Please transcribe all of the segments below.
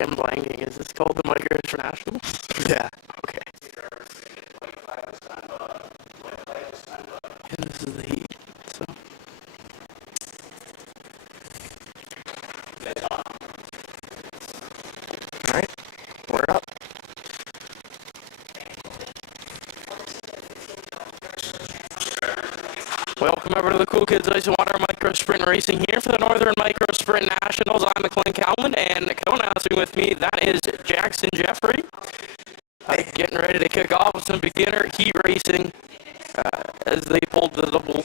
I'm blanking. Is this called the Micros Nationals? Yeah. Okay. And this is the Heat. So. All right. We're up. Welcome over to the Cool Kids Ice and Water Micro Sprint Racing here for the Northern Micro Sprint Nationals. I'm McLean Cowland, and co-announcing with me, that is Jackson Jeffrey. Getting ready to kick off with some beginner heat racing as they pulled the double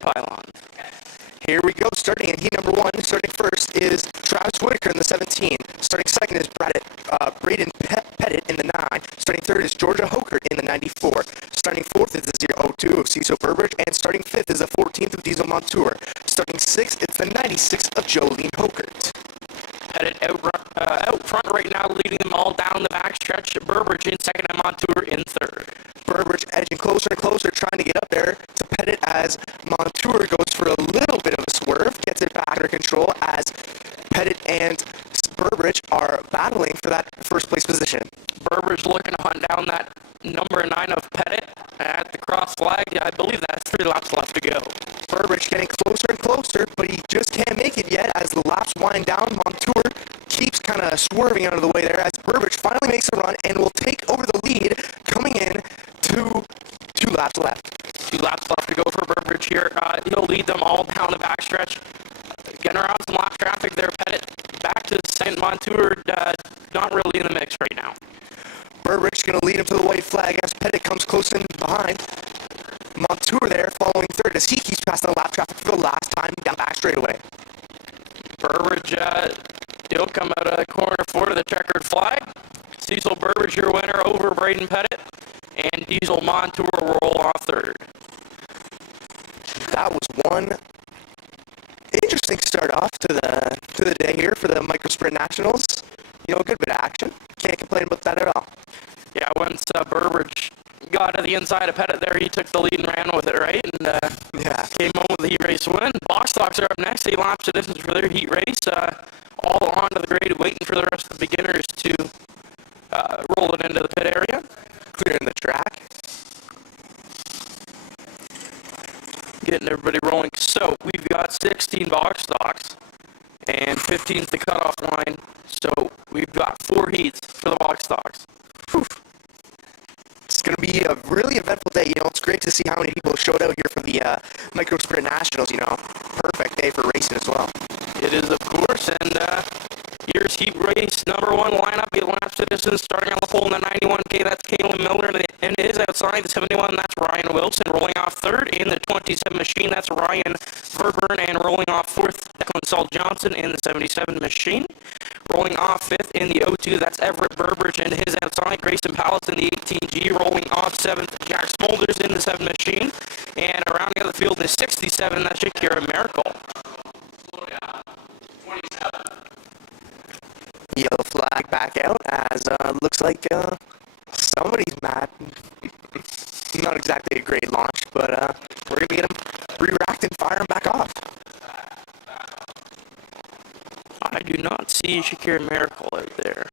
pylons. Here we go. Starting in heat number 1. Starting first is Travis Whitaker in the 17. Starting second is Braden Pettit in the 9. Starting third is Georgia Hokert in the 94. Starting fourth is the 02 of Cecil Burbridge. And starting fifth is the 14th of Diesel Montour. Starting sixth, it's the 96 of Jolene Hokert. Pettit out front right now, leading them all down the backstretch. Burbridge in second and Montour in third. Burbridge edging closer and closer, trying to get up there to Pettit as Montour goes for a little bit of a swerve, gets it back under control as Pettit and Burbridge are battling for that first place position. Burbridge looking to hunt down that number 9 of Pettit at the cross flag. I believe that's 3 laps left to go. Burbridge getting closer and closer, but he just can't make it yet as the laps wind down. Montour keeps kind of swerving out of the way there as Burbridge finally makes a run and will take over the lead coming in to 2 laps left. 2 laps left to go for Burbridge here. He'll lead them all down the backstretch. Getting around some lap traffic there, Pettit. Back to St. Montour, not really in the mix right now. Burbridge going to lead him to the white flag as Pettit comes close in behind. Montour there following third as he keeps passing the lap traffic for the last time down back straightaway. Burbridge, he'll come out of corner 4 to the checkered flag. Cecil Burbridge, your winner over Braden Pettit. And Diesel Montour roll off third. That was one interesting start off to the day here for the Micro Sprint Nationals. You know, a good bit of action. Can't complain about that at all. Yeah, once Burbridge got to the inside of Pettit there, he took the lead and ran with it, right? And came home with the heat race win. Box Stocks are up next. 8 laps of distance for their heat race. All onto the grade, waiting for the rest of the beginners to roll it into the pit area. Clearing the track. Getting everybody rolling. So we've got 16 box stocks and 15 is the cutoff line. So we've got 4 heats for the box stocks. Whew. It's going to be a really eventful day. You know, it's great to see how many people showed out here for the Micro Sprint Nationals. You know, perfect day for racing as well. It is, of course, and here's heat race number 1 lineup. 8 laps of distance starting on the pole in the 91K. That's Caleb Miller, and it is outside the 71. That's Ryan Wilson rolling off third. In the 27 machine, that's Ryan Verburn, and rolling off fourth, Declan Saul Johnson in the 77 machine. Rolling off fifth in the 02, that's Everett Burbridge, and his outside, Grayson Palace in the 18G. Rolling off seventh, Jack Smolders in the 7 machine. And rounding out the field is 67, that's Shakira Miracle. Yellow flag back out as looks like somebody's mad. Not exactly a great launch, but we're going to get him re-racked and fire him back off. I do not see Shakira Miracle out there.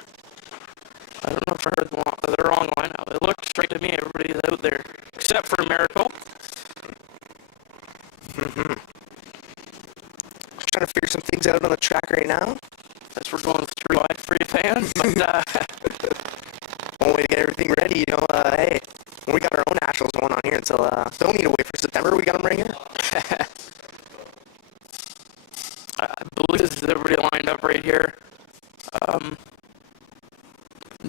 I don't know if I heard the wrong lineup. It looked straight to me, everybody's out there, except for Miracle. Mm-hmm. Trying to figure some things out on the track right now. As we're going 3 wide for you fans. But, one way to get everything ready, you know, hey, we got our own nationals going on here until, don't need to wait for September, we got them right here. I believe this is everybody lined up right here.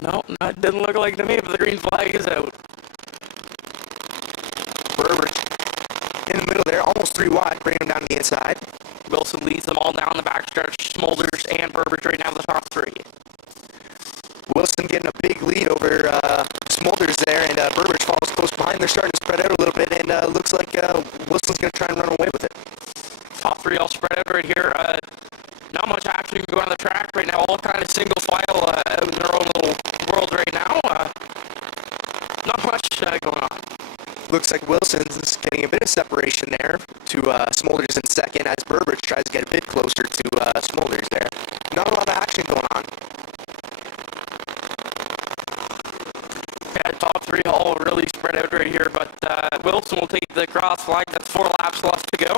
No, it didn't look like to me, but the green flag is out. Burbridge in the middle there, almost 3 wide, bring him down to the inside. Wilson leads them all down the backstretch. Smolders and Burbridge right now the top 3. Wilson getting a big lead over Smolders there, and Burbridge follows close behind. They're starting to spread out a little bit, and looks like Wilson's going to try and run away with it. Top 3 all spread out right here. Not much action going on the track right now. All kind of single file out in their own little world right now. Not much going on. Looks like Wilson's getting a bit of separation there to Smolders in second as Burbridge tries to get a bit closer to Smolders there. Not a lot of action going on. right here, but Wilson will take the cross flag. That's 4 laps left to go.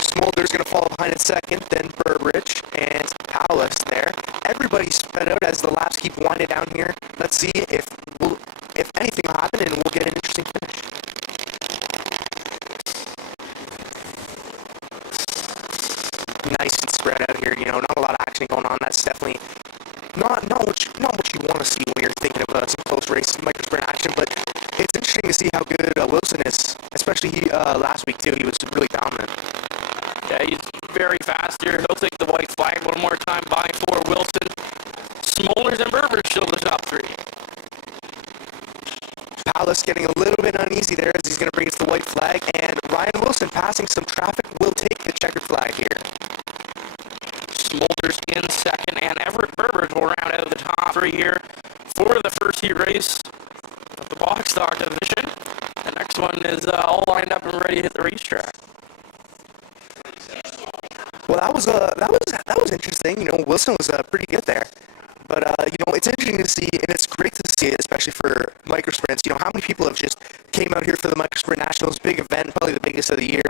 Smolder's going to fall behind in second, then Burbridge and Paulus there. Everybody's spread out as the laps keep winding down here. Let's see if anything will happen and we'll get an interesting finish. Nice and spread out here, not a lot of action going on. That's definitely not what you want to see when you're thinking of some close race micro sprint action, but it's interesting to see how good Wilson is, especially last week too. He was really dominant. Yeah, he's very fast here. He'll take the white flag one more time by for Wilson. Smolders and Burbridge still the top 3. Paulus getting a little bit uneasy there as he's going to bring us the white flag, and Ryan Wilson passing some traffic will take the checkered flag here. Smolders in second, and Everett Burbridge will round out the top 3 here for the first heat race of the box stock division. The next one is all lined up and ready to hit the racetrack. Well, that was interesting. Wilson was pretty good there. But, it's interesting to see, and it's great to see it, especially for microsprints. How many people have just came out here for the Microsprint Nationals, big event, probably the biggest of the year.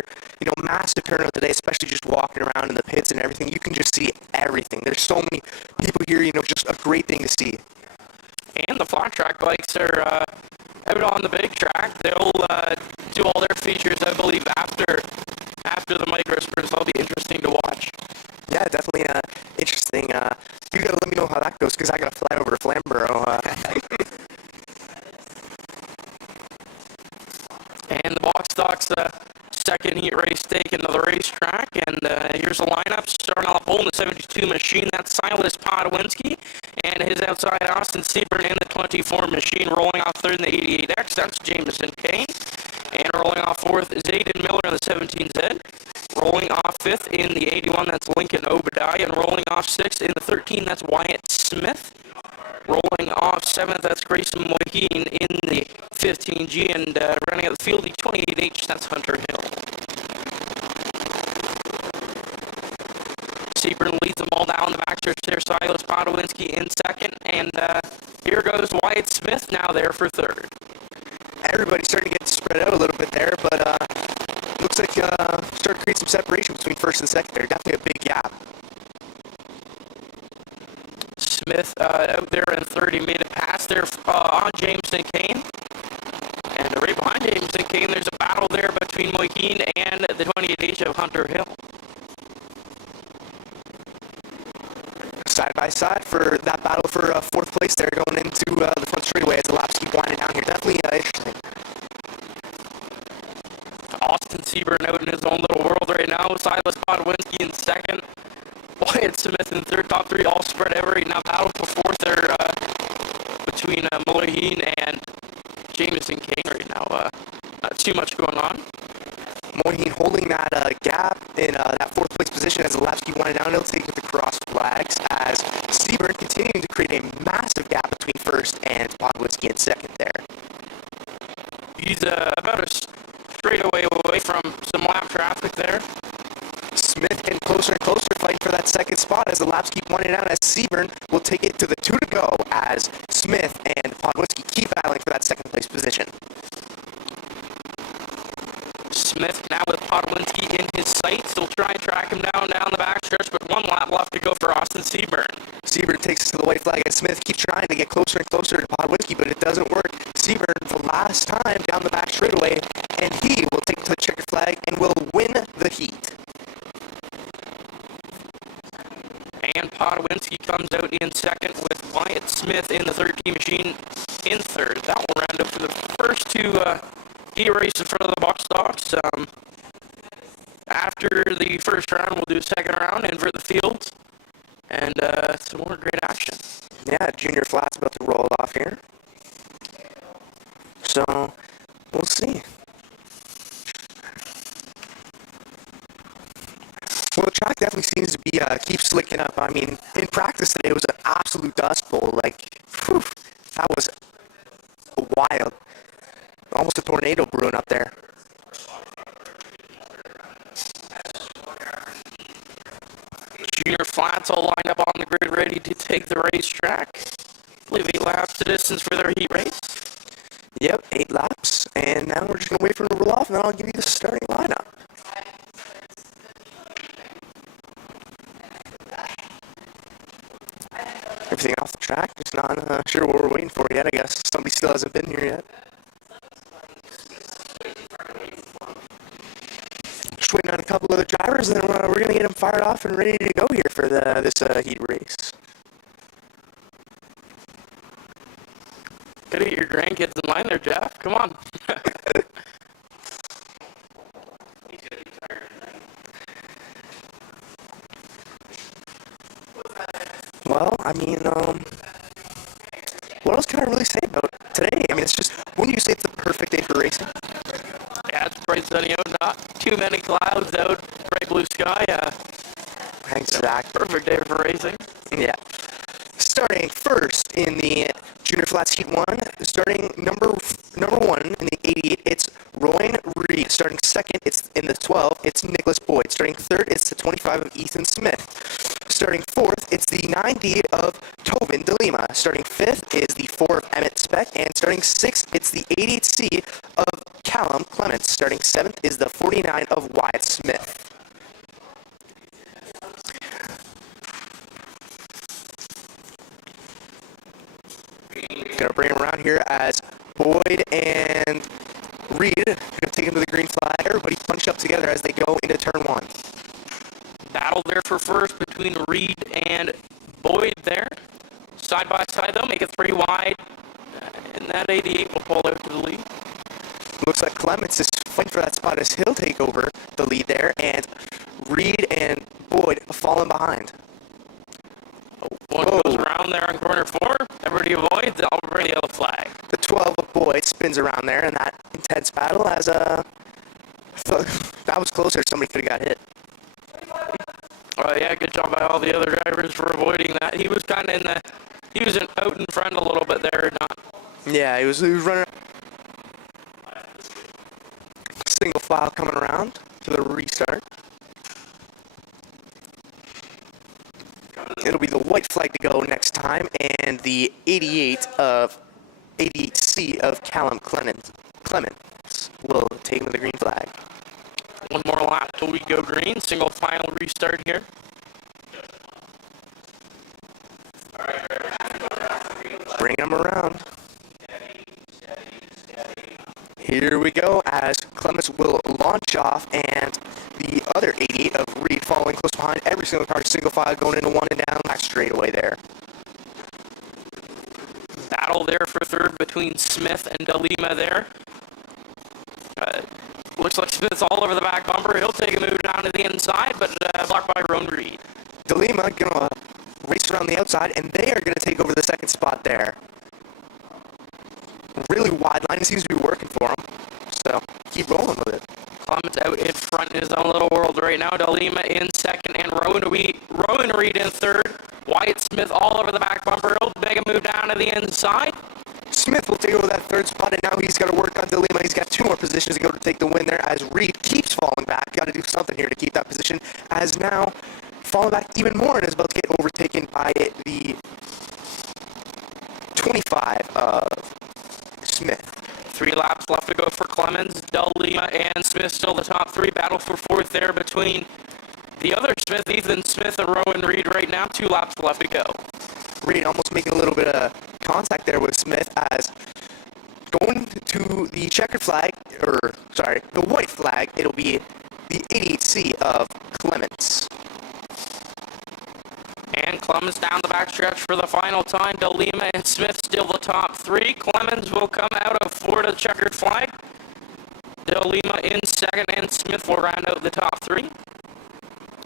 Massive turnout today, especially just walking around in the pits and everything. You can just see everything. There's so many people here, just a great thing to see. And the flat track bikes are out on the big track. They'll do all their features, I believe, after the microsprints. That'll be interesting to watch. Yeah, definitely interesting. You gotta let me know how that goes, because I gotta fly over to Flamborough. And the box stocks second heat race taken to the racetrack, and here's the lineup. Starting on the pole in the 72 machine, that's Silas Podwinski, and his outside Austin Seaburn in the 24 machine. Rolling off third in the 88X, that's Jameson Kane, and rolling off fourth is Aiden Miller in the 17Z. Rolling off fifth in the 81, that's Lincoln Obadiah, and rolling off sixth in the 13, that's Wyatt Smith. Rolling off seventh, that's Grayson Moyheen in the 15G, and running out the field, the 28H, that's Hunter Hill. Seaburn leads them all down the backstretch there. Silas Podwinski in second, and here goes Wyatt Smith now there for third. Everybody's starting to get spread out a little bit there, but looks like starting to create some separation between first and second there. Definitely a big gap. Smith out there in third. He made a pass there on Jameson Kane. And right behind Jameson Kane, there's a battle there between Moyheen and the 28H of Hunter Hill. Side by side for that battle for fourth place there, going into the front straightaway as the laps keep winding down here. Definitely interesting. Austin Seaburn out in his own little world right now. Silas Podwinski in second. Wyatt Smith in third. Top 3 all spread out right now. Battle for fourth there between Moyheen and Jameson Kane right now. Not too much going on. Moyheen holding that gap in that fourth place position as the laps keep winding down. He'll take with the cross flags as Seaburn continuing to create a massive gap between first and Podwinski in second there. He's about a straightaway away from some lap traffic there. Smith getting closer and closer, fighting for that second spot as the laps keep winding down, as Seaburn will take it to the 2 to go as Smith and Podwinski keep battling for that second place position. Smith now with Podwinski in his sights. He'll try and track him down the backstretch, but 1 lap left to go for Austin Seaburn. Seaburn takes us to the white flag as Smith keeps trying to get closer and closer to Podwinski, but it doesn't work. Seaburn the last time down the back straightaway, and he will take it to the checkered flag and will win the heat. And Podwinski comes out in second with Wyatt Smith in the 13 machine in third. That will round up for the first 2 heat races in front of the box stocks. After the first round, we'll do a second round, invert the fields, and some more great action. Yeah, junior flat's about to roll off here. So, we'll see. Well, the track definitely seems to be keep slicking up. I mean, in practice today, it was an absolute dust bowl. Like, whew, that was wild. Almost a tornado brewing up there. Junior flats all lined up on the grid, ready to take the racetrack. I believe 8 laps to distance for their heat race. Yep, 8 laps, and now we're just going to wait for him to roll off, and then I'll give you the starting lineup. Everything off the track, just not sure what we're waiting for yet, I guess. Somebody still hasn't been here yet. Just waiting on a couple other drivers, and then we're going to get them fired off and ready to go here for this heat race. Gotta get your grandkids in line there, Jeff. Come on. Well, I mean, what else can I really say about today? I mean, it's just, wouldn't you say it's the perfect day for racing? Yeah, it's bright sunny out, not too many clouds out, bright blue sky. Exactly. Perfect day for racing. Yeah. Starting first in the Junior Flats Heat 1, starting number 1 in the 88, it's Royan Reed. Starting second, it's in the 12, it's Nicholas Boyd. Starting third, it's the 25 of Ethan Smith. Starting fourth, it's the 98 of Tobin DeLima. Starting fifth is the 4 of Emmett Speck. And starting sixth, it's the 88C of Callum Clements. Starting seventh is the 49 of Wyatt Smith. Gonna bring him around here as Boyd and Reed gonna take him to the green flag. Everybody bunch up together as they go into turn 1. Battle there for first between Reed and Boyd there. Side by side though, make it 3 wide. And that 88 will pull out to the lead. Looks like Clements is fighting for that spot as he'll take over the lead there, and Reed and Boyd falling behind. One goes around there on corner 4. Everybody avoids the already yellow flag. The 12 of Boyd spins around there in that intense battle as that was closer. Somebody could have got hit. Oh yeah, good job by all the other drivers for avoiding that. He was kind of out in front a little bit there, not. Yeah, he was running single file coming around to the restart. It'll be the white flag to go next time, and the 88C of Callum Clements will take him to the green flag. One more lap till we go green. Single final restart here. Bring him around. Here we go as Clements will launch off, and the other 88 of Reed following close behind. Every single car single file going into 1 and down back straightaway there. Battle there for third between Smith and DeLima there. Looks like Smith's all over the back bumper. He'll take a move down to the inside, but blocked by Rowan Reed. DeLima gonna race around the outside, and they are gonna take over the second spot there. Really wide line, seems to be working for him. So keep rolling with it. Clements out in front in his own little world right now. DeLima in second, and Rowan Reed in third. Wyatt Smith all over the back bumper. He'll make a move down to the inside. Smith will take over that third spot, and now he's got to work on DeLima. He's got 2 more positions to go to take the win there as Reed keeps falling back. Got to do something here to keep that position, as now falling back even more and is about to get overtaken by the 25 of Smith. 3 laps left to go for Clemens. DeLima and Smith still the top 3. Battle for fourth there between the other Smith, Ethan Smith, and Rowan Reed right now. 2 laps left to go. Reed almost making a little bit of contact there with Smith as going to the checkered flag, the white flag, it'll be the 88C of Clements. And Clemens down the backstretch for the final time. DeLima and Smith still the top 3. Clemens will come out of 4 to the checkered flag. DeLima in second, and Smith will round out the top 3.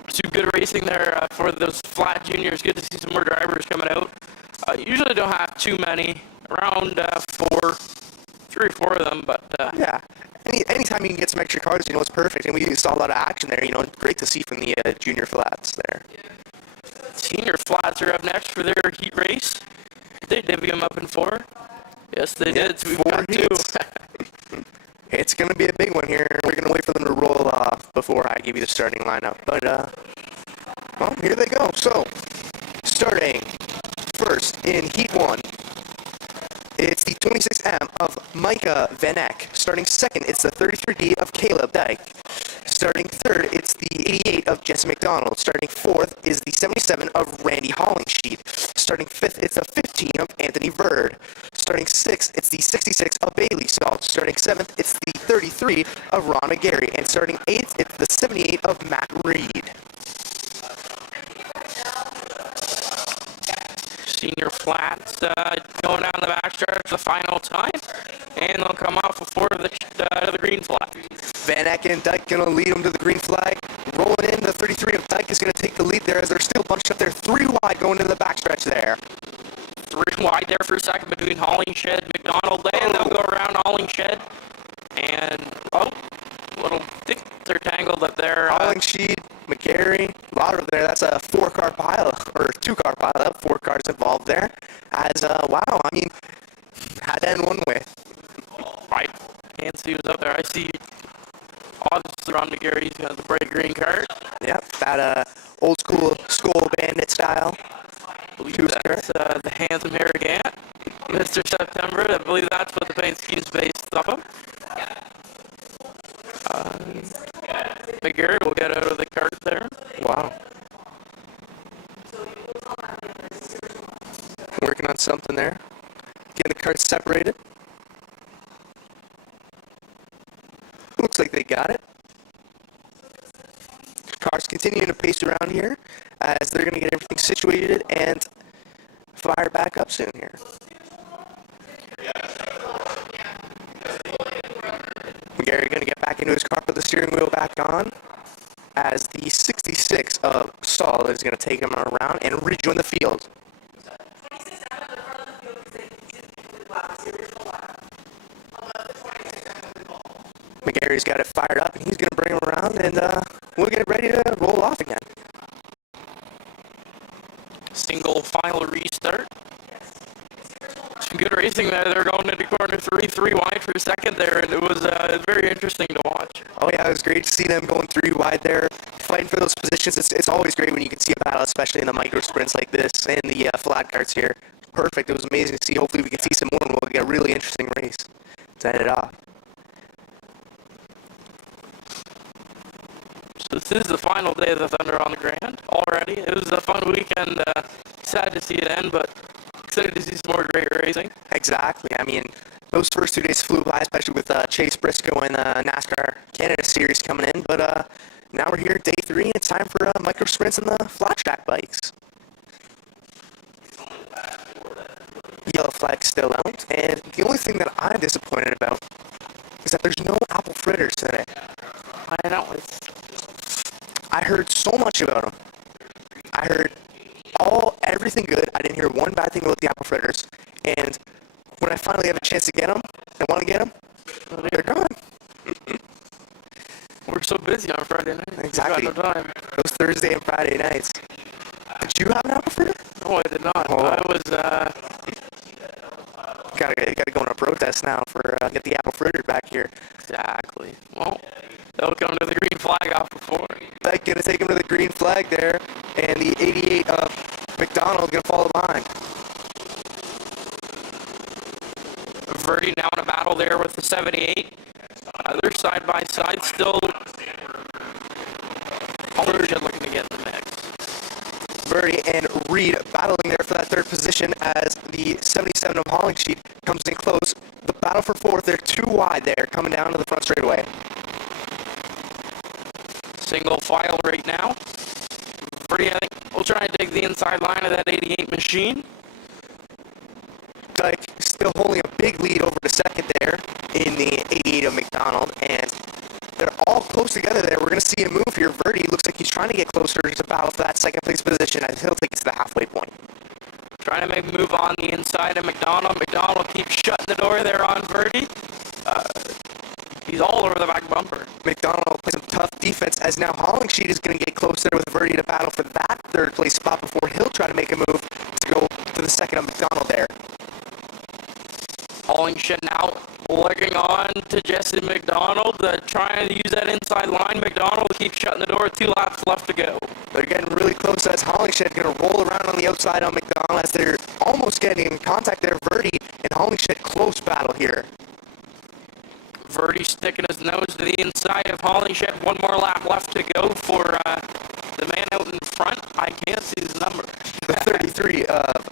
Some good racing there for those flat juniors. Good to see some more drivers coming out. Usually don't have too many, around 3 or 4 of them, but yeah. Anytime you can get some extra cars, it's perfect. And we saw a lot of action there, great to see from the junior flats there. Senior flats are up next for their heat race. They divvy them up in 4. Yes, they did. So we've 4 got 2. heats. It's going to be a big one here. We're going to wait for them to roll off before I give you the starting lineup. But, well, here they go. So, starting first in Heat 1, It's the 26M of Micah Van Eck. Starting second, it's the 33D of Caleb Dyke. Starting third, it's the 88 of Jesse McDonald. Starting fourth is the 77 of Randy Hollingsheet. Starting fifth, it's the 15 of Anthony Bird. Starting sixth, it's the 66 of Bailey Salt. Starting seventh, it's the 33 of Ronna Gary. And starting eighth, it's the 78 of Matt Reed. Senior flats going down the backstretch the final time, and they'll come off before the green flag. Van Eck and Dyke going to lead them to the green flag. Rolling in, the 33 of Dyke is going to take the lead there as they're still bunched up there. 3 wide going into the backstretch there. 3 wide there for a second between Hollingshed, McDonald, and they'll go around Hollingshed. And, little they're tangled up there. Hollingshed, McGarry, a lot of there. That's a 4-car pile, or 2-car pile up. 4 cars involved there. As, wow, I mean, had to end one way. Right. Can't see who's up there. I see Officer Ron McGarry. He's got the bright green card. Yep, that old school Skull Bandit style. I believe that's the handsome Harrogate, Mr. September. I believe that's what the paint scheme's based off of. McGarry will get out of the cart there. Wow. Working on something there. Getting the carts separated. Looks like they got it. Cars continuing to pace around here as they're going to get everything situated and fire back up soon here. Gary going to get back into his car, put the steering wheel back on, as the 66 of Saul is going to take him around and rejoin the field. McGarry's got it fired up, and he's going to bring him around, and we'll get ready to roll off again. Single final restart. Some good racing there. They're going into corner 3 wide for a second there, and it was very interesting to watch. Oh yeah, it was great to see them going 3 wide there, fighting for those positions. It's always great when you can see a battle, especially in the micro sprints like this and the flat carts here. Perfect. It was amazing to see. Hopefully we can see some more, and we'll get a really interesting race to end it off. So this is the final day of the Thunder on the Grand already. It was a fun weekend. Sad to see it end, but excited to see some more great racing. Exactly. I mean, those first 2 days flew by, especially with Chase Briscoe and the NASCAR Canada Series coming in. But now we're here, day 3, and it's time for micro sprints and the flat track bikes. Yellow flag still out, and the only thing that I'm disappointed about is that there's no apple fritters today. I know. I heard so much about them. I heard everything good. I didn't hear one bad thing about the apple fritters. And when I finally have a chance to get them, and want to get them, they're gone. We're so busy on Friday night. Exactly. We got no time. Those Thursday and Friday nights. Did you have an apple fritter? No, I did not. Oh. I was, Gotta go on a protest now for get the apple fritter back here. exactly. Well, they'll come to the green flag off before. Like, gonna take him to the green flag there, and the 88 of McDonald gonna follow behind. Verdi now in a battle there with the 78. They're side by side still. Hollingshed looking to get in the mix. Verdi and Reed battling there for that 3rd position as the 77 of Hollingsheet comes in close. The battle for 4th, they're 2 wide there, coming down to the front straightaway. Single file right now. Verdi, I think, will try and take the inside line of that 88 machine. Dyke still holding a big lead over to 2nd there in the 88 of McDonald, and they're all close together there. We're going to see a move here. Verdi looks like he's trying to get closer to battle for that 2nd place position as he'll take it to the halfway point. Trying to make a move on the inside of McDonald. McDonald keeps shutting the door there on Verdi. He's all over the back bumper. McDonald plays some tough defense as now Hollingsheet is going to get closer with Verdi to battle for that 3rd place spot before he'll try to make a move to go to the 2nd of McDonald there. Hollingshed now looking on to Jesse McDonald, trying to use that inside line. McDonald keeps shutting the door, 2 laps left to go. They're getting really close as Hollingshed going to roll around on the outside on McDonald as they're almost getting in contact there. Verdi and Hollingshed close battle here. Verdi sticking his nose to the inside of Hollingshed. One more lap left to go for the man out in front. I can't see his number. The 33 of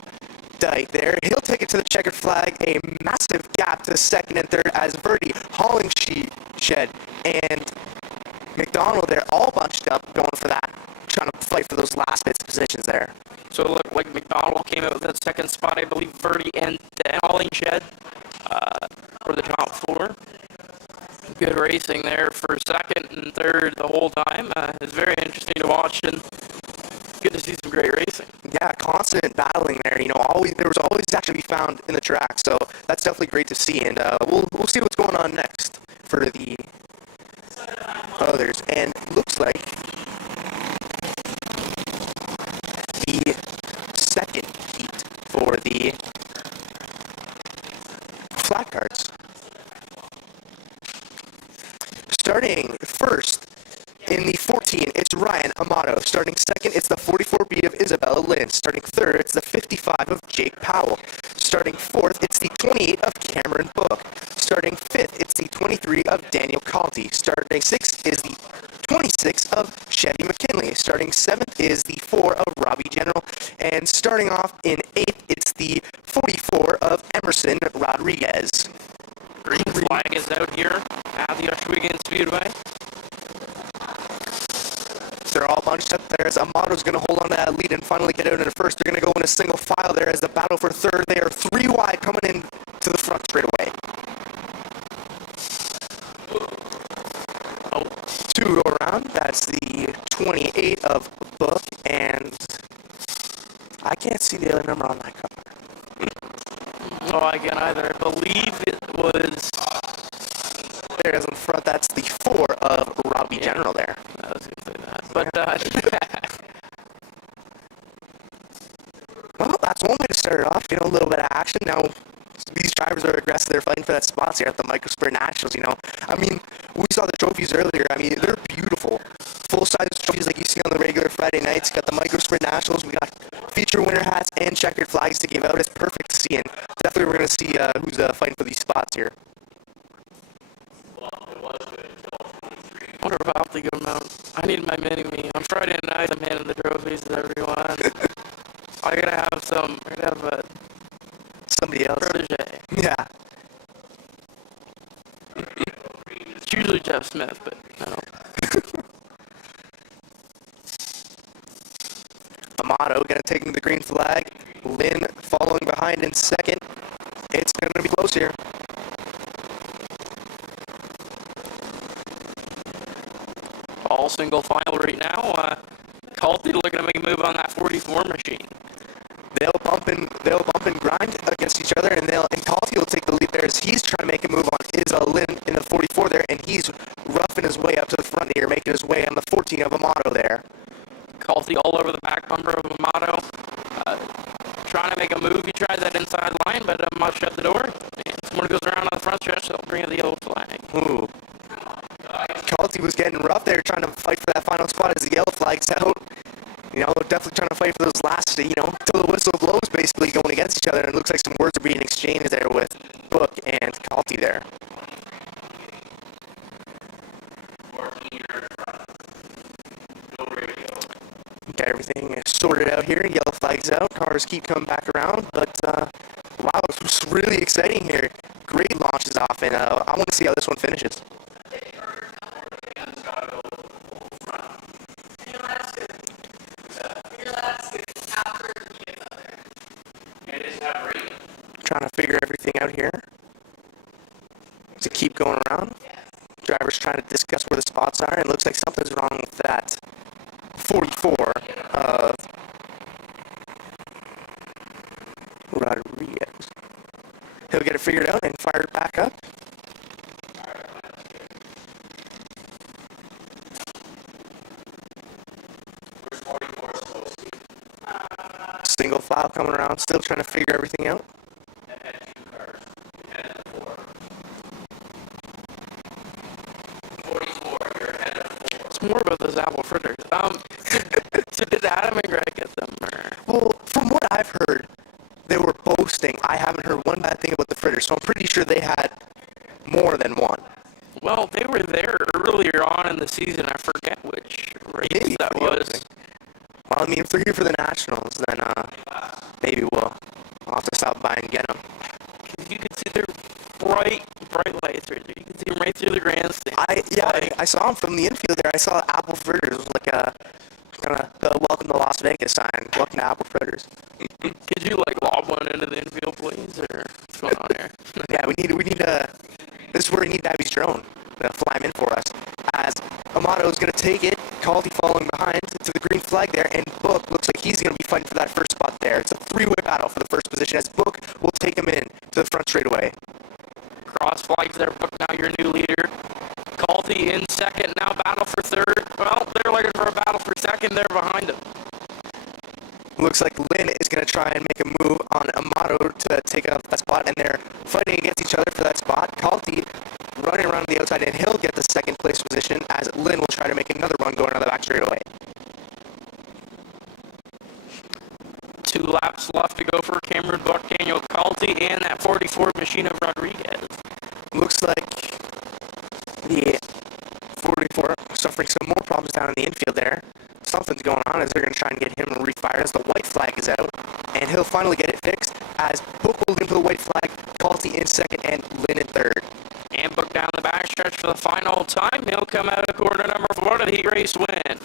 Dyke there. He'll take it to the checkered flag. A massive gap to second and third as Verdi, Hollingshed, and McDonald there all bunched up going for that, trying to fight for those last bits of positions there. So it looked like McDonald came out with that second spot. I believe Verdi and then Hollingshed for the top four. Good racing there for second and third the whole time. It's very interesting to watch and good to see some great racing. Yeah, constant battling there. There was always action to be found in the track, so that's definitely great to see. And we'll see what's going on next for the others. And looks like the second heat for the flat cards. Starting first in the 14, it's Ryan Amato. Starting second, it's the 44B of Isabella Lynn. Starting third, it's the 55 of Jake Powell. Starting fourth, it's the 28 of Cameron Book. Starting fifth, it's the 23 of Daniel Calty. Starting sixth is the 26 of Chevy McKinley. Starting seventh is the 4 of Robbie General. And starting off in eighth, it's the 44 of Emerson Rodriguez. Green flag is out here at the Ohsweken Speedway. They're all bunched up there as Amato's going to hold on to that lead and finally get out into first. They're going to go in a single file there as the battle for third. They are 3 wide coming in to the front straight away. Oh, 2 to go around. That's the 28 of Book, and I can't see the other number on that car. no, I can't either. I believe it was. There it is in front. That's the 4 of Robbie General there. I was going to say that. But, Well, that's one way to start it off. A little bit of action. Now, these drivers are aggressive. They're fighting for that spots here at the Microsphere Nationals. We saw the trophies earlier. They're beautiful. Full-size trophies like you see on the regular Friday nights. Got the Microsphere Nationals. We got feature winner hats and checkered flags to give out. It's perfect to see. And definitely we're going to see who's fighting for these spots here. I wonder if I'll have to give them out. I need my mini-me. On Friday night, I'm handing the trophies to everyone. I gotta have some. I gotta have a Somebody else. protege. Yeah. It's usually Jeff Smith, but no. Amato going to take the green flag. Lynn following behind in second. It's going to be close here. All single file right now. Calty looking to make a move on that 44 machine. They'll bump and grind against each other, and Calty will take the lead there as he's trying to make a move on Lynn in the 44 there, and he's roughing his way up to the front here, making his way on the 14 of Amato there. Calty all over the back bumper of Amato. Trying to make a move. He tried that inside line, but Amato shut the door. And someone goes around on the front stretch, they'll bring in the yellow flag. Ooh. Calty was getting rough there, trying to fight for that final spot as the yellow flag's out. Definitely trying to fight for those last, till the whistle blows, basically going against each other. And it looks like some words are being exchanged there with Book and Calty there. Got everything sorted out here. Yellow flag's out. Cars keep coming back around. But, wow, it's really exciting here. Great launches off, and I want to see how this one finishes. Trying to figure everything out here. Does it keep going around? Drivers trying to discuss where the spots are, and it looks like something's wrong with that 44 of Rodriguez. He'll get it figured out and fire it back up. Single file coming around, still trying to figure everything out. It's more about those apple fritters. To Did Adam and Greg get them? Or? Well, from what I've heard, they were boasting. I haven't heard one bad thing about the Fritters, so I'm pretty sure they had more than one. Well, they were there earlier on in the season. I forget which race Maybe that for the was. opening. Well, I mean, if they're here for the Nationals, then maybe we'll have to stop by and get them. Because you can see their bright lights right there. You can see them right through the grandstand. I saw them from the infield there. I saw Apple Fritters. It was like a kind of the welcome to Las Vegas sign. Welcome to Apple Fritters. Could you like lob one into the infield, please, or what's going on here? Yeah, we need this is where we need Abby's drone to fly him in for us. As Amato is going to take it, Caldy following behind to the green flag there, and Book looks like he's going to be fighting for that first spot there. It's a three-way battle for the first position as Book will take him in to the front straightaway. Cross flags there, Book now your new leader. Calty in second, now battle for third. Well, they're looking for a battle for second there behind him. Looks like Lynn is going to try and make a move on Amato to take up that spot, and they're fighting against each other for that spot. Calty running around the outside, and he'll get the second place position as Lynn will try to make another run going on the back straightaway. 2 laps left to go for Cameron Buck, Daniel Calty, and that 44 machine of Rodriguez. Looks like the 44 suffering some more problems down in the infield there. Something's going on as they're going to try and get him refired as the white flag is out, and he'll finally get it fixed as Book will into the white flag, Calty in second, and Lynn in third. And Book down the backstretch for the final time. He'll come out of quarter number 4 to the heat race win.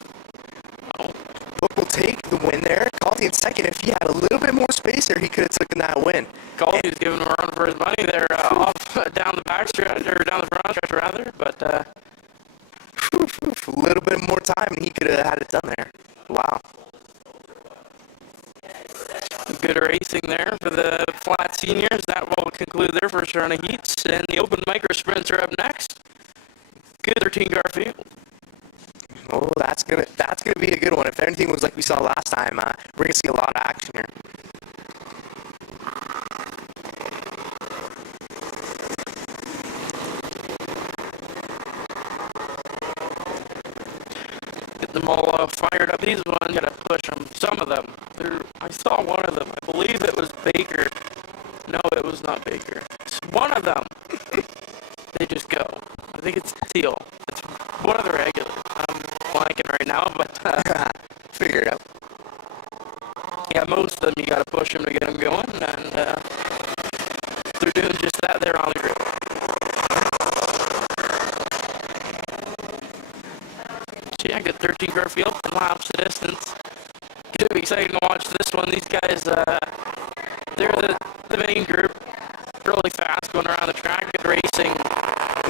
Oh. Book will take the win there. Calty in second. If he had a little bit more space there, he could have taken that win. Calty's giving him a run for his money there off down the backstretch, or down the front stretch rather, but a little bit more time and he could have had it done there. Wow. good racing there for the flat seniors. That will conclude their first round of heats, and the open micro sprints are up next. Good 13-car field. Oh, that's gonna be a good one. If anything was like we saw last time, we're gonna see a lot of action here. Get them all fired up. These ones gotta push them. Some of them. I saw one of them. I believe it was Baker. No, it was not Baker. It's one of them. They just go. I think it's Teal. It's one of the regulars. I'm blanking right now, but figure it out. Yeah, most of them you gotta push them to get them going, and they're doing just that there on the grid. So yeah, good 13-car field, 10 laps of distance. It's gonna be exciting to watch this one. These guys, they're the main group, really fast going around the track, good racing.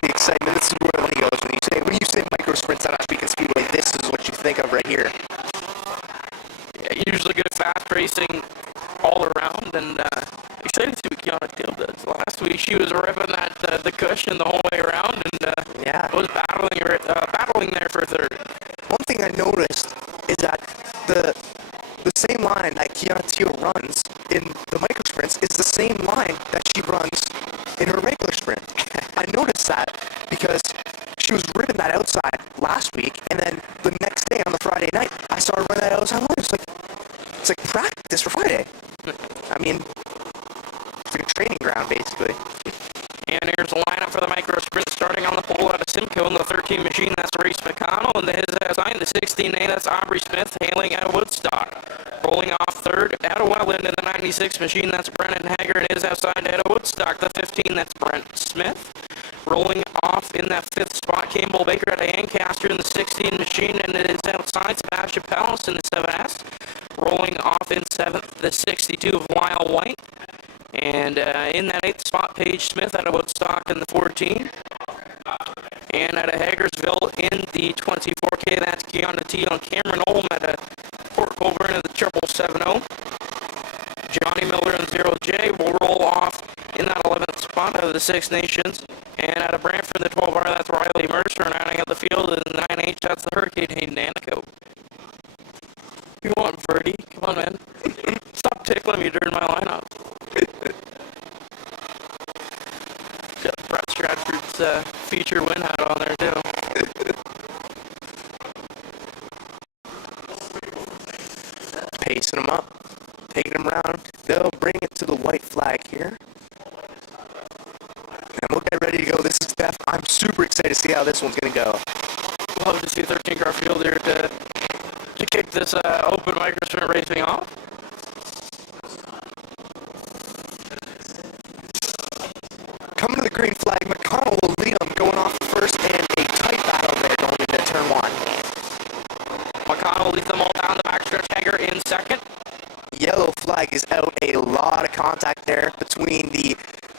The excitement. This is where the money goes when you say micro sprints at Ashby Speedway. This is what you think of right here. Yeah, usually good fast racing all around, and excited to see what Kiana Teal does. Last week she was ripping that the cushion the whole way around, and yeah, was battling there for third. One thing I noticed is that the same line that Kiana Teal runs in the micro sprints is the same line that she runs in her regular sprint. I noticed that because she was ripping that outside last week, and then the next day on the Friday night, I saw her run that outside line. It's like practice for Friday. I mean, it's like a training ground basically. And here's the lineup for the micro sprint, starting on the pole out of Simcoe in the 13 machine. That's Race McConnell, and his outside the 16A. That's Aubrey Smith, hailing out of Woodstock. Rolling off third out of Welland in the 96 machine. That's Brennan Hager, and his outside out of Woodstock. The 15. That's Brent Smith. Rolling off in that fifth spot, Campbell Baker out of Ancaster in the 16 machine, and it is outside Sebastian Palace in the 7S. Rolling off in seventh, the 62 of Lyle White. And in that 8th spot, Paige Smith out of Woodstock in the 14. And out of Hagersville in the 24K, that's Kiana Teal and Cameron Olm at a Port Colborne in the 770. Johnny Miller in the 0J will roll off in that 11th spot out of the Six Nations. And out of Brantford, the 12R, that's Riley Mercer. And rounding out the field in the 9H, that's the Hurricane Hayden Danico. Come on, Verdi. Come on, man. Stop tickling me during my lineup. Got Brett Stratford's feature win hat on there, too. pacing them up, taking them around. They'll bring it to the white flag here. And we'll get ready to go. This is I'm super excited to see how this one's going to go. Love to see 13 car field here to kick this open micro sprint racing off. Coming to the green flag, McConnell will lead them going off first, and a tight battle there going into turn one. McConnell leads them all down the backstretch. Hager in second. Yellow flag is out. A lot of contact there between the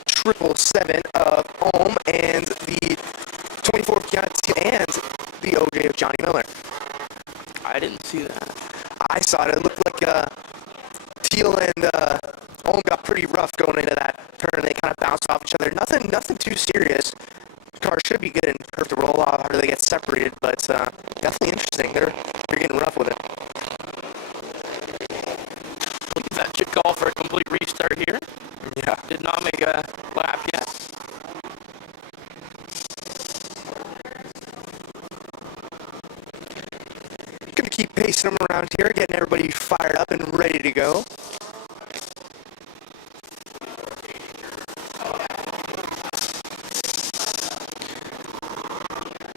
777 of Ohm and the 24 of Chianti and the OJ of Johnny Miller. I didn't see that. I saw it. It looked like Teal and Ohm got pretty rough going into that turn. They kind of bounced off each other. Nothing too serious. The car should be good and perfect to roll off after they get separated, but definitely interesting. They're getting rough with it. That should call for a complete restart here. Yeah. Did not make a lap yet. Gonna keep pacing them around here, getting everybody fired up and ready to go.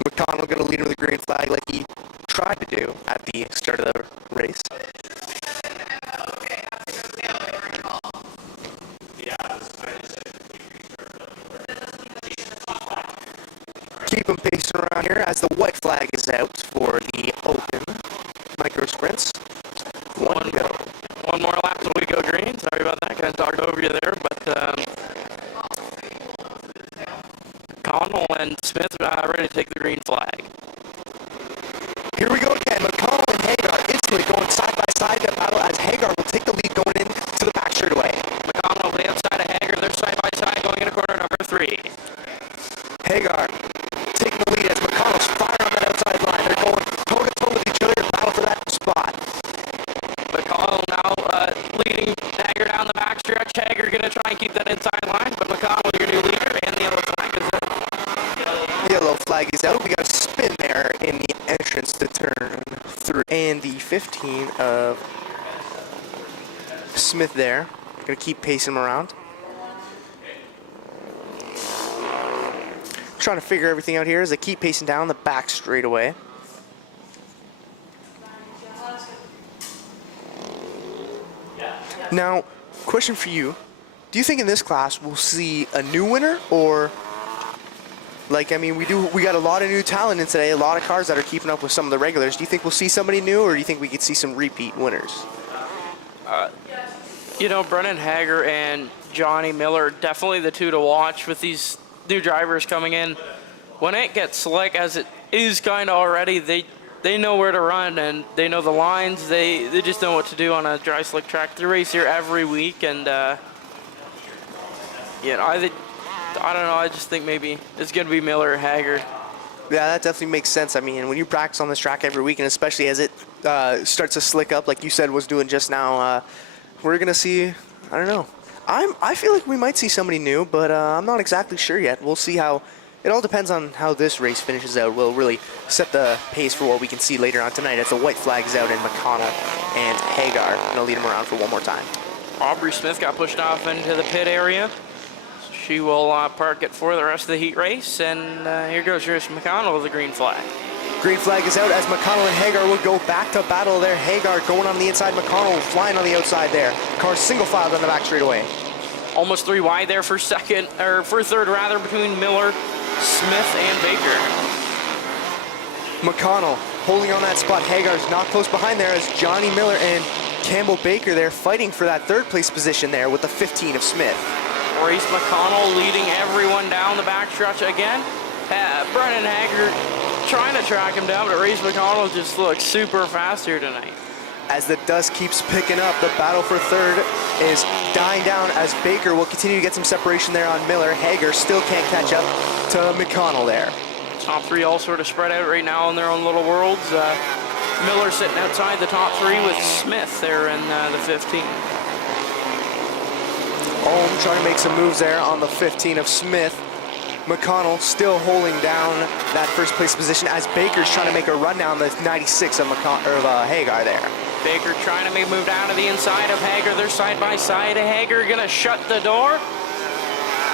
McConnell gonna lead him with the green flag like he tried to do at the start of the race. Keep them pacing around here as the white flag is out for the open micro sprints. One to go. One more lap till we go green. Sorry about that. Kind of talked over you there, but Connell and Smith are ready to take the green flag. Here we go again. McConnell and Hagar instantly going side by side to battle as Hagar will take the lead going in to the back straightaway. McConnell over the outside of Hager. They're side by side going into corner number 3. Hagar taking the lead as McConnell's firing on that outside line. They're going toe-to-toe with each other to battle for that spot. McConnell now leading Hager down the backstretch. Hager going to try and keep that inside line, but McConnell, your new leader, and the yellow flag is out. Yellow flag is out. We got a spin there in the entrance to turn 3. And the 15 of Smith there. Gonna keep pacing him around. Trying to figure everything out here as they keep pacing down the back straightaway. Now, question for you. Do you think in this class we'll see a new winner, or like, I mean, we got a lot of new talent in today, a lot of cars that are keeping up with some of the regulars. Do you think we'll see somebody new, or do you think we could see some repeat winners? You know, Brennan Hager and Johnny Miller, definitely the two to watch with these new drivers coming in. When it gets slick, as it is kind of already, they know where to run and they know the lines. They just know what to do on a dry slick track. They race here every week, and you know, I don't know. I just think maybe it's gonna be Miller or Hager. Yeah, that definitely makes sense. I mean, when you practice on this track every week, and especially as it starts to slick up, like you said was doing just now, we're gonna see. I don't know. I feel like we might see somebody new, but I'm not exactly sure yet. We'll see how. It all depends on how this race finishes out. We'll really set the pace for what we can see later on tonight as the white flag's out and McConnell and Hagar gonna lead them around for one more time. Aubrey Smith got pushed off into the pit area. She will park it for the rest of the heat race, and here goes Chris McConnell with the green flag. Green flag is out as McConnell and Hagar will go back to battle there. Hagar going on the inside, McConnell flying on the outside there. Car single filed on the back straightaway. Almost 3 wide there for second, or for third rather, between Miller, Smith, and Baker. McConnell holding on that spot. Hagar's not close behind there as Johnny Miller and Campbell Baker there fighting for that third place position there with the 15 of Smith. Race McConnell leading everyone down the backstretch again. Brennan Hager trying to track him down, but Race McConnell just looks super fast here tonight. As the dust keeps picking up, the battle for third is dying down as Baker will continue to get some separation there on Miller. Hager still can't catch up to McConnell there. Top 3 all sort of spread out right now in their own little worlds. Miller sitting outside the top 3 with Smith there in the 15. Ohm trying to make some moves there on the 15 of Smith. McConnell still holding down that first place position as Baker's trying to make a run down the 96 of Hagar there. Baker trying to make a move down to the inside of Hager. They're side by side. Hager gonna shut the door.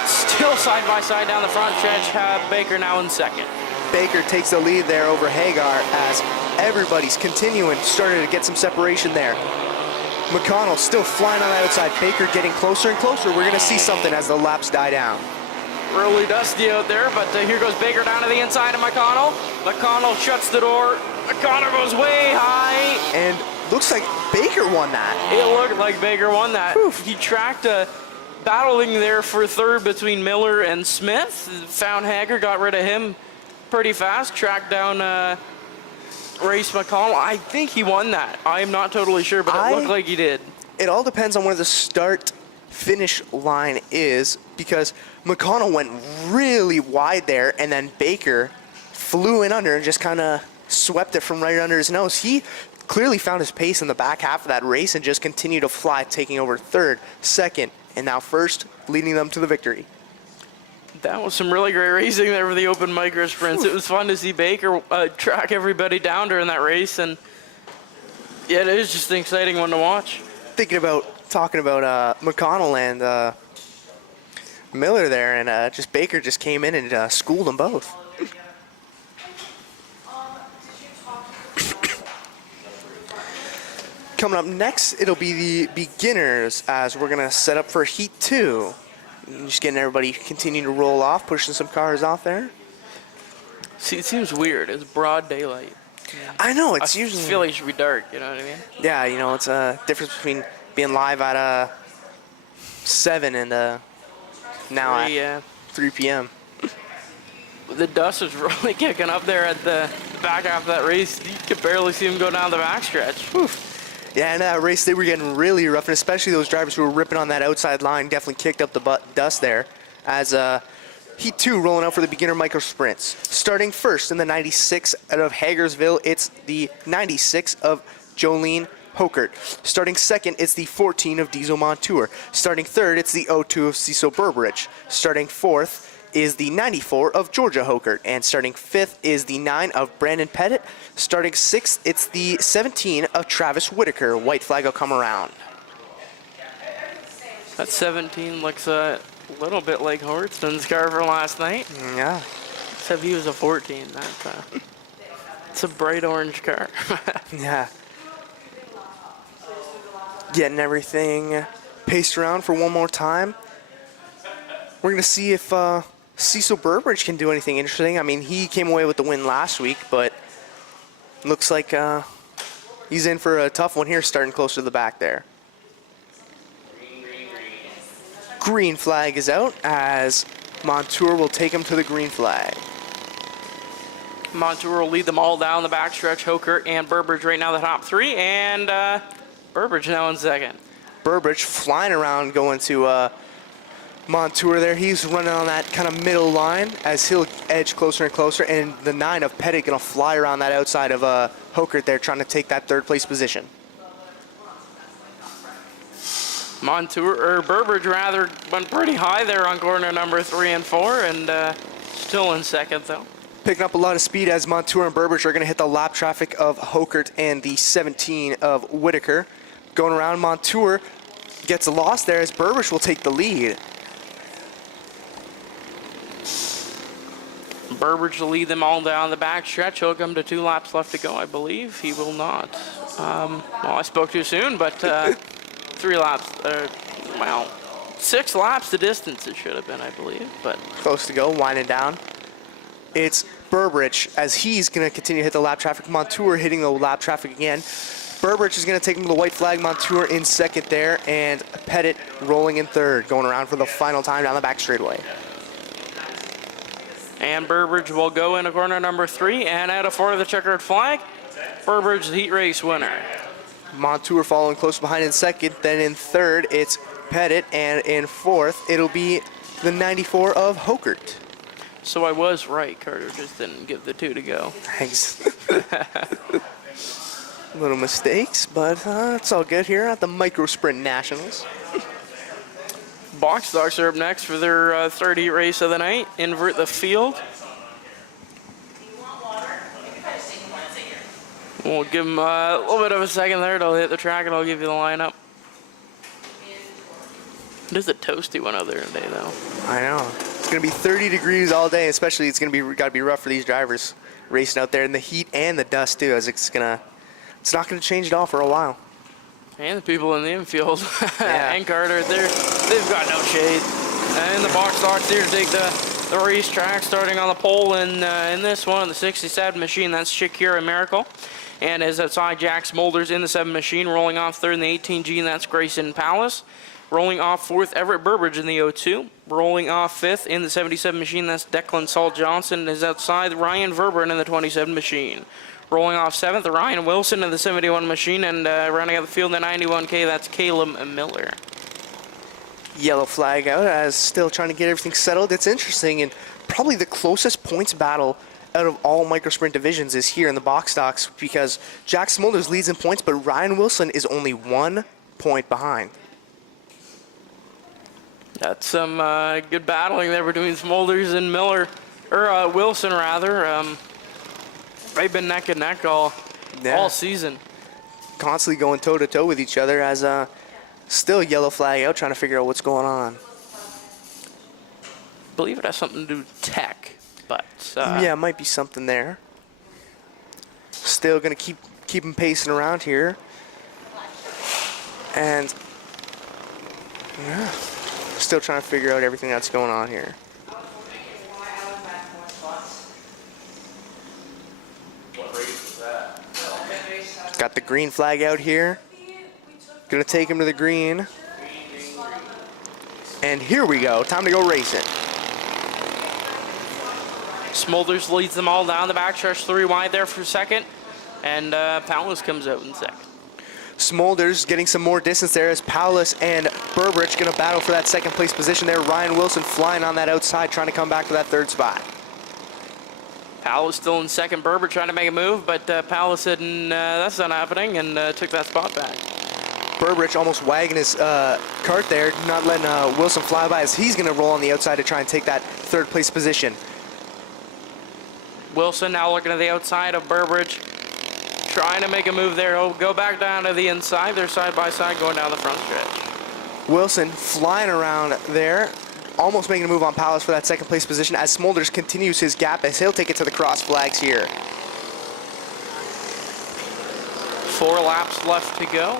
Still side by side down the front stretch. Baker now in second. Baker takes the lead there over Hagar as everybody's starting to get some separation there. McConnell still flying on the outside. Baker getting closer and closer. We're gonna see something as the laps die down. Really dusty out there, but here goes Baker down to the inside of McConnell. McConnell shuts the door. McConnell goes way high. And looks like Baker won that. It looked like Baker won that. Oof. He tracked battling there for third between Miller and Smith. Found Hager, got rid of him pretty fast. Tracked down Race McConnell. I think he won that. I'm not totally sure, but it looked like he did. It all depends on where the start-finish line is, because McConnell went really wide there, and then Baker flew in under and just kind of swept it from right under his nose. He clearly found his pace in the back half of that race and just continued to fly, taking over third, second, and now first, leading them to the victory. That was some really great racing there for the open micro sprints. It was fun to see Baker track everybody down during that race, and yeah, it is just an exciting one to watch. Talking about McConnell and Miller there, and just Baker just came in and schooled them both. Coming up next, it'll be the beginners, as we're gonna set up for Heat 2. Just getting everybody continuing to roll off, pushing some cars off there. See, it seems weird. It's broad daylight. I know, it's I usually... feel like it should be dark, you know what I mean? Yeah, you know, it's a difference between being live at 7 and now at 3 p.m. The dust was really kicking up there at the back half of that race. You could barely see him go down the backstretch. Oof. Yeah, in that race, they were getting really rough, and especially those drivers who were ripping on that outside line definitely kicked up the dust there. As Heat 2 rolling out for the beginner micro sprints. Starting first in the 96 out of Hagersville, it's the 96 of Jolene Hokert. Starting second, it's the 14 of Diesel Montour. Starting third, it's the 02 of Cecil Berberich. Starting fourth is the 94 of Georgia Hokert. And starting fifth is the 9 of Brandon Pettit. Starting sixth, it's the 17 of Travis Whitaker. White flag will come around. That 17 looks a little bit like Horton's car from last night. Yeah. Except he was a 14. It's a bright orange car. Yeah. Getting everything paced around for one more time. We're going to see if Cecil Berberich can do anything interesting. I mean, he came away with the win last week, but looks like he's in for a tough one here, starting close to the back there. Green flag is out as Montour will take him to the green flag. Montour will lead them all down the backstretch. Hokert and Berberich right now the top three, and Berberich now in second. Berberich flying around going to Montour there. He's running on that kind of middle line as he'll edge closer and closer, and the 9 of Pettit gonna fly around that outside of Hokert there, trying to take that third place position. Berberich rather went pretty high there on corner number 3 and 4, and still in second though. Picking up a lot of speed as Montour and Berberich are gonna hit the lap traffic of Hokert and the 17 of Whitaker. Going around, Montour gets a loss there as Berberich will take the lead. Berberich will lead them all down the back stretch. He'll come to 2 laps left to go, I believe. He will not. Well, I spoke too soon, but 3 laps, 6 laps the distance it should have been, I believe. But close to go, winding down. It's Berberich as he's going to continue to hit the lap traffic. Montour hitting the lap traffic again. Berberich is going to take him to the white flag. Montour in second there, and Pettit rolling in third, going around for the final time down the back straightaway. And Berberich will go into corner number 3 and out of 4 of the checkered flag. Berberich the heat race winner. Montour following close behind in second. Then in third, it's Pettit, and in fourth, it'll be the 94 of Hokert. So I was right. Carter just didn't give the 2 to go. Thanks. Little mistakes, but it's all good here at the Micro Sprint Nationals. Box Stocks are up next for their third heat race of the night. Invert the field. We'll give him a little bit of a second there to hit the track, and I'll give you the lineup. It is a toasty one out there today, though. I know. It's going to be 30 degrees all day, especially it's going to be got to be rough for these drivers racing out there in the heat and the dust too, as it's not going to change at all for a while. And the people in the infield, Yeah. and Carter, they've got no shade. And the box stocks here to take the racetrack, starting on the pole in this one, the 67 machine, that's Shakira Miracle. And as outside, Jack Smolders in the 7 machine, rolling off third in the 18G, and that's Grayson Palace. Rolling off fourth, Everett Burbridge in the 02. Rolling off fifth in the 77 machine, that's Declan Saul Johnson. Is outside, Ryan Verburn in the 27 machine. Rolling off seventh, Ryan Wilson in the 71 machine, and rounding out the field in the 91K, that's Caleb Miller. Yellow flag out as still trying to get everything settled. It's interesting, and probably the closest points battle out of all microsprint divisions is here in the box stocks, because Jack Smolders leads in points, but Ryan Wilson is only 1 point behind. That's some good battling there between Smolders and Miller, or Wilson rather. They've been neck and neck all season. Constantly going toe to toe with each other as still yellow flag out, trying to figure out what's going on. I believe it has something to do with tech, but Yeah, it might be something there. Still gonna keep him pacing around here, and yeah, still trying to figure out everything that's going on here. Got the green flag out here. Gonna take him to the green. And here we go. Time to go racing. Smolders leads them all down the backstretch, 3 wide there for second, and Palace comes out in second. Smolders getting some more distance there as Paulus and Burbridge gonna battle for that second place position there. Ryan Wilson flying on that outside, trying to come back to that third spot. Powell still in second. Berber trying to make a move, but Powell said that's not happening, and took that spot back. Burbridge almost wagging his cart there, not letting Wilson fly by as he's going to roll on the outside to try and take that third place position. Wilson now looking to the outside of Burbridge, trying to make a move there. He'll go back down to the inside. They're side by side going down the front stretch. Wilson flying around there, almost making a move on Palace for that second place position as Smolders continues his gap as he'll take it to the cross flags here. 4 laps left to go.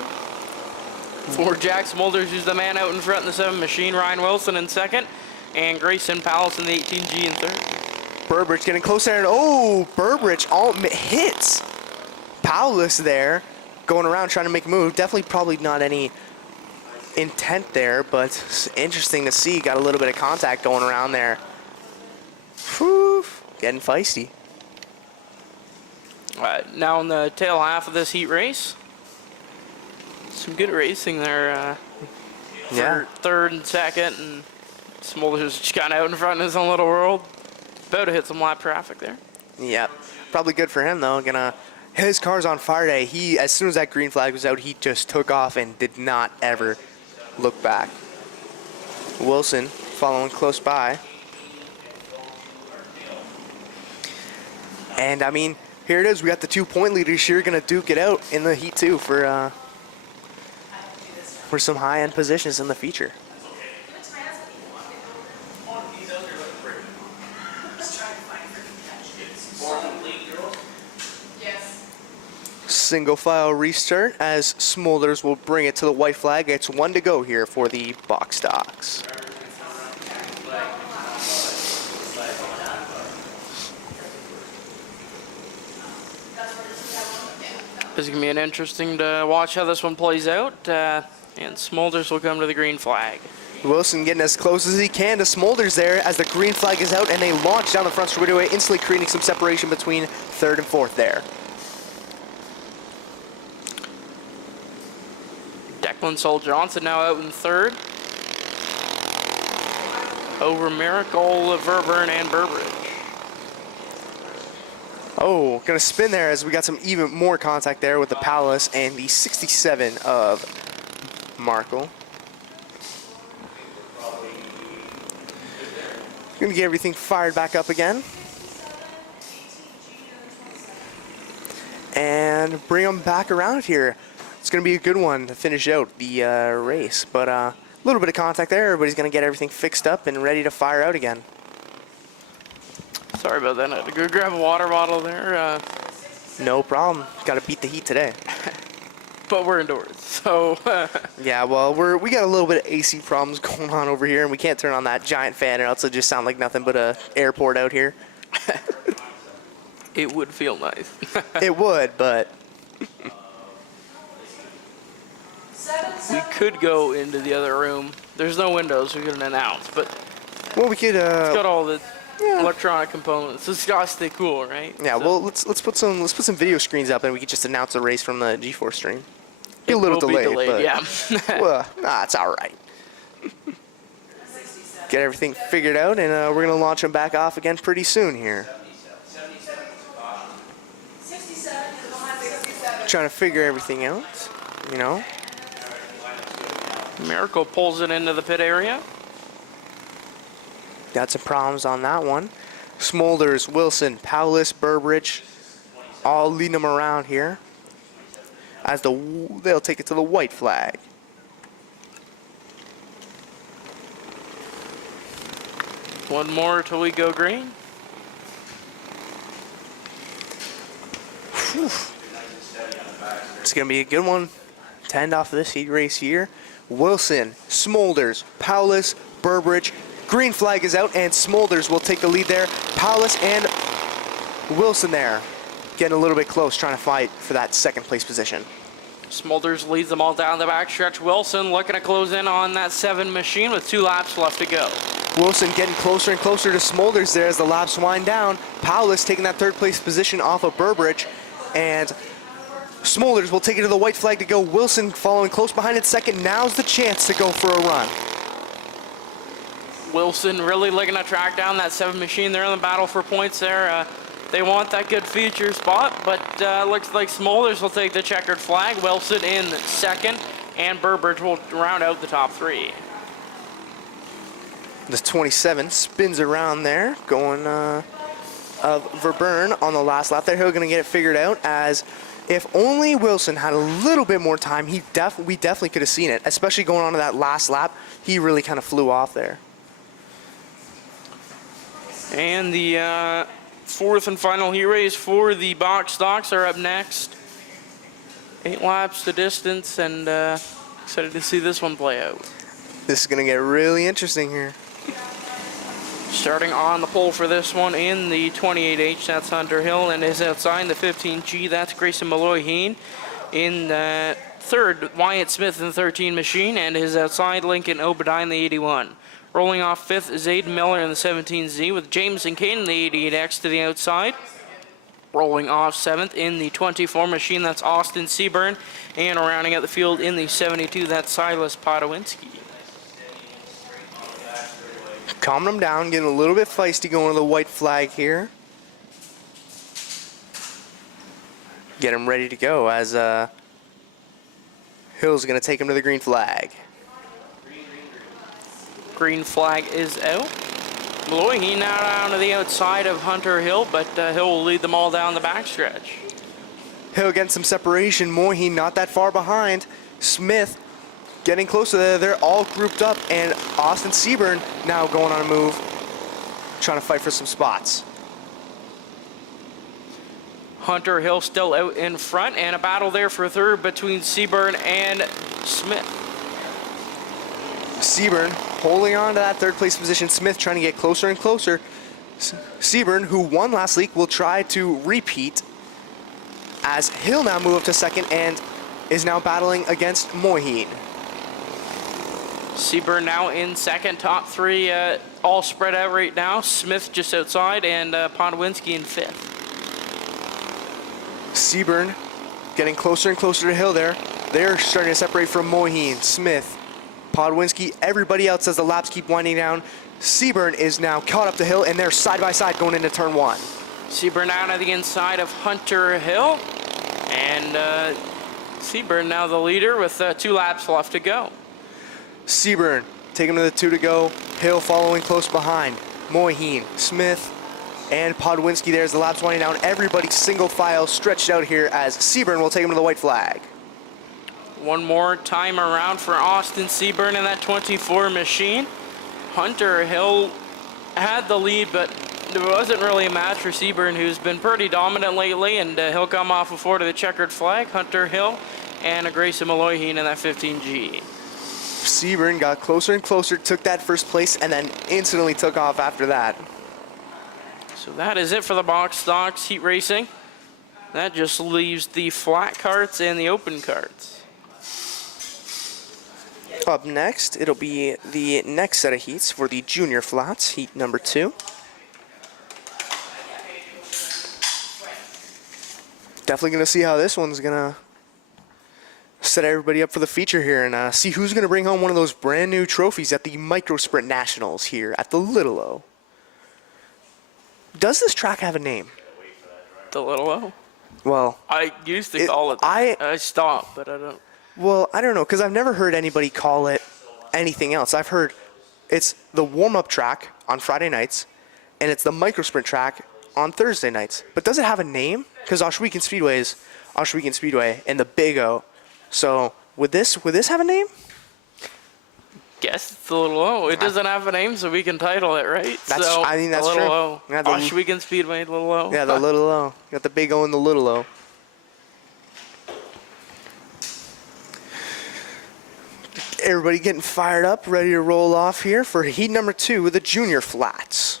For Jack Smolders, who's the man out in front in the 7 machine. Ryan Wilson in second, and Grayson Palace in the 18G in third. Burbridge getting closer, and oh, Burbridge hits Paulus there, going around trying to make a move. Definitely probably not any intent there, but it's interesting to see. Got a little bit of contact going around there. Whew, getting feisty. Now in the tail half of this heat race. Some good racing there. Yeah. For third and second, and Smolders just got out in front in his own little world. About to hit some lap traffic there. Yep. Probably good for him though. His car's on fire today. He, as soon as that green flag was out, he just took off and did not ever look back. Wilson following close by. And I mean, here it is. We got the 2-point leaders here gonna duke it out in the heat too for some high-end positions in the feature. Single file restart as Smolders will bring it to the white flag. It's 1 to go here for the box stocks. This is going to be an interesting to watch how this one plays out. And Smolders will come to the green flag. Wilson getting as close as he can to Smolders there as the green flag is out, and they launch down the front straightaway, instantly creating some separation between third and fourth there. Declan Sol Johnson now out in third. Over Miracle, Verburn, and Burbridge. Oh, gonna spin there as we got some even more contact there with the Palace and the 67 of Markle. Gonna get everything fired back up again. and bring them back around here. It's going to be a good one to finish out the race. But a little bit of contact there. Everybody's going to get everything fixed up and ready to fire out again. Sorry about that. I had to go grab a water bottle there. No problem. Got to beat the heat today. But we're indoors, so... Yeah, well, we got a little bit of AC problems going on over here, and we can't turn on that giant fan, or else it'll just sound like nothing but a airport out here. It would feel nice. It would, but... We could go into the other room. There's no windows, we couldn't announce, but Well, we could... it's got all the electronic components. It's got to stay cool, right? Yeah, So well, let's put some video screens up, and we could just announce the race from the GeForce stream. Be a it little will be delayed, but yeah. well, nah, it's all right. Get everything figured out, and we're gonna launch them back off again pretty soon here. Trying to figure everything out, you know. Miracle pulls it into the pit area. Got some problems on that one. Smolders, Wilson, Powless, Burbridge, all leading them around here. As they'll take it to the white flag. One more till we go green. Whew. It's going to be a good one to end off this heat race here. Wilson, Smolders, Powless, Burbridge. Green flag is out, and Smolders will take the lead there. Powless and Wilson there. Getting a little bit close, trying to fight for that second place position. Smolders leads them all down the backstretch. Wilson looking to close in on that 7 machine with 2 laps left to go. Wilson getting closer and closer to Smolders there as the laps wind down. Powless taking that third place position off of Burbridge. And Smolders will take it to the white flag to go. Wilson following close behind in second. Now's the chance to go for a run. Wilson really looking to track down that 7 machine. They're in the battle for points there. They want that good feature spot, but looks like Smolders will take the checkered flag. Wilson in second, and Burbridge will round out the top 3. The 27 spins around there, going of Verburn on the last lap there. He's going to get it figured out, as if only Wilson had a little bit more time, we definitely could have seen it, especially going on to that last lap. He really kind of flew off there. And the fourth and final heat race for the box stocks are up next. 8 laps the distance, and excited to see this one play out. This is going to get really interesting here. Starting on the pole for this one in the 28H, that's Hunter Hill, and is outside the 15G, that's Grayson Malloy-Heen. In the third, Wyatt Smith in the 13 machine, and is outside Lincoln Obadiah in the 81. Rolling off fifth is Aiden Miller in the 17Z, with James and Kane in the 88X to the outside. Rolling off seventh in the 24 machine, that's Austin Seaburn. And rounding out the field in the 72, that's Silas Podowinski. Calming them down, getting a little bit feisty going to the white flag here. Get him ready to go as Hill's going to take him to the green flag. Green flag is out. Malloy-Heen now down to the outside of Hunter Hill, but Hill will lead them all down the backstretch. Hill getting some separation. Moyheen not that far behind. Smith getting closer there. They're all grouped up, and Austin Seaburn now going on a move, trying to fight for some spots. Hunter Hill still out in front, and a battle there for third between Seaburn and Smith. Seaburn holding on to that third place position. Smith trying to get closer and closer. Seaburn, who won last week, will try to repeat as Hill now move up to second and is now battling against Moyheen. Seaburn now in second, top 3 all spread out right now. Smith just outside, and Podowinski in fifth. Seaburn getting closer and closer to Hill there. They're starting to separate from Moyheen, Smith, Podowinski, everybody else as the laps keep winding down. Seaburn is now caught up to Hill, and they're side by side going into turn 1. Seaburn out on the inside of Hunter Hill, and Seaburn now the leader with 2 laps left to go. Seaburn take him to the 2 to go. Hill following close behind. Moyheen, Smith, And Podwinski there's the laps winding down. Everybody single file stretched out here as Seaburn will take him to the white flag. One more time around for Austin Seaburn in that 24 machine. Hunter Hill had the lead, but there wasn't really a match for Seaburn, who's been pretty dominant lately, and he'll come off before to the checkered flag. Hunter Hill and Grayson Malloyheen in that 15G. Seaburn got closer and closer, took that first place, and then instantly took off after that. So that is it for the box stocks heat racing. That just leaves the flat karts and the open karts. Up next, it'll be the next set of heats for the junior flats, heat number 2. Definitely going to see how this one's going to set everybody up for the feature here and see who's going to bring home one of those brand new trophies at the Micro Sprint Nationals here at the Little O. Does this track have a name? The Little O? Well, I used to call it that. I stopped, but I don't. Well, I don't know, because I've never heard anybody call it anything else. I've heard it's the warm-up track on Friday nights, and it's the Micro Sprint track on Thursday nights. But does it have a name? Because Ohsweken Speedway is Ohsweken Speedway and the Big O. So would this have a name? Guess it's the Little O. It doesn't have a name, so we can title it, right? That's, so, I think that's the true. Little O. Yeah, Ohsweken Speedway, Little O. Yeah, the Little O. You got the Big O and the Little O. Everybody getting fired up, ready to roll off here for heat number 2 with the junior flats.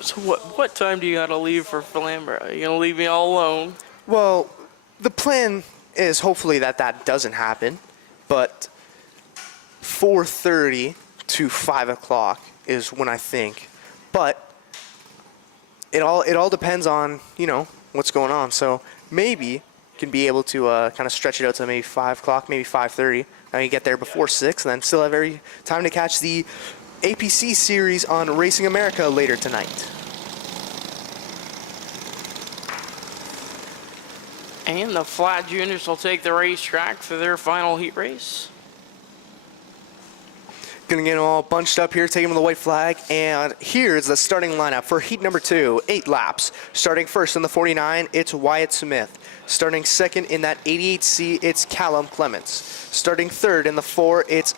So what time do you gotta leave for Flamborough? Are you gonna leave me all alone? Well, the plan is hopefully that doesn't happen, but 4:30 to 5 o'clock is when I think. But it all depends on, you know, what's going on. So maybe can be able to kind of stretch it out to maybe 5 o'clock, maybe 5:30. Now you get there before 6, and then still have every time to catch the APC series on Racing America later tonight. And the flat juniors will take the racetrack for their final heat race. Gonna get them all bunched up here, taking them to the white flag, and here's the starting lineup for heat number 2, 8 laps. Starting first in the 49, it's Wyatt Smith. Starting second in that 88C, it's Callum Clements. Starting third in the 4, it's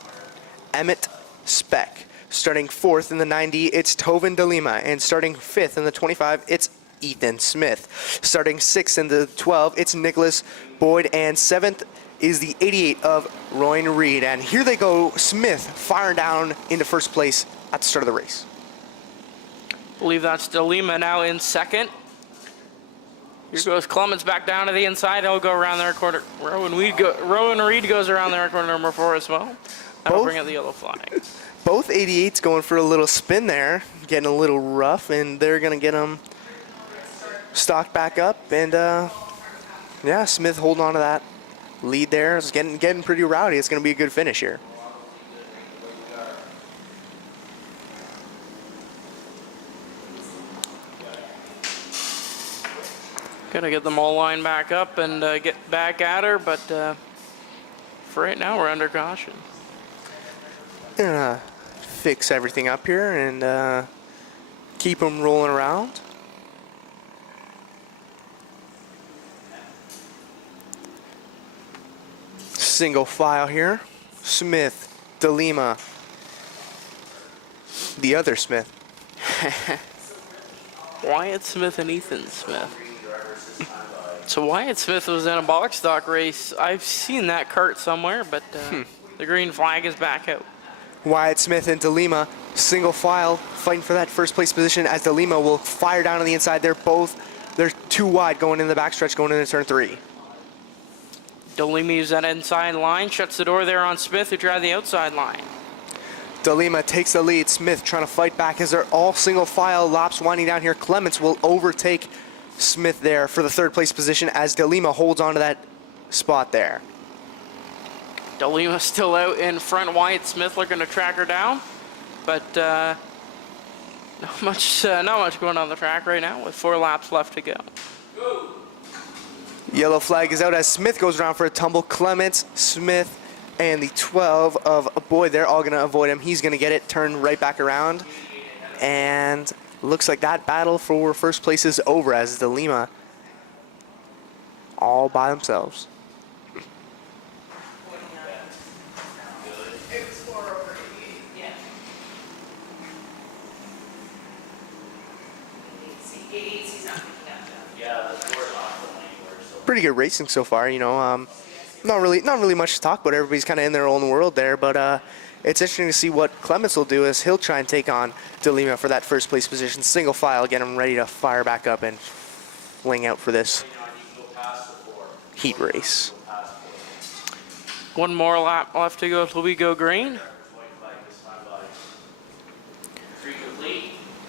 Emmett Speck. Starting fourth in the 90, it's Tovin DeLima. And starting fifth in the 25, it's Ethan Smith. Starting sixth in the 12, it's Nicholas Boyd. And seventh is the 88 of Royan Reed. And here they go, Smith firing down into first place at the start of the race. I believe that's DeLima now in second. Here goes Clements back down to the inside. He'll go around their corner. Rowan Reed goes around their corner number 4 as well. That'll bring out the yellow flag. Both 88s going for a little spin there, getting a little rough, and they're going to get them stocked back up. And, yeah, Smith holding on to that lead there. It's getting pretty rowdy. It's going to be a good finish here. Gonna get them all lined back up and get back at her, but for right now we're under caution. Gonna fix everything up here and keep them rolling around. Single file here. Smith, DeLima, the other Smith. Wyatt Smith and Ethan Smith. So Wyatt Smith was in a box stock race. I've seen that kart somewhere, but the green flag is back out. Wyatt Smith and DeLima, single file, fighting for that first place position as DeLima will fire down on the inside. They're too wide going in the backstretch, going into turn 3. DeLima uses that inside line, shuts the door there on Smith, who tried the outside line. DeLima takes the lead. Smith trying to fight back as they're all single file laps winding down here. Clements will overtake Smith there for the third place position as DeLima holds on to that spot there. DeLima still out in front. Wyatt Smith looking to track her down, but not much going on the track right now with 4 laps left to go. Yellow flag is out as Smith goes around for a tumble. Clements, Smith, and the 12 of Boyd, they're all going to avoid him. He's going to get it, turn right back around. And looks like that battle for first place is over as DeLima all by themselves. Pretty good racing so far, you know. Not really much to talk about. Everybody's kind of in their own world there, but it's interesting to see what Clements will do as he'll try and take on DeLima for that first place position. Single file, get him ready to fire back up and fling out for this heat race. One more lap left to go till we go green.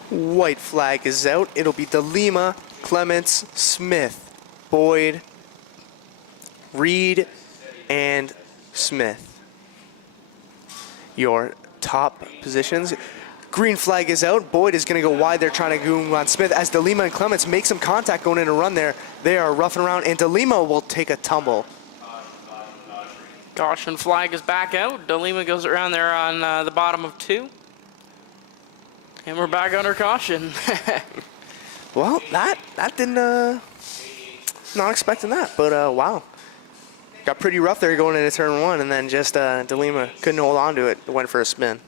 White flag is out. It'll be DeLima, Clements, Smith, Boyd, Reed, and Smith. Your top positions. Green flag is out. Boyd is going to go wide there trying to go on Smith as DeLima and Clements make some contact going in a run there. They are roughing around and DeLima will take a tumble. Caution flag is back out. DeLima goes around there on the bottom of 2. And we're back under caution. Well, that didn't, not expecting that, but wow. Got pretty rough there going into turn 1, and then just DeLima couldn't hold on to it. Went for a spin.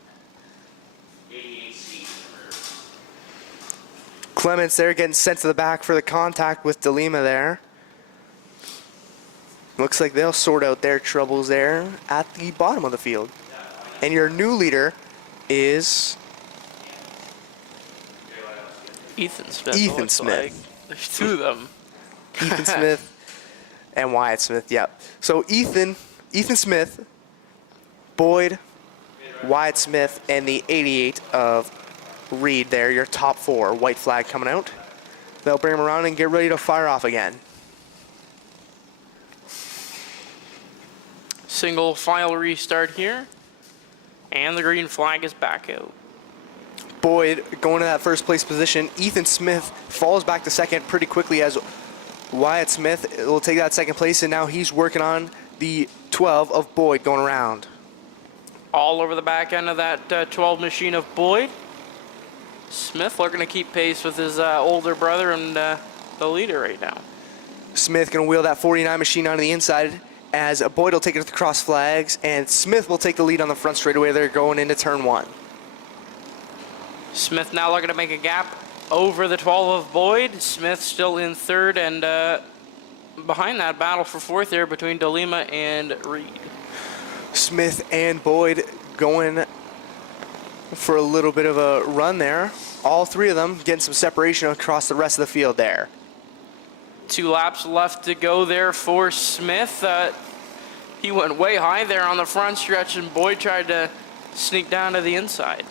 Clements there getting sent to the back for the contact with DeLima there. Looks like they'll sort out their troubles there at the bottom of the field. And your new leader is Ethan Smith. Ethan Smith. Like. There's 2 of them. Ethan Smith and Wyatt Smith, yep. So Ethan Smith, Boyd, Wyatt Smith, and the 88 of Reed there, your top 4. White flag coming out. They'll bring them around and get ready to fire off again. Single file restart here. And the green flag is back out. Boyd going to that first place position. Ethan Smith falls back to second pretty quickly as Wyatt Smith will take that second place, and now he's working on the 12 of Boyd going around. All over the back end of that 12 machine of Boyd. Smith looking to keep pace with his older brother and the leader right now. Smith going to wheel that 49 machine onto the inside as Boyd will take it to the cross flags, and Smith will take the lead on the front straightaway. They're going into turn 1. Smith now looking to make a gap over the 12 of Boyd. Smith still in 3rd, and behind that battle for 4th there between DeLima and Reed. Smith and Boyd going for a little bit of a run there. All 3 of them getting some separation across the rest of the field there. 2 laps left to go there for Smith. He went way high there on the front stretch, and Boyd tried to sneak down to the inside.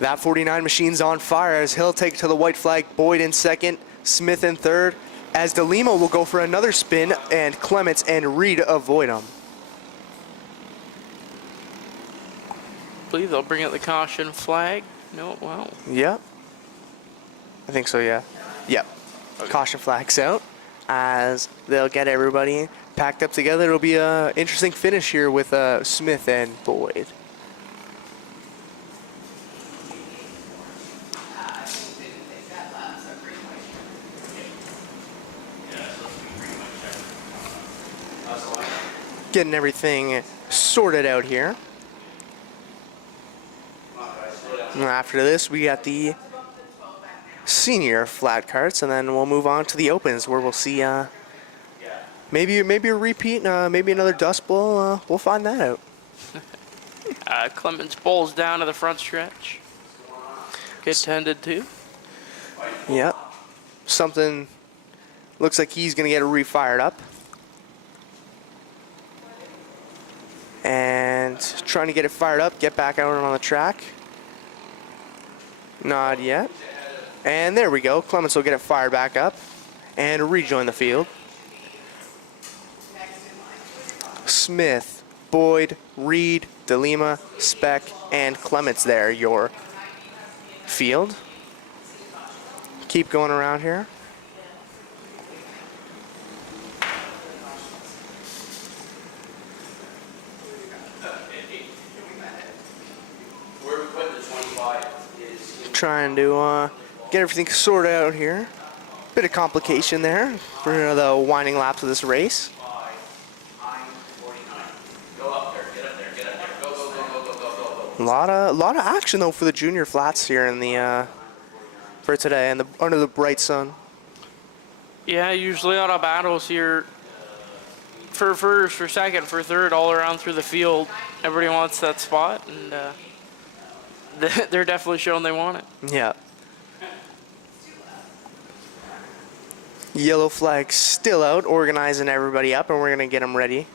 That 49 machine's on fire as he'll take to the white flag. Boyd in 2nd, Smith in 3rd, as DeLima will go for another spin, and Clements and Reed avoid him. I believe they'll bring out the caution flag. No, wow. Yep. I think so, yeah. Yep. Okay. Caution flag's out as they'll get everybody packed up together. It'll be an interesting finish here with Smith and Boyd. Getting everything sorted out here. And after this, we got the senior flat carts, and then we'll move on to the opens, where we'll see maybe a repeat, maybe another Dust Bowl. We'll find that out. Clements bowls down to the front stretch. Get tended to. Yep. Something looks like he's going to get it refired up. And trying to get it fired up, get back out on the track. Not yet. And there we go. Clements will get it fired back up and rejoin the field. Smith, Boyd, Reed, DeLima, Speck, and Clements there, your field. Keep going around here. trying to get everything sorted out here. Bit of complication there for the winding laps of this race. A lot of action though for the junior flats here in the for today and under the bright sun. Yeah, usually a lot of battles here. For first, for second, for third, all around through the field. Everybody wants that spot, and they're definitely showing they want it. Yeah. Yellow flag still out, organizing everybody up, and we're gonna get them ready.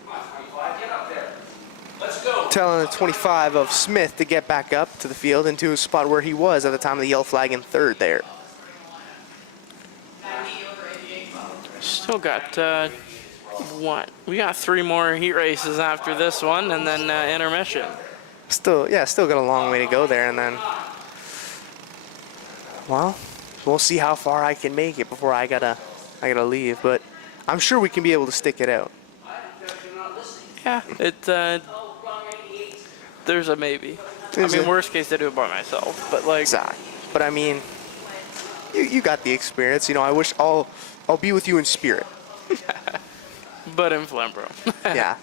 Telling the 25 of Smith to get back up to the field into a spot where he was at the time of the yellow flag in third there. Still got what? We got 3 more heat races after this one, and then intermission. Still got a long way to go there, and then, well, we'll see how far I can make it before I gotta leave, but I'm sure we can be able to stick it out. Yeah, there's a maybe. Worst case, I do it by myself, but like. Exactly. But I mean, you got the experience. You know, I wish I'll be with you in spirit. But in Flamborough. Yeah.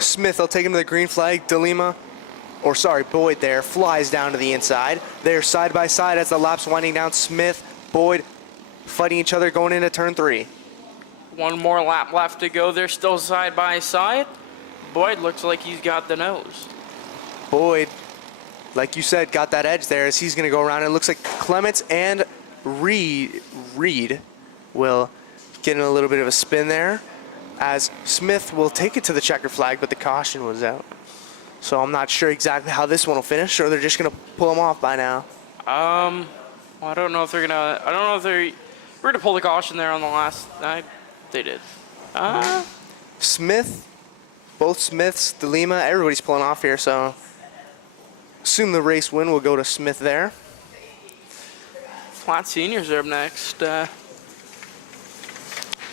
Smith, I'll take him to the green flag. Boyd there flies down to the inside. They're side by side as the lap's winding down. Smith, Boyd fighting each other going into turn 3. 1 more lap left to go. They're still side by side. Boyd looks like he's got the nose. Boyd, like you said, got that edge there as he's going to go around. It looks like Clements and Reed will get in a little bit of a spin there as Smith will take it to the checker flag, but the caution was out. So I'm not sure exactly how this one will finish, or they're just going to pull him off by now. Well, I don't know if they're going to... I don't know if they're... We're going to pull the caution there on the last... They did. Smith, both Smiths, DeLima, everybody's pulling off here, so assume the race win will go to Smith there. Flat seniors are up next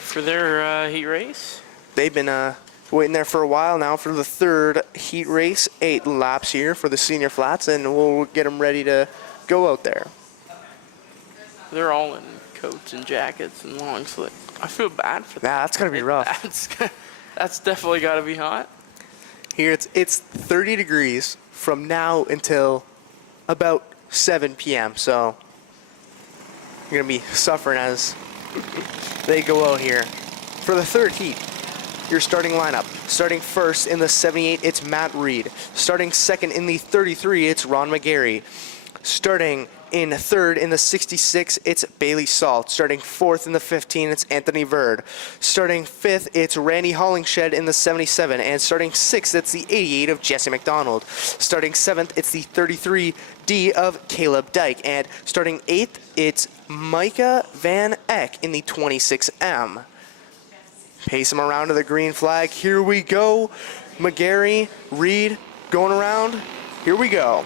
for their heat race. They've been waiting there for a while now for the third heat race, 8 laps here for the senior flats, and we'll get them ready to go out there. They're all in coats and jackets and long sleeves. I feel bad for them. Yeah, that's gonna be rough. That's definitely got to be hot. Here it's 30 degrees from now until about 7 p.m. So you're gonna be suffering as they go out here. For the third heat, your starting lineup. Starting first in the 78, it's Matt Reed. Starting second in the 33, it's Ron McGarry. Starting in third in the 66, it's Bailey Salt. Starting fourth in the 15, it's Anthony Verd. Starting fifth, it's Randy Hollingshed in the 77. And starting sixth, it's the 88 of Jesse McDonald. Starting seventh, it's the 33D of Caleb Dyke. And starting eighth, it's Micah Van Eck in the 26M. Pace him around to the green flag. Here we go. McGarry, Reed, going around. Here we go.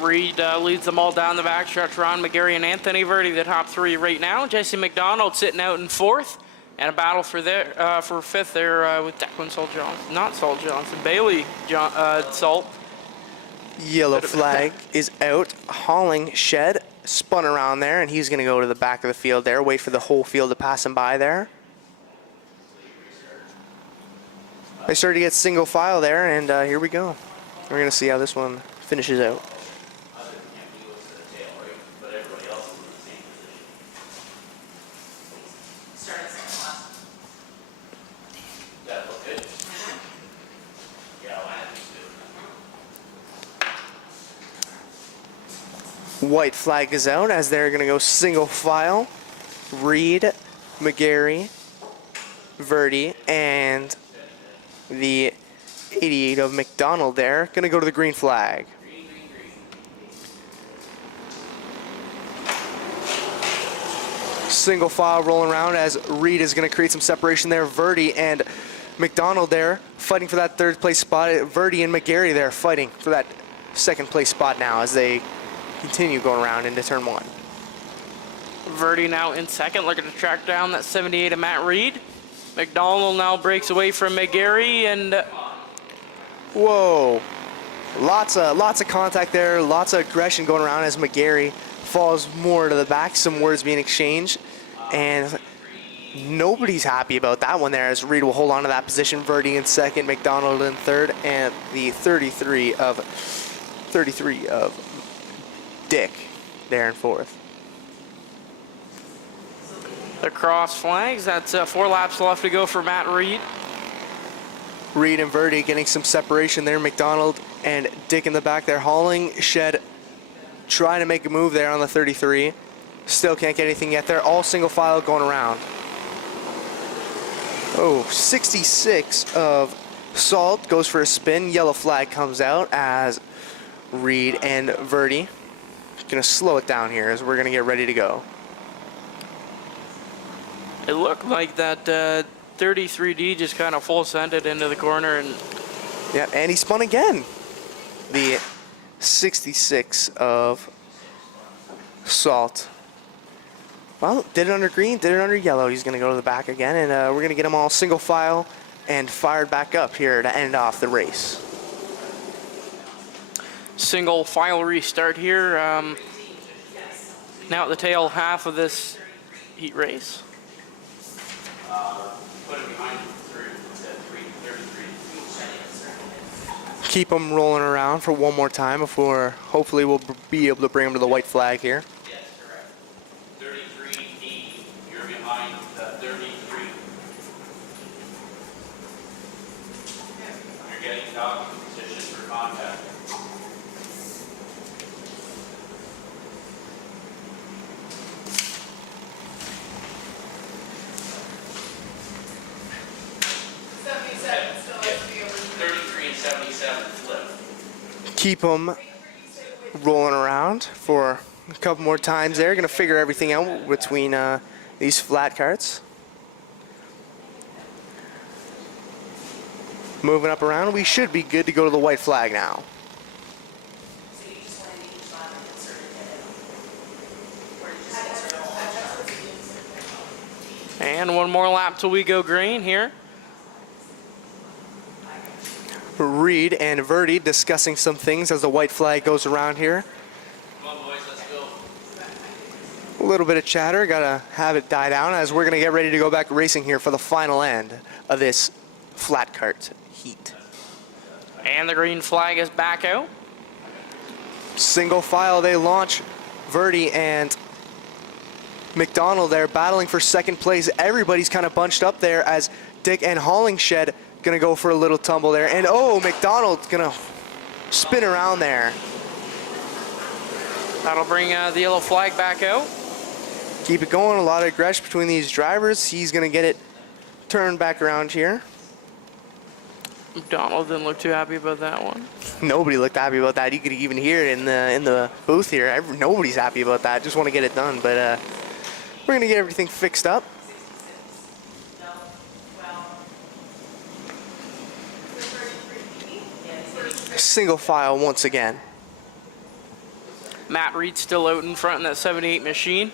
Reed leads them all down the backstretch. Ron McGarry and Anthony Verdi, the top 3 right now. Jesse McDonald sitting out in 4th. And a battle for for 5th there with Declan Salt Johnson. Not Salt Johnson, Bailey Salt. Yellow flag is out. Hollingshed spun around there, and he's going to go to the back of the field there. Wait for the whole field to pass him by there. They started to get single file there, and here we go. We're going to see how this one finishes out. White flag is out as they're going to go single file. Reed, McGarry, Verdi, and the 88 of McDonald there going to go to the green flag. Single file rolling around as Reed is going to create some separation there. Verdi and McDonald there fighting for that 3rd place spot. Verdi and McGarry there fighting for that 2nd place spot now as they continue going around into turn 1. Verdi now in 2nd, looking to track down that 78 of Matt Reed. McDonald now breaks away from McGarry and Whoa. Lots of contact there, lots of aggression going around as McGarry falls more to the back, some words being exchanged, and nobody's happy about that one there as Reed will hold on to that position. Verdi in second, McDonald in third, and the 33 of Dick there in fourth. The cross flags, that's 4 laps left to go for Matt Reed. Reed and Verdi getting some separation there. McDonald and Dick in the back there. Hollingshed trying to make a move there on the 33. Still can't get anything yet. They're all single file going around. Oh, 66 of Salt goes for a spin. Yellow flag comes out as Reed and Verdi. Gonna slow it down here as we're gonna get ready to go. It looked like that 33D just kind of full sent it into the corner, and Yeah, and he spun again. The 66 of Salt. Well, did it under green, did it under yellow. He's going to go to the back again, and we're going to get them all single file and fired back up here to end off the race. single file restart here. Now at the tail half of this heat race. Keep them rolling around for one more time before hopefully we'll be able to bring them to the white flag here. Yes, correct. 33D, you're behind the 33. You're getting docked position for contact. Yes, 33 and 77 flip. Keep them rolling around for a couple more times there. Going to figure everything out between these flat carts. Moving up around, we should be good to go to the white flag now. And one more lap till we go green here. Reed and Verdi discussing some things as the white flag goes around here. Come on, boys, let's go. A little bit of chatter, gotta have it die down as we're gonna get ready to go back racing here for the final end of this flat cart heat. And the green flag is back out. Single file, they launch. Verdi and McDonald there battling for second place. Everybody's kind of bunched up there as Dick and Hollingshed gonna go for a little tumble there. And oh, McDonald's gonna spin around there. That'll bring the yellow flag back out. Keep it going, a lot of aggression between these drivers. He's gonna get it turned back around here. McDonald didn't look too happy about that one. Nobody looked happy about that. You could even hear it in the booth here. Nobody's happy about that. Just want to get it done, but we're gonna get everything fixed up. Single file once again. Matt Reed still out in front in that 78 machine.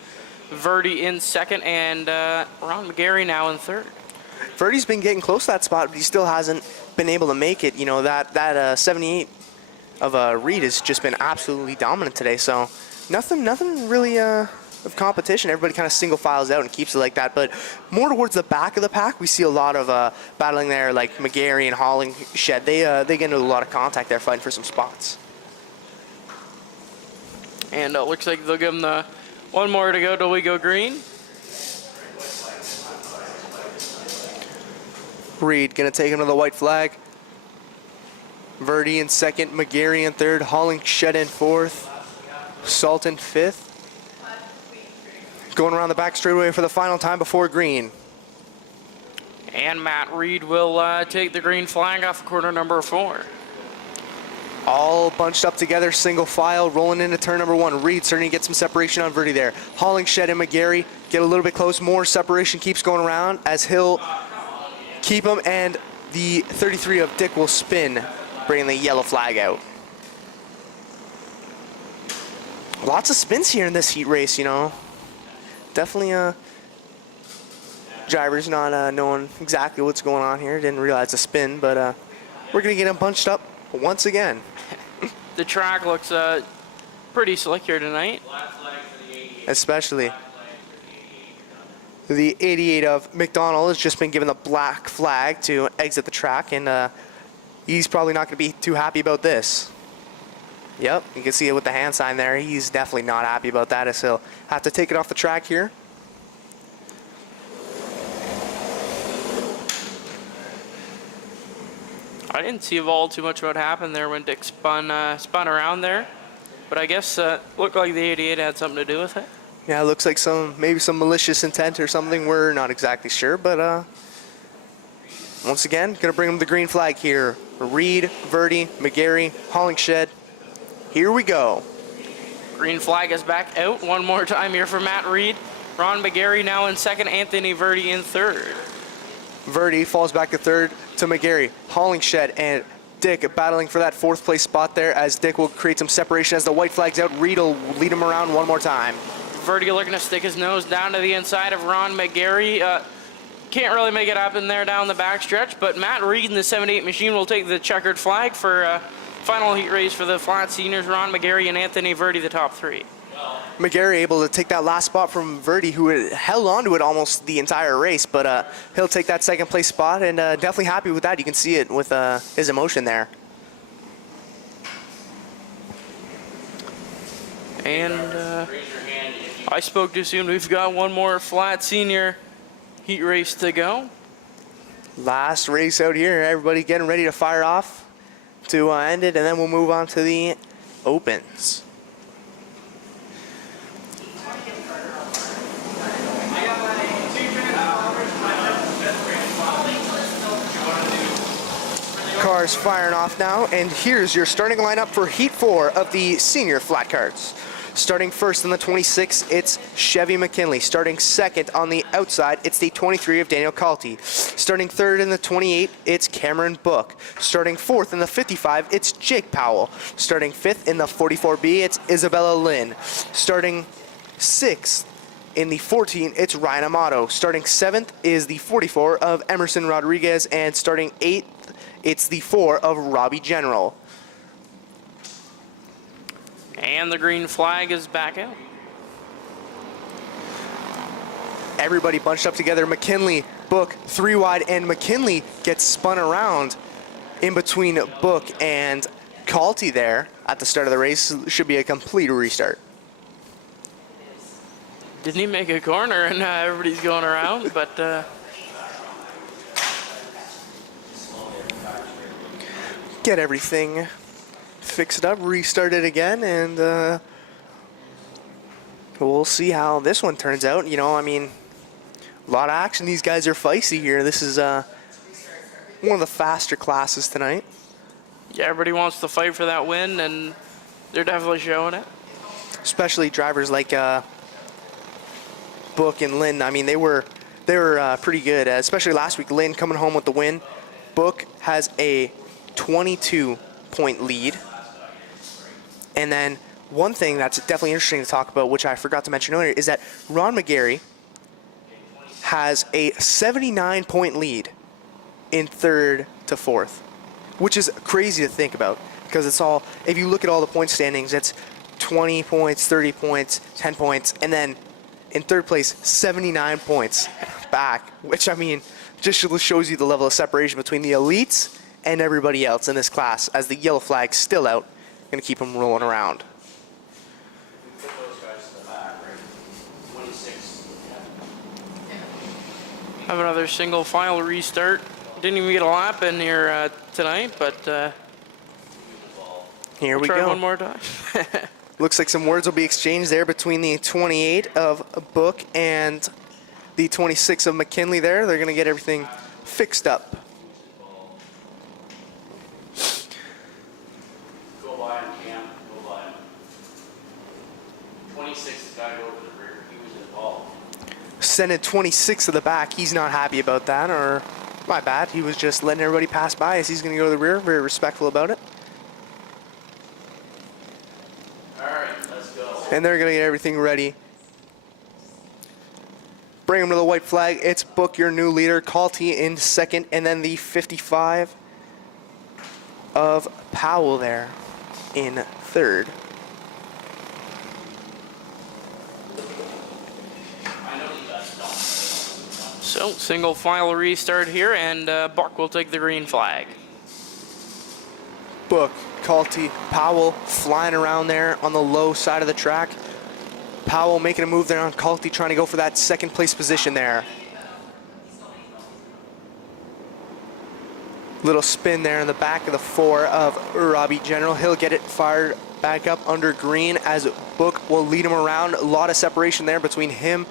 Verdi in second, and Ron McGarry now in third. Verdi's been getting close to that spot, but he still hasn't been able to make it. You know, that 78 of Reed has just been absolutely dominant today. So nothing really of competition. Everybody kind of single files out and keeps it like that. But more towards the back of the pack, we see a lot of battling there, like McGarry and Hollingshed. They get into a lot of contact there, fighting for some spots. And it looks like they'll give him the one more to go till we go green. Reed gonna take him to the white flag. Verdi in second, McGarry in third, Hollingshed in fourth, Salt in fifth. Going around the back straightaway for the final time before green. And Matt Reed will take the green flag off corner number 4. All bunched up together, single file, rolling into turn number 1. Reed starting to get some separation on Verdi there. Hollingshed and McGarry get a little bit close. More separation keeps going around as Hill keep him, and the 33 of Dick will spin, bringing the yellow flag out. Lots of spins here in this heat race, you know. Definitely drivers not knowing exactly what's going on here. Didn't realize a spin, but we're going to get them bunched up once again. The track looks pretty slick here tonight. Black flag for the 88. Especially Black flag for the 88. the 88 of McDonald has just been given the black flag to exit the track, and he's probably not going to be too happy about this. Yep, you can see it with the hand sign there. He's definitely not happy about that, as he'll have to take it off the track here. I didn't see all too much what happened there when Dick spun around there, but I guess looked like the 88 had something to do with it. Yeah, it looks like maybe some malicious intent or something. We're not exactly sure, but once again, gonna bring him the green flag here. Reed, Verdi, McGarry, Hollingshed. Here we go. Green flag is back out one more time here for Matt Reed. Ron McGarry now in second, Anthony Verdi in third. Verdi falls back to third to McGarry. Hollingshed and Dick battling for that fourth place spot there, as Dick will create some separation as the white flag's out. Reed will lead him around one more time. Verdi looking to stick his nose down to the inside of Ron McGarry. Can't really make it happen there down the backstretch, but Matt Reed in the 78 machine will take the checkered flag for final heat race for the flat seniors. Ron McGarry and Anthony Verdi, the top three. McGarry able to take that last spot from Verdi, who had held on to it almost the entire race, but he'll take that second place spot, and definitely happy with that. You can see it with his emotion there. And Raise your hand if you I spoke too soon. We've got one more flat senior heat race to go. Last race out here. Everybody getting ready to fire off to end it, and then we'll move on to the opens. Cars firing off now, and here's your starting lineup for Heat 4 of the senior flat cards. Starting first in the 26, it's Chevy McKinley. Starting second on the outside, it's the 23 of Daniel Calty. Starting third in the 28, it's Cameron Book. Starting fourth in the 55, it's Jake Powell. Starting fifth in the 44B, it's Isabella Lynn. Starting sixth in the 14, it's Ryan Amato. Starting seventh is the 44 of Emerson Rodriguez, and starting eighth, it's the 4 of Robbie General. And the green flag is back out. Everybody bunched up together. McKinley, Book, 3 wide, and McKinley gets spun around in between Book and Calty there at the start of the race. Should be a complete restart. Didn't he make a corner and everybody's going around, but Get everything fixed up, restart it again, and we'll see how this one turns out. You know, I mean, a lot of action. These guys are feisty here. This is one of the faster classes tonight. yeah, everybody wants to fight for that win, and they're definitely showing it. Especially drivers like Book and Lynn. I mean, they were pretty good. Especially last week, Lynn coming home with the win. Book has a 22-point lead. And then one thing that's definitely interesting to talk about, which I forgot to mention earlier, is that Ron McGarry has a 79-point lead in third to fourth, which is crazy to think about, because it's all, if you look at all the point standings, it's 20 points, 30 points, 10 points, and then in third place, 79 points back, which, I mean, just shows you the level of separation between the elites and everybody else in this class, as the yellow flag's still out. Going to keep them rolling around. put those guys to the back, right? 26. Have another single file restart. Didn't even get a lap in here tonight, but Here we try go. one more time. Looks like some words will be exchanged there between the 28 of Book and the 26 of McKinley there. They're going to get everything fixed up. Go by him, Cam. Go by him. 26 is got to go to the rear. He was involved. Sending 26 to the back. He's not happy about that, or my bad. He was just letting everybody pass by as he's going to go to the rear. Very respectful about it. All right, let's go. And they're going to get everything ready. Bring him to the white flag. It's Book, your new leader. Calty in second, and then the 55 of Powell there in third. So, single file restart here, and Buck will take the green flag. Book, Calty, Powell flying around there on the low side of the track. Powell making a move there on Calty, trying to go for that second place position there. Little spin there in the back of the 4 of Robbie General. He'll get it fired back up under green as Book will lead him around. A lot of separation there between him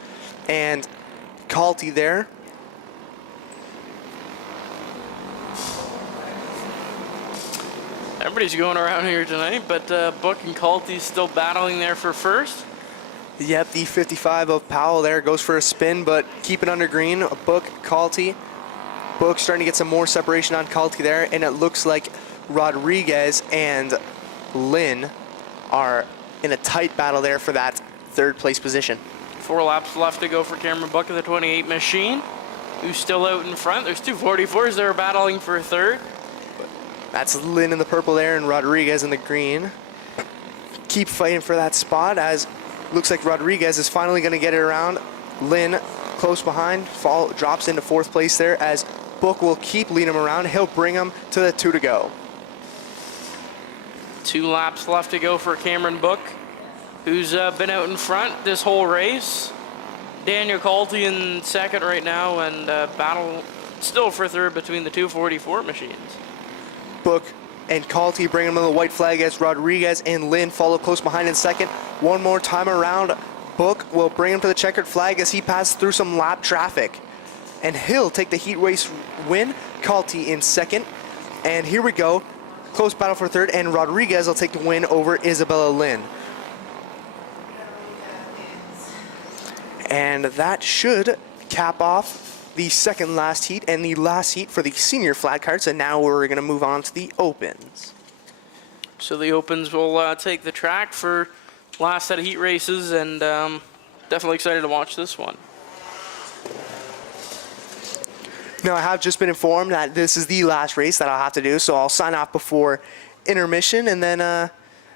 and Calty there. Everybody's going around here tonight, but Book and Calty still battling there for first. Yep, the 55 of Powell there goes for a spin, but keep it under green. Book, Calty. Book starting to get some more separation on Calty there, and it looks like Rodriguez and Lynn are in a tight battle there for that third place position. 4 laps left to go for Cameron Buck of the 28 machine, who's still out in front. There's 2 44s that are battling for third. That's Lynn in the purple there and Rodriguez in the green. Keep fighting for that spot as looks like Rodriguez is finally going to get it around. Lynn close behind, drops into 4th place there as Book will keep leading him around. He'll bring him to the 2 to go. 2 laps left to go for Cameron Book, who's been out in front this whole race. Daniel Calty in second right now, and battle still for third between the 2 44 machines. Book and Calty bring him to the white flag as Rodriguez and Lynn follow close behind in second. One more time around, Book will bring him to the checkered flag as he passes through some lap traffic. And he'll take the heat race win. Calty in second. And here we go. Close battle for third, and Rodriguez will take the win over Isabella Lynn. And that should cap off the second last heat and the last heat for the senior flat carts, and now we're going to move on to the opens. So the opens will take the track for last set of heat races, and definitely excited to watch this one. Now, I have just been informed that this is the last race that I'll have to do, so I'll sign off before intermission, and then,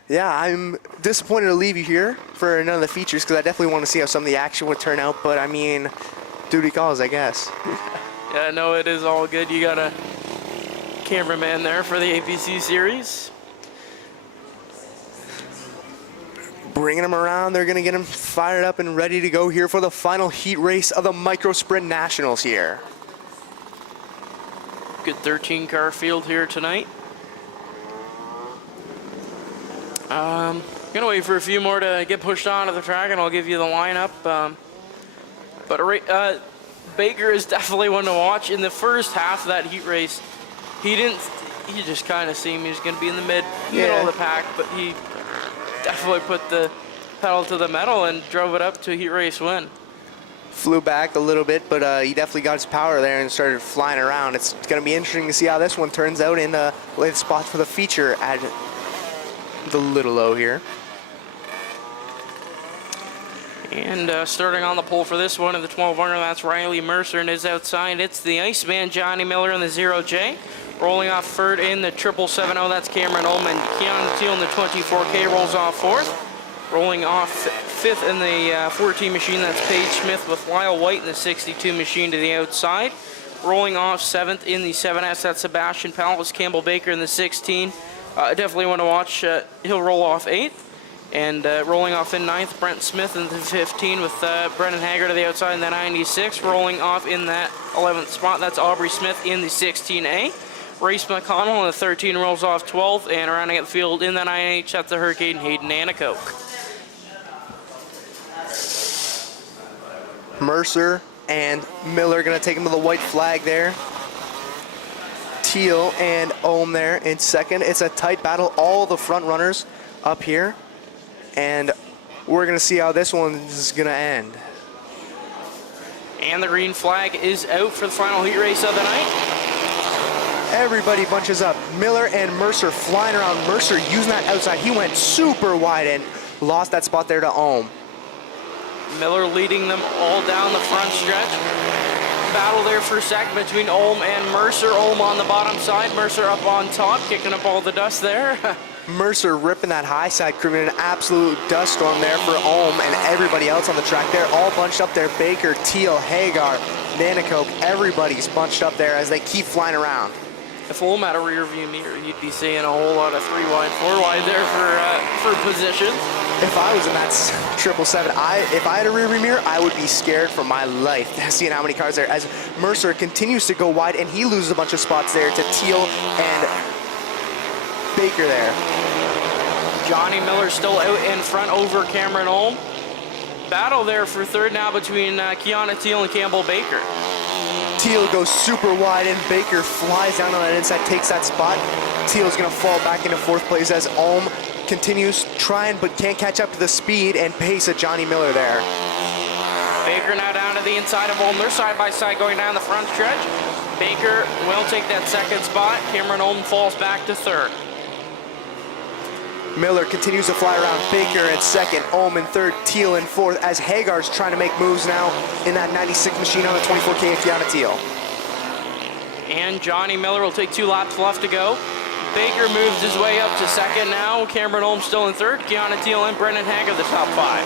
yeah, I'm disappointed to leave you here for none of the features because I definitely want to see how some of the action would turn out, but I mean, duty calls, I guess. Yeah, no, it is all good. You got a cameraman there for the APC series. Bringing them around, they're going to get them fired up and ready to go here for the final heat race of the Micro Sprint Nationals here. Good 13 car field here tonight. Gonna wait for a few more to get pushed onto the track, and I'll give you the lineup. But Baker is definitely one to watch. In the first half of that heat race, he just kind of seemed he was going to be in the middle of the pack, but he definitely put the pedal to the metal and drove it up to a heat race win. Flew back a little bit, but he definitely got his power there and started flying around. It's going to be interesting to see how this one turns out in the late spot for the feature at the Little O here. And starting on the pole for this one in the 1200, that's Riley Mercer, and is outside. It's the Iceman, Johnny Miller in the 0J. Rolling off third in the 770, that's Cameron Ullman. Keanu Teal in the 24K rolls off fourth. Rolling off fifth in the 14 machine, that's Paige Smith with Lyle White in the 62 machine to the outside. Rolling off seventh in the 7S, that's Sebastian Powell with Campbell Baker in the 16. Definitely want to watch. He'll roll off eighth. And rolling off in ninth, Brent Smith in the 15 with Brendan Haggard to the outside in the 96. Rolling off in that 11th spot, that's Aubrey Smith in the 16A. Race McConnell in the 13 rolls off 12th, and rounding out the field in the 9H, that's the Hurricane Hayden Anacoke. Mercer and Miller going to take him to the white flag there. Teal and Ohm there in second. It's a tight battle. All the front runners up here. And we're going to see how this one is going to end. And the green flag is out for the final heat race of the night. Everybody bunches up. Miller and Mercer flying around. Mercer using that outside. He went super wide and lost that spot there to Ohm. Miller leading them all down the front stretch. Battle there for a second between Ulm and Mercer. Ulm on the bottom side, Mercer up on top, kicking up all the dust there. Mercer ripping that high side, creating an absolute dust storm there for Ulm and everybody else on the track there, all bunched up there. Baker, Teal, Hagar, Nanacoke, everybody's bunched up there as they keep flying around. If Ulm had a rear view mirror, you'd be seeing a whole lot of 3 wide, 4 wide there for positions. If I was in that 777, if I had a rear view mirror, I would be scared for my life seeing how many cars there, as Mercer continues to go wide and he loses a bunch of spots there to Teal and Baker there. Johnny Miller still out in front over Cameron Ulm. Battle there for third now between Kiana Teal and Campbell Baker. Teal goes super wide and Baker flies down on that inside, takes that spot. Teal's gonna fall back into fourth place as Ulm continues trying but can't catch up to the speed and pace of Johnny Miller there. Baker now down to the inside of Ulm. They're side by side going down the front stretch. Baker will take that second spot. Cameron Ulm falls back to third. Miller continues to fly around. Baker in second, Ulm in third, Teal in fourth, as Hagar's trying to make moves now in that 96 machine on the 24K of Kiana Teal. And Johnny Miller will take 2 laps left to go. Baker moves his way up to second now. Cameron Ulm still in third. Kiana Teal and Brendan Hager the top 5.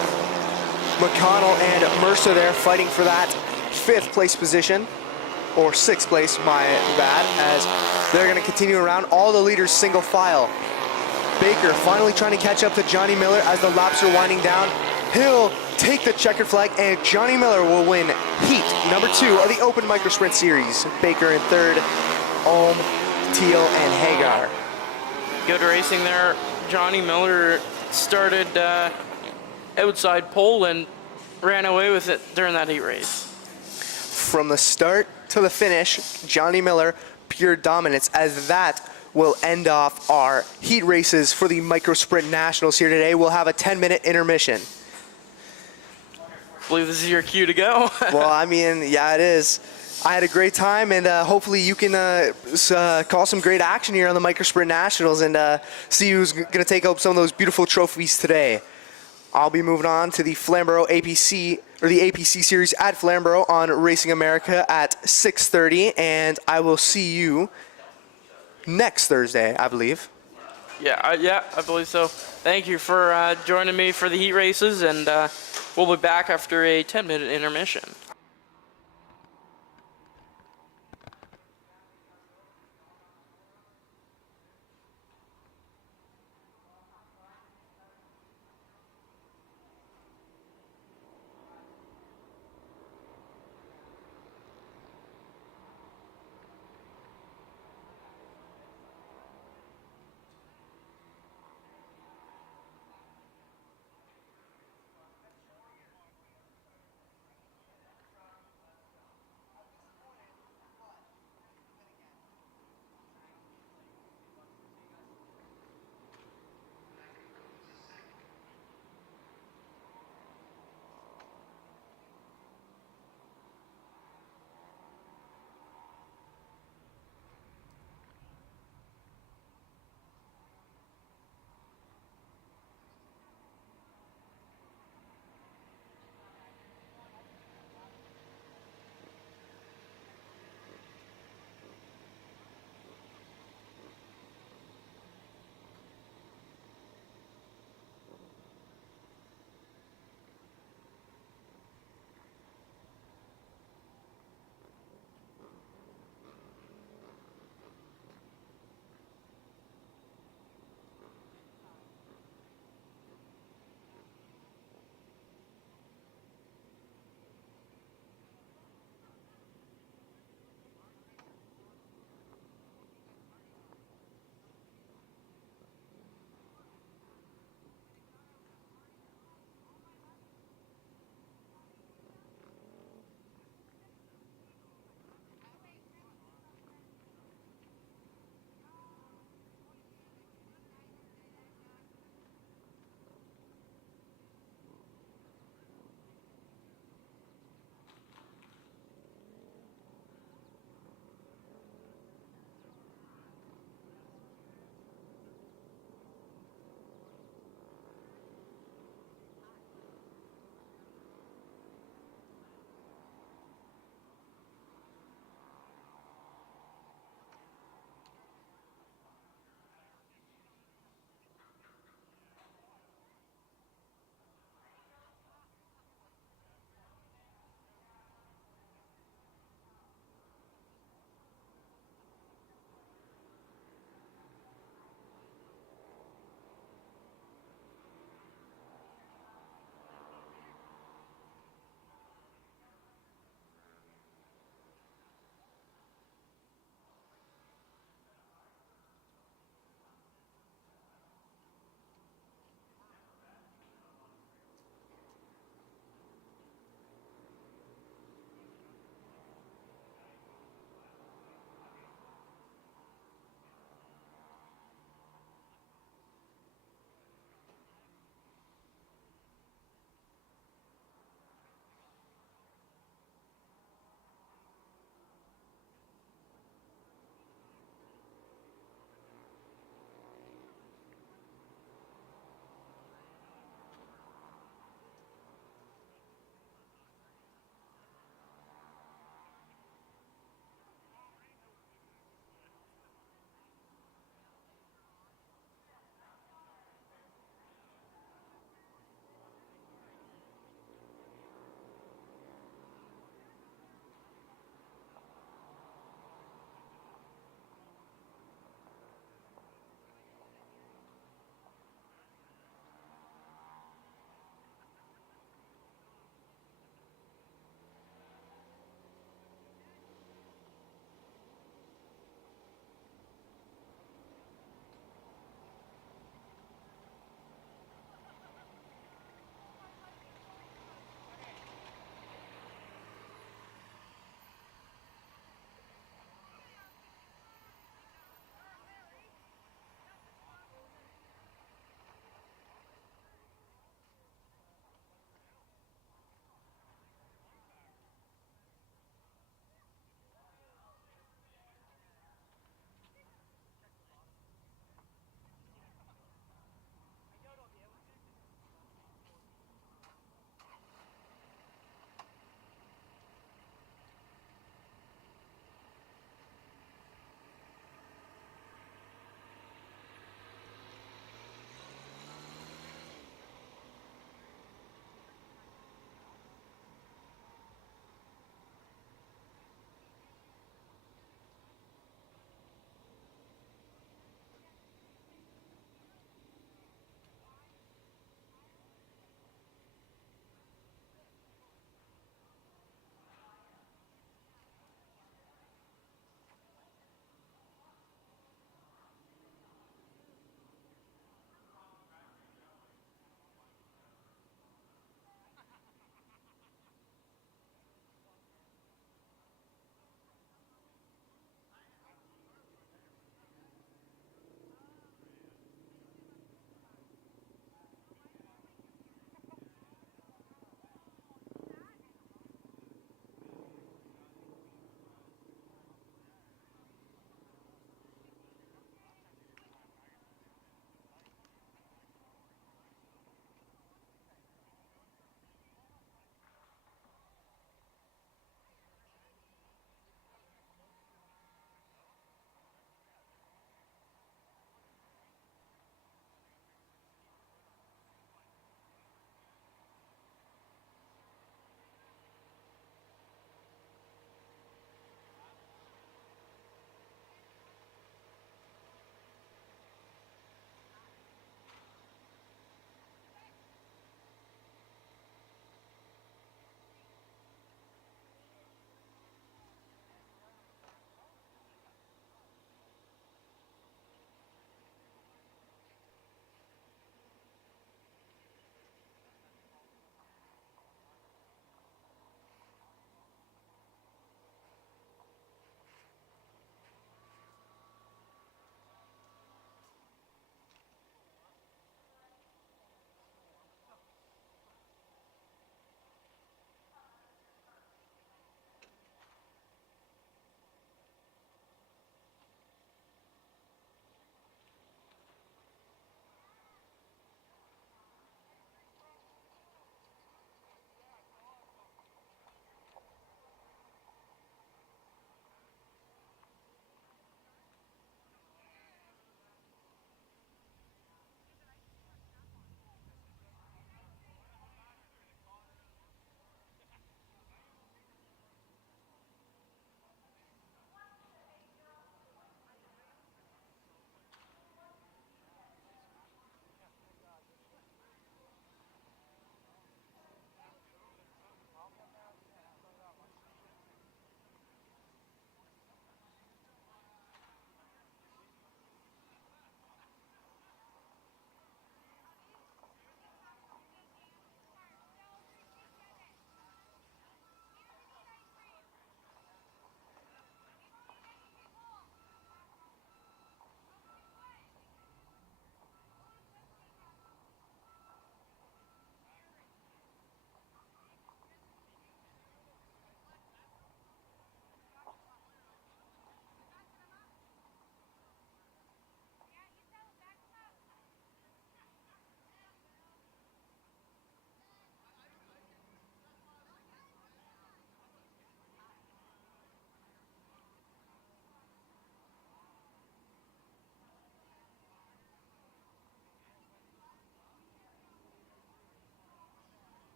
McConnell and Mercer there fighting for that 5th place position, or 6th place, my bad, as they're gonna continue around. All the leaders single file. Baker finally trying to catch up to Johnny Miller as the laps are winding down. He'll take the checkered flag and Johnny Miller will win heat number 2 of the Open Micro Sprint Series. Baker in third, Ulm, Teal, and Hagar. Good racing there. Johnny Miller started outside pole and ran away with it during that heat race. From the start to the finish, Johnny Miller, pure dominance, as that will end off our heat races for the Micro Sprint Nationals here today. We'll have a 10-minute intermission. I believe this is your cue to go. Well, I mean, yeah, it is. I had a great time, and hopefully you can call some great action here on the Micro Sprint Nationals and see who's going to take up some of those beautiful trophies today. I'll be moving on to the Flamborough APC, or the APC series at Flamborough on Racing America at 6:30, and I will see you next Thursday, I believe. Yeah, I believe so. Thank you for joining me for the heat races, and we'll be back after a 10-minute intermission.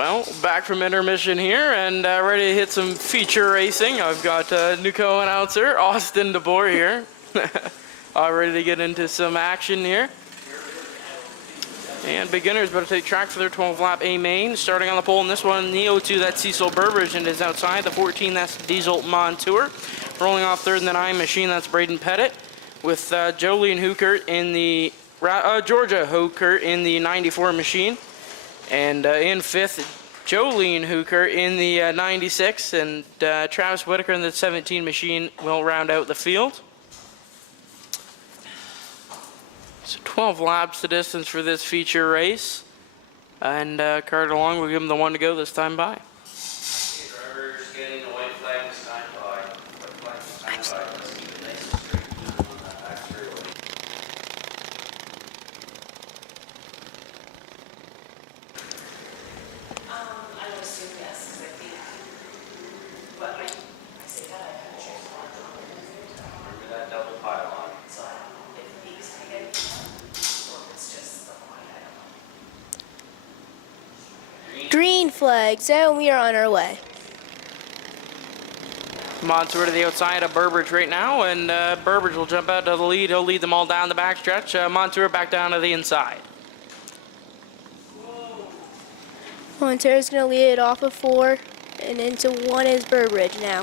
Well, back from intermission here and ready to hit some feature racing. I've got new co-announcer Austin DeBoer here. All ready to get into some action here. And beginners better take track for their 12-lap A main. Starting on the pole in this one, the 02, that's Cecil Burbridge, and is outside. The 14, that's Diesel Montour. Rolling off third in the 9 machine, that's Braden Pettit. With Jolene Hookert in the Georgia Hookert in the 94 machine. And in fifth, Jolene Hookert in the 96, and Travis Whitaker in the 17 machine will round out the field. So 12 laps the distance for this feature race. And Carter Long will give him the one to go this time by. Drivers getting the white flag this time by. White flag this time by. Let's keep it nice and straight on that back straightaway. I would assume yes, because I think, but I say that I had a chance to watch it. Remember that double pylon. So I don't know if these can get, or if it's just the one, I don't know. Green flag, so we are on our way. Montour to the outside of Burbridge right now, and Burbridge will jump out to the lead. He'll lead them all down the backstretch. Montour back down to the inside. Montour's going to lead it off of 4, and into 1 is Burbridge now.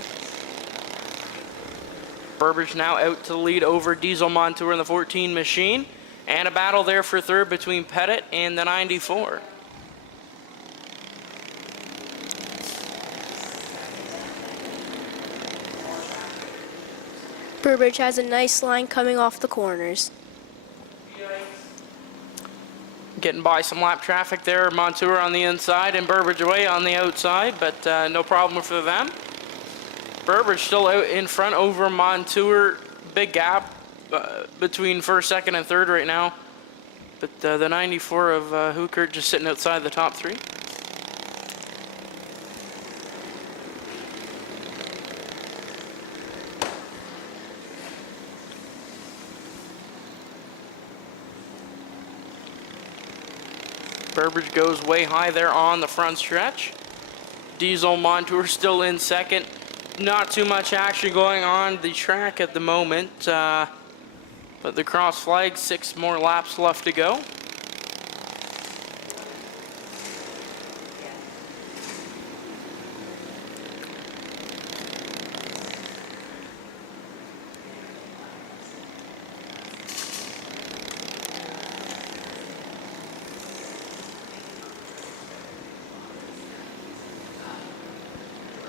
Burbridge now out to the lead over Diesel Montour in the 14 machine. And a battle there for third between Pettit and the 94. Burbridge has a nice line coming off the corners. Getting by some lap traffic there. Montour on the inside and Burbridge away on the outside, but no problem for them. Burbridge still out in front over Montour. Big gap between first, second, and third right now. But the 94 of Hookert just sitting outside the top 3. Burbridge goes way high there on the front stretch. Diesel Montour still in second. Not too much action going on the track at the moment, but the cross flag, 6 more laps left to go.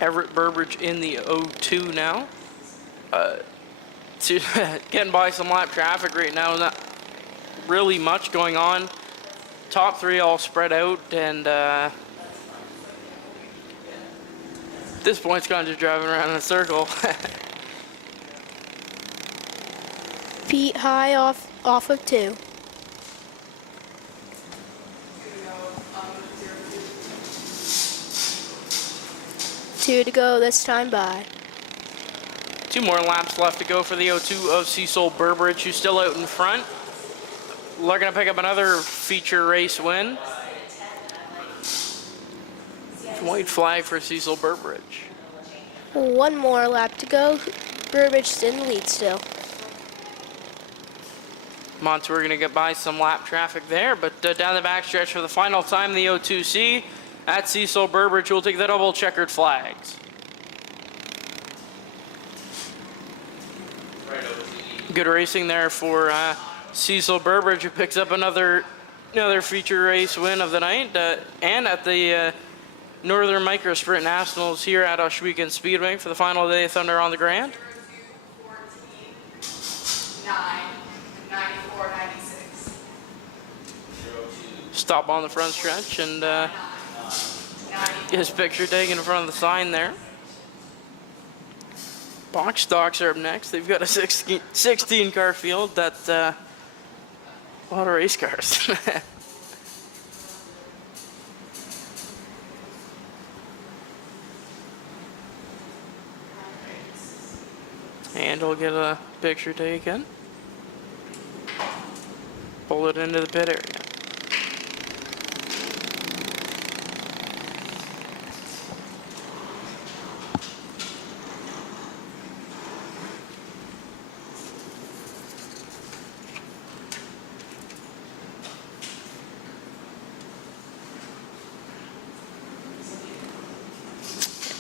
Everett Burbridge in the 02 now. Getting by some lap traffic right now. Not really much going on. Top 3 all spread out, and at this point it's kind of just driving around in a circle. Pete high off of 2. Two to go this time by. 2 more laps left to go for the 02 of Cecil Burbridge, who's still out in front. Looking to pick up another feature race win. White flag for Cecil Burbridge. 1 more lap to go. Burbridge's in the lead still. Montour going to get by some lap traffic there, but down the backstretch for the final time, the 02C at Cecil Burbridge will take the double checkered flags. Good racing there for Cecil Burbridge, who picks up another feature race win of the night, and at the Northern Micro Sprint Nationals here at Ohsweken Speedway for the final day of Thunder on the Grand. 9, 94, 96. Stop on the front stretch and get his picture taken in front of the sign there. Box stocks are up next. They've got a 16 car field. That's a lot of race cars. And we'll get a picture taken. Pull it into the pit area.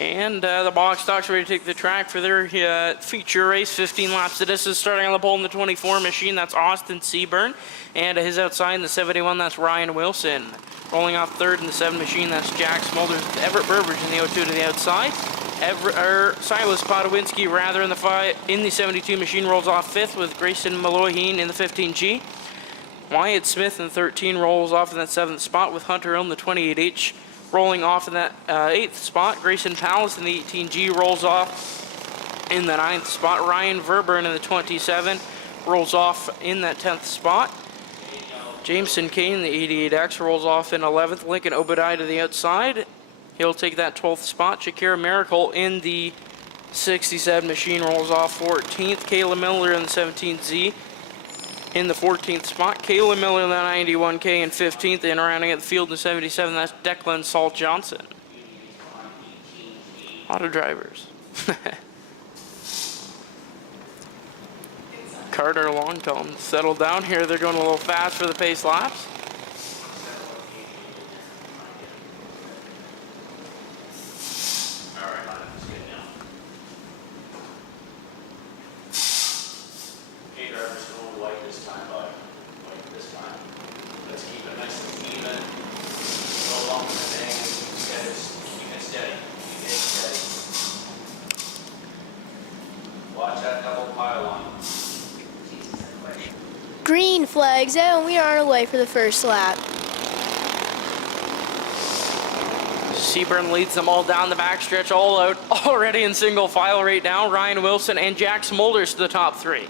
And the box stocks ready to take the track for their feature race. 15 laps. This is starting on the pole in the 24 machine. That's Austin Seaburn. And his outside in the 71, that's Ryan Wilson. Rolling off third in the 7 machine, that's Jack Smulders with Everett Burbridge in the 02 to the outside. Silas Podowinski rather in the 72 machine rolls off 5th with Grayson Maloheen in the 15G. Wyatt Smith in the 13 rolls off in that 7th spot with Hunter Hill in the 28H. Rolling off in that 8th spot, Grayson Palace in the 18G rolls off in the 9th spot. Ryan Verburn in the 27 rolls off in that 10th spot. Jameson Kane in the 88X rolls off in 11th. Lincoln Obadiah to the outside. He'll take that 12th spot. Shakira Miracle in the 67 machine rolls off 14th. Kayla Miller in the 17Z in the 14th spot. Kayla Miller in the 91K in 15th, and rounding at the field in the 77, that's Declan Salt Johnson. A lot of drivers. Carter Longtone settled down here. They're going a little fast for the pace laps. Watch that double pylon. Green flags out, and we are on our way for the first lap. Seaburn leads them all down the backstretch, all out, already in single file right now. Ryan Wilson and Jack Smulders to the top 3.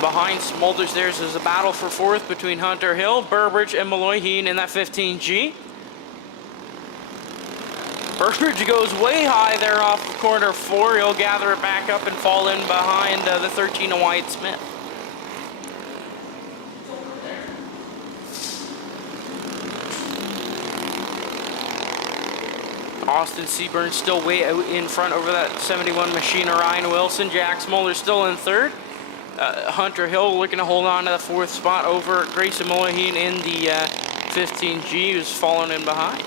Behind Smulders, there's a battle for 4th between Hunter Hill, Burbridge, and Maloheen in that 15G. Burbridge goes way high there off of corner 4. He'll gather it back up and fall in behind the 13 of Wyatt Smith. Austin Seaburn still way out in front over that 71 machine of Ryan Wilson. Jack Smulders still in 3rd. Hunter Hill looking to hold on to the 4th spot over Grayson Maloheen in the 15G, who's fallen in behind.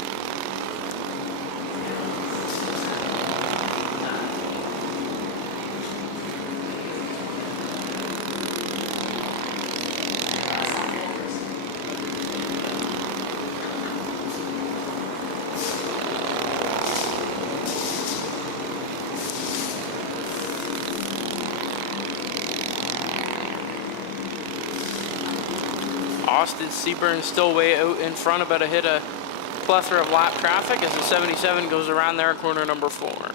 Austin Seaburn still way out in front, about to hit a plethora of lap traffic as the 77 goes around there at corner number 4.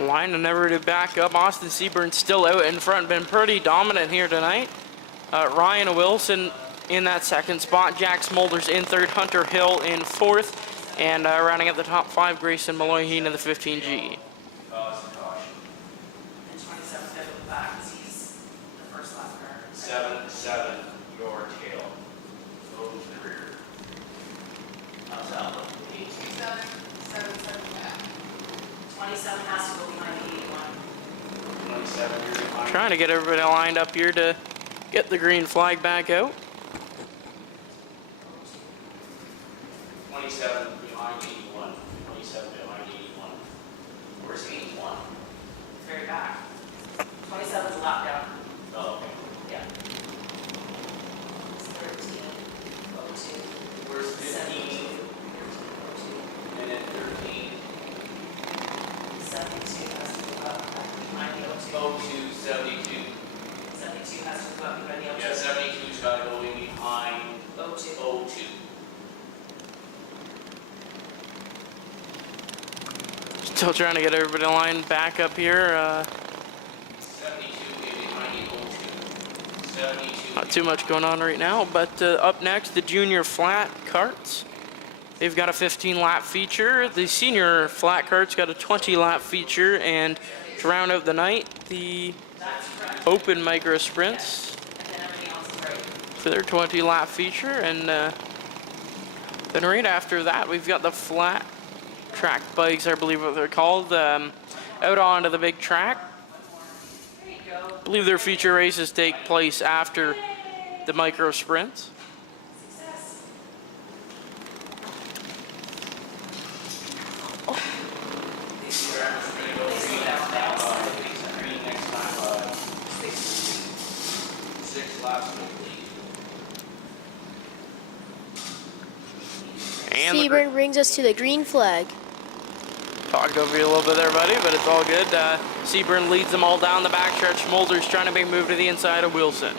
Line never to back up. Austin Seaburn still out in front, been pretty dominant here tonight. Ryan Wilson in that 2nd spot, Jack Smulders in 3rd, Hunter Hill in 4th, and rounding up the top 5, Grayson Maloheen in the 15G. And 27 head of the back, he's the first lap car. 7-7, your tail. Go to the rear. How's that look? 27 has to go behind the 81. 27, you're behind. Trying to get everybody lined up here to get the green flag back out. 27 behind 81. 27 behind 81. Where's 81? Very back. 27's a lap down. Oh, okay. Yeah. It's 13, 02. Where's 15? And then 13. 72 has to go up behind the 02. 02, 72. 72 has to go up behind the 02. Yeah, 72's got to go in behind 02. 02. Still trying to get everybody lined back up here. 72 is behind 02. 72. Not too much going on right now, but up next, the junior flat carts. They've got a 15-lap feature. The senior flat carts got a 20-lap feature, and to round out the night, the That's correct. open micro sprints And then everything else is right. for their 20-lap feature. And then right after that, we've got the flat track bikes, I believe what they're called, out onto the big track. There you go. I believe their feature races take place after the micro sprints. Success. These drivers are gonna go green next time by, green next time by 6 laps, I believe. And the Sebring brings us to the green flag. talked over you a little bit there, buddy, but it's all good. Sebring leads them all down the backstretch. Smolders trying to make a move to the inside of Wilson.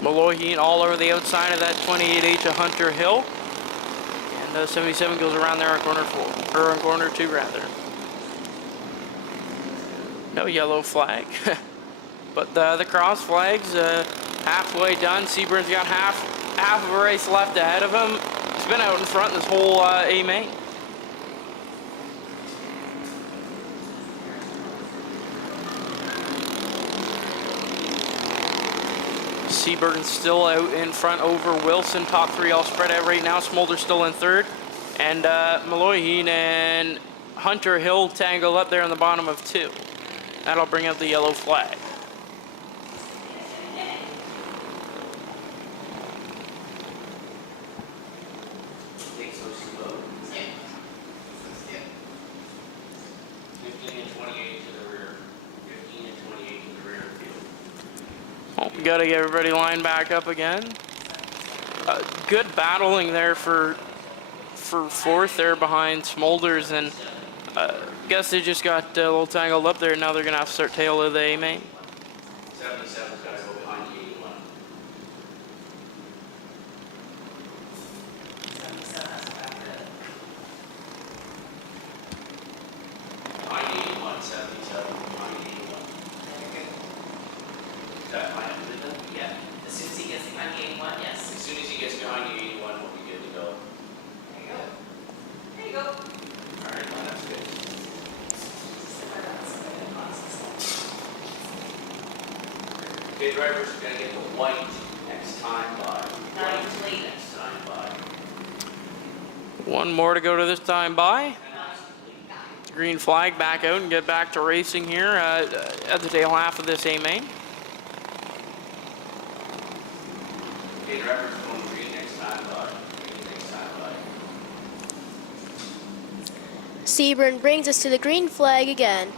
Malloy all over the outside of that 28H of Hunter Hill. And 77 goes around there on corner 4, or on corner 2 rather. No yellow flag. But the cross flag's halfway done. Sebring's got half of a race left ahead of him. He's been out in front this whole A main. Sebring's still out in front over Wilson. Top 3 all spread out right now. Smolder's still in 3rd. And Malloy and Hunter Hill tangle up there on the bottom of 2. That'll bring out the yellow flag. Take so slow. 15 and 28 to the rear. 15 and 28 to the rear field. Oh, we gotta get everybody lined back up again. Good battling there for 4th there behind Smolders, and guess they just got a little tangled up there. Now they're gonna have to start tail of the A main. 77's got to go behind the 81. 77 has to back it. Behind 81, 77, behind 81. Is that fine with them? Yeah. As soon as he gets behind the 81, yes. As soon as he gets behind the 81, we'll be good to go. There you go. There you go. All right, well, that's good. Okay, drivers are gonna get the white next time by. Not White even late. next time by. One more to go to this time by. Green flag back out and get back to racing here at the tail half of this A main. Okay, drivers going green next time by. Green next time by. Sebring brings us to the green flag again.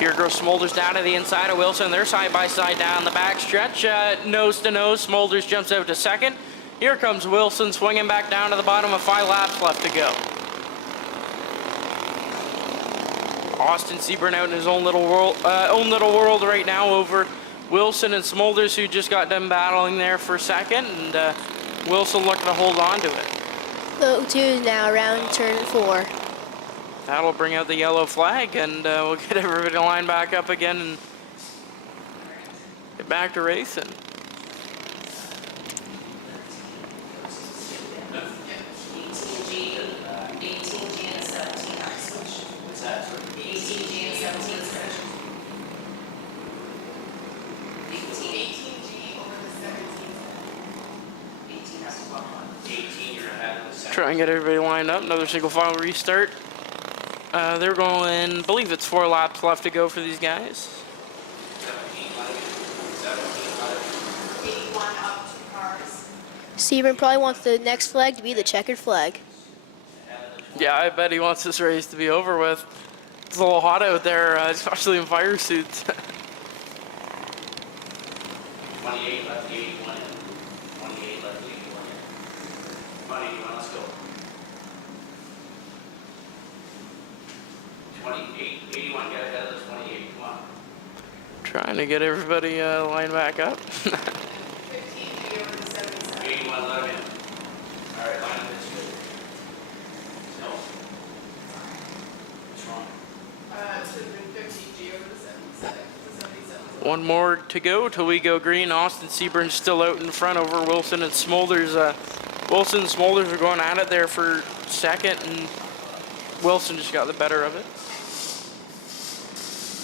Here goes Smolders down to the inside of Wilson. They're side by side down the backstretch. Nose to nose. Smolders jumps out to 2nd. Here comes Wilson swinging back down to the bottom with 5 laps left to go. Austin Sebring out in his own little world right now over Wilson and Smolders, who just got done battling there for 2nd, and Wilson looking to hold on to it. The 2 is now around turn 4. That'll bring out the yellow flag, and we'll get everybody lined back up again and get back to racing. 18G and a 17 I switch. What's that? 18G and 17 switch. 18G over the 17. 18 has to walk on. 18, you're ahead of the second. Try and get everybody lined up. Another single file restart. They're going, I believe it's 4 laps left to go for these guys. 17 left. 17 left. 81 up 2 cars. Sebring probably wants the next flag to be the checkered flag. Yeah, I bet he wants this race to be over with. It's a little hot out there, especially in fire suits. 28 left the 81 in. 28 left the 81 in. Come on, 81, let's go. 28, 81, get ahead of the 28, come on. Trying to get everybody lined back up. 15G over the 77. 81, let him in. All right, line up this good. No. What's wrong? It should have been 15G over the 77. The 77. One more to go till we go green. Austin Sebring's still out in front over Wilson and Smolders. Wilson and Smolders are going at it there for second, and Wilson just got the better of it.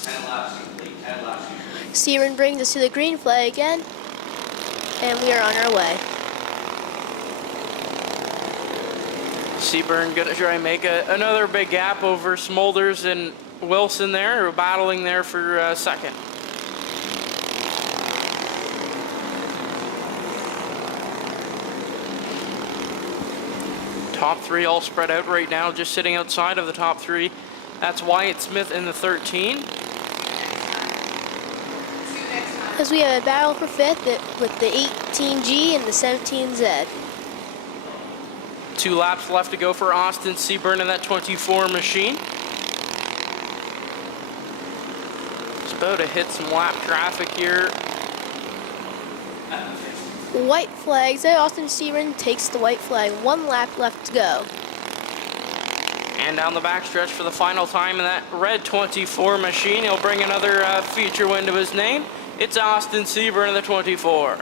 10 laps complete, 10 laps complete. Sebring brings us to the green flag again, and we are on our way. Sebring gonna try and make another big gap over Smolders and Wilson there, who are battling there for second. Top three all spread out right now, just sitting outside of the top three. That's Wyatt Smith in the 13. As we have a battle for fifth with the 18G and the 17Z. 2 laps left to go for Austin Sebring in that 24 machine. It's about to hit some lap traffic here. White flags. Austin Sebring takes the white flag. 1 lap left to go. And down the backstretch for the final time in that red 24 machine. He'll bring another feature win to his name. It's Austin Sebring in the 24.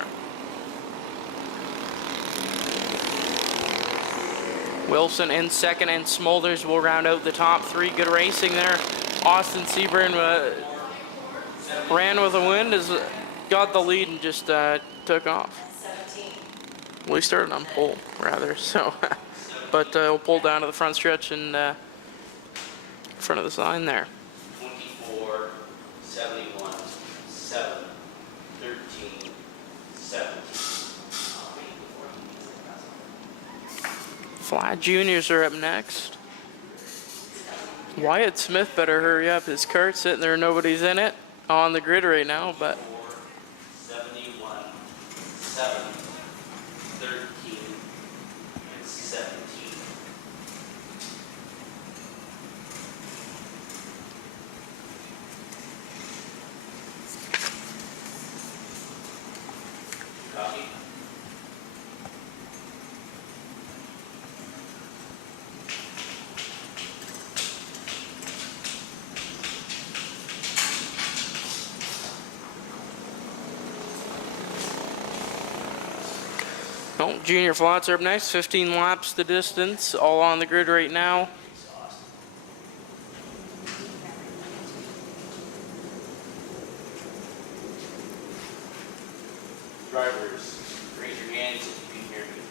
Wilson in second, and Smolders will round out the top three. Good racing there. Austin Sebring ran with the wind, got the lead, and just took off. 17. Well, he started on pole, rather, so. But he'll pull down to the front stretch and in front of the sign there. 24, 71, 7, 13, 17. Flat Juniors are up next. Wyatt Smith better hurry up. His cart's sitting there, nobody's in it on the grid right now, but 71, 7, 13, and 17. Copy. oh, Junior Flats are up next. 15 laps the distance, all on the grid right now. Drivers, raise your hands if you can hear me.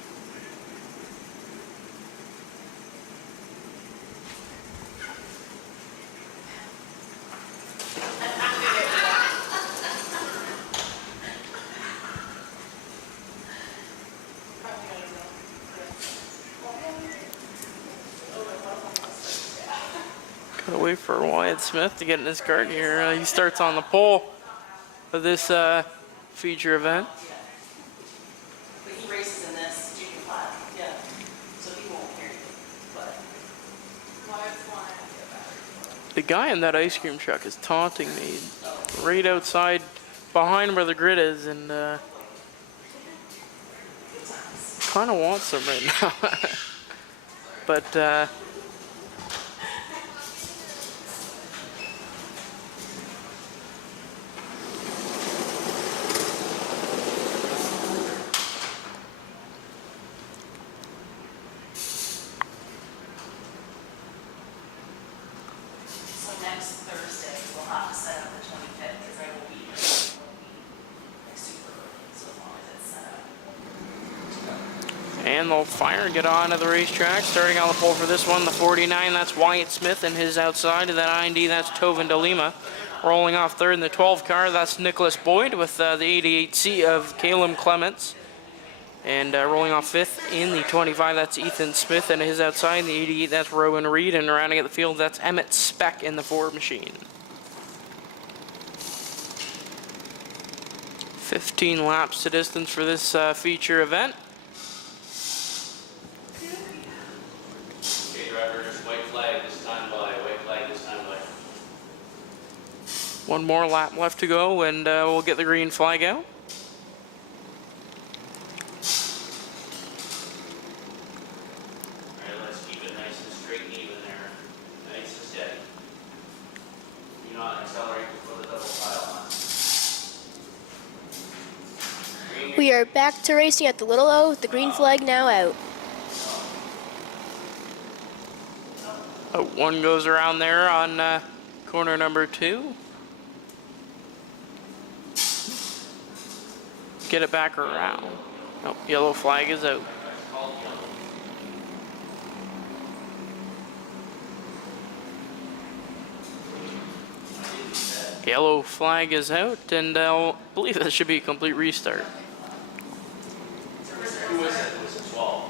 Gotta wait for Wyatt Smith to get in his cart here. He starts on the pole of this feature event. But he races in this junior flat, yeah. So he won't hear you, but. The guy in that ice cream truck is taunting me right outside behind where the grid is, and kind of wants some right now. But So next Thursday, we'll have to set up the 25th, because I will be here. Like super early, so as long as it's set up. and they'll fire and get on to the racetrack. Starting on the pole for this one, the 49, that's Wyatt Smith, and his outside of that IND, that's Tovin De Lima. Rolling off third in the 12 car, that's Nicholas Boyd with the 88C of Caleb Clements. And rolling off fifth in the 25, that's Ethan Smith, and his outside in the 88, that's Rowan Reed. And rounding at the field, that's Emmett Speck in the Ford machine. 15 laps to distance for this feature event. Okay, drivers, white flag this time by, white flag this time by. One more lap left to go, and we'll get the green flag out. Alright, let's keep it nice and straight and even there. Nice and steady. Do not accelerate before the double pile on. We are back to racing at the Little O with the green flag now out. Oh, one goes around there on corner number 2. Get it back around. Oh, yellow flag is out. Yellow flag is out, and I believe that should be a complete restart. Who was it? It was a 12.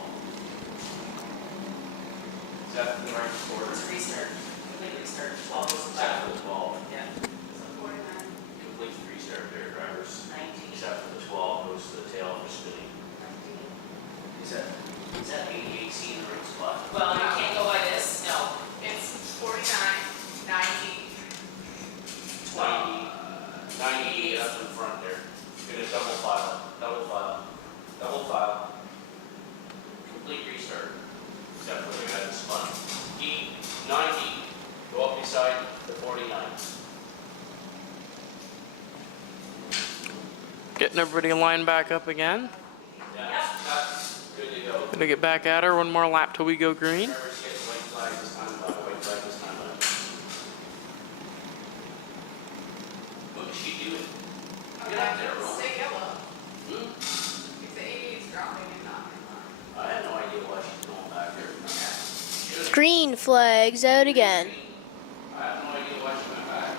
Is that the right score? It's a restart, complete restart, 12 goes Except for the 12. Yeah. Complete restart there, drivers. 19. Except for the 12 goes to the tail of the spinning. Is that 88C in the right spot? Well, you can't go by this, no. It's 49, 90, 90 up in front there. Gonna double file, double file, double file. Complete restart, except for the guy that spun. E90, go up beside the 49. Getting everybody lined back up again. That's good to go. Gonna get back at her. One more lap till we go green. Drivers get white flag this time, white flag this time. What is she doing? Get out there, Ron. stay yellow. Hmm? If the 88 is dropping and not. I have no idea why she's going back there. Should've- Green flags out again. I have no idea why she went back.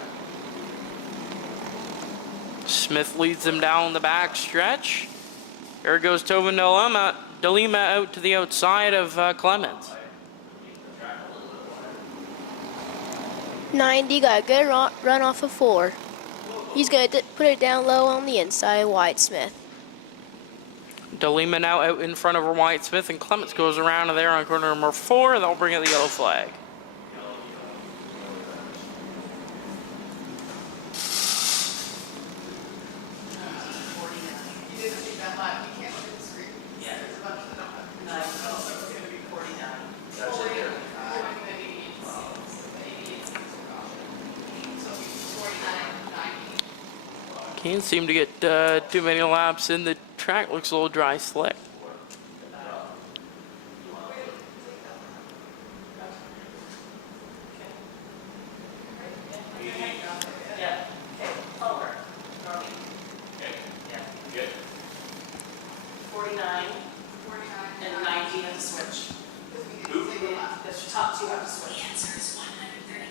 Smith leads them down the back stretch. There goes Tobin Delima out to the outside of Clements. 90 got a good run off of 4. He's going to put it down low on the inside, White Smith. Delima now out in front of White Smith, and Clements goes around there on corner number 4. They'll bring out the yellow flag. You didn't see that live, you can't look at the screen. Yeah. There's a bunch that don't have. So it's gonna be 49. That's it there. Doing the 88 seats, the 88 seats are gone. So 49, 90. Can't seem to get too many laps in. The track looks a little dry slick. Yeah, okay, over, Norby, Okay, yeah. good. 49 49, and 90 have to switch. Because we didn't see the last. The top 2 have to switch. The answer is 130.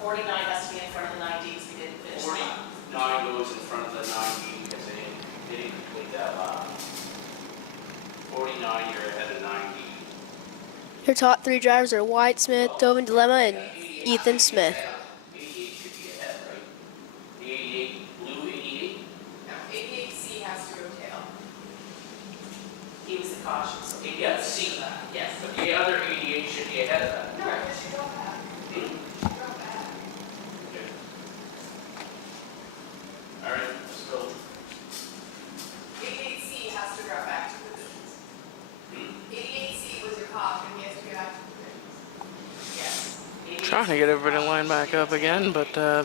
49 has to be in front of the 90 because we didn't finish. the lap. 49 goes in front of the 90 because they didn't complete that lap. 49, you're ahead of 90. Your top 3 drivers are White Smith, Tobin Dilemma, and Ethan Smith. 88 should be ahead, right? The 88, blue 88? No, 88C has to go tail. He was the caution, so he Yeah, gets see that. Yes. But the other 88 should be ahead of that. No, it should go back. Hmm? Should go back. Okay. All right, let's go. 88C has to drop back to positions. Hmm? 88C was your caution, he has to go back to positions. Yes. Trying to get everybody lined back up again, but Go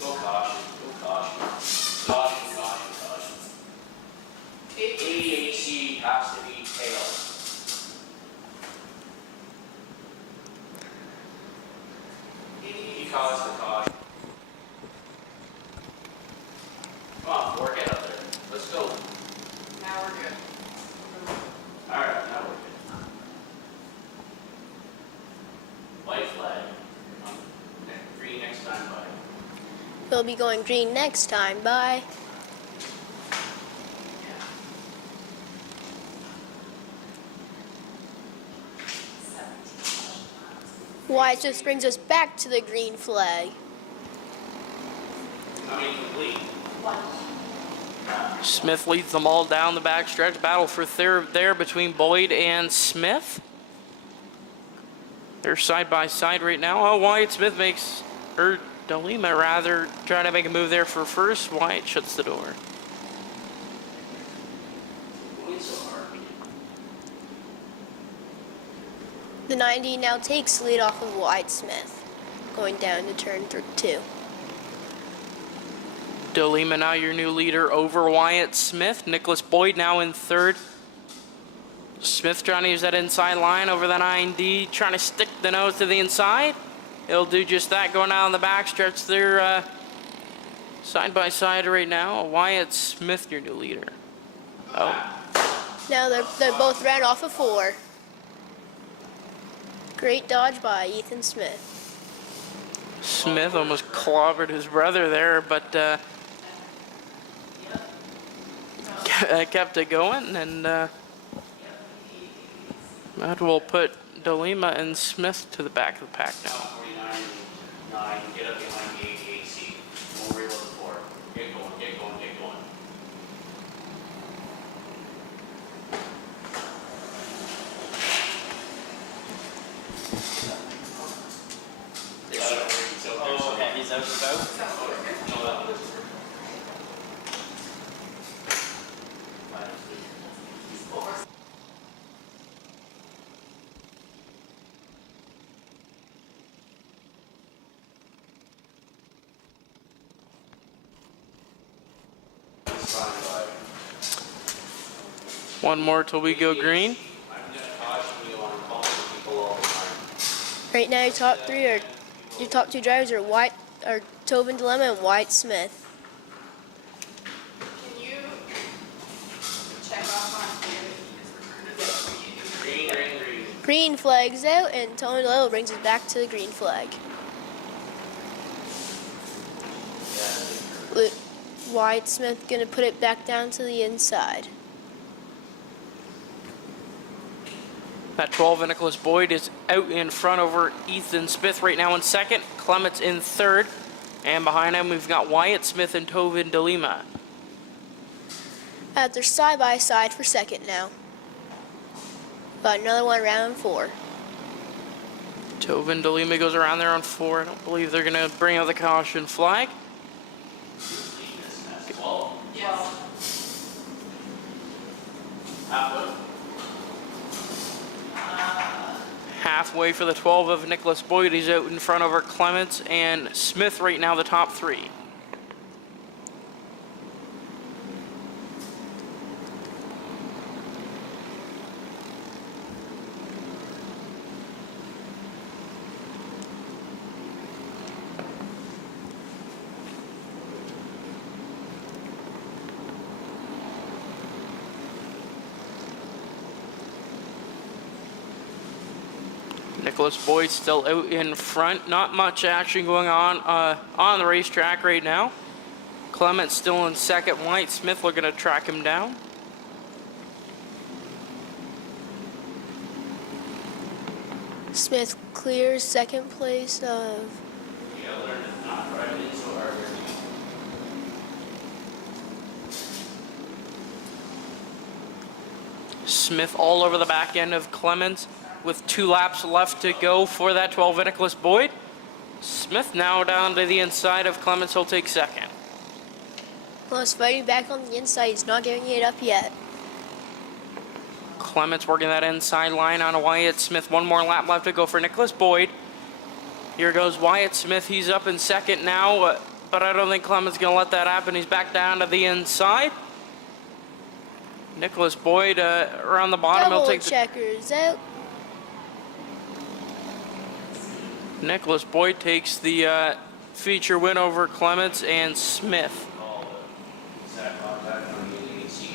caution, go caution. Caution, caution, caution. 88C has to be tail. He caused the caution. Come on, Ford, get up there. Let's go. Now we're good. All right, now we're good. White flag. Green next time, bye. We'll be going green next time. Bye. White just brings us back to the green flag. I mean, complete. Smith leads them all down the back stretch. Battle for third there between Boyd and Smith. They're side by side right now. Oh, Wyatt Smith makes, or Delima rather, trying to make a move there for first. Wyatt shuts the door. Going so hard. The 90 now takes lead off of White Smith, going down to turn 2. Delima now your new leader over Wyatt Smith. Nicholas Boyd now in third. Smith trying to use that inside line over the 9D, trying to stick the nose to the inside. It'll do just that, going out on the back stretch. They're side by side right now. Wyatt Smith, your new leader. Oh, Now they're both ran off of 4. Great dodge by Ethan Smith. Smith almost clobbered his brother there, but kept it going, and that will put DeLima and Smith to the back of the pack now. 49-9, get up behind the AC. Don't worry about the 4. Get going, get going, get going. Oh, okay, he's out and about. No, that one is. One more till we go green. I'm gonna caution you on calling people all the time. Right now your top 2 drivers are Tobin Dilemma and Wyatt Smith. Can you check off on here? Green, green, green. Green flag's out, and Tobin Dilemma brings us back to the green flag. Wyatt Smith gonna put it back down to the inside. That 12 Nicholas Boyd is out in front over Ethan Smith right now in second. Clements in third. And behind him we've got Wyatt Smith and Tovin DeLima. They're side by side for second now. Got another one around 4. Tovin DeLima goes around there on 4. I don't believe they're going to bring out the caution flag. Halfway for the 12 of Nicholas Boyd. He's out in front over Clements and Smith right now, the top 3. Nicholas Boyd still out in front. Not much action going on the racetrack right now. Clement still in second. Wyatt Smith looking to track him down. Smith clears second place of You gotta learn to not drive it in so hard. Smith all over the back end of Clements with 2 laps left to go for that 12 of Nicholas Boyd. Smith now down to the inside of Clements. He'll take second. Clements fighting back on the inside. He's not giving it up yet. Clements working that inside line on Wyatt Smith. 1 more lap left to go for Nicholas Boyd. Here goes Wyatt Smith. He's up in second now, but I don't think Clements going to let that happen. He's back down to the inside. Nicholas Boyd around the bottom. He'll Double take the checkers out. Nicholas Boyd takes the feature win over Clements and Smith. All the exact contact on the AC.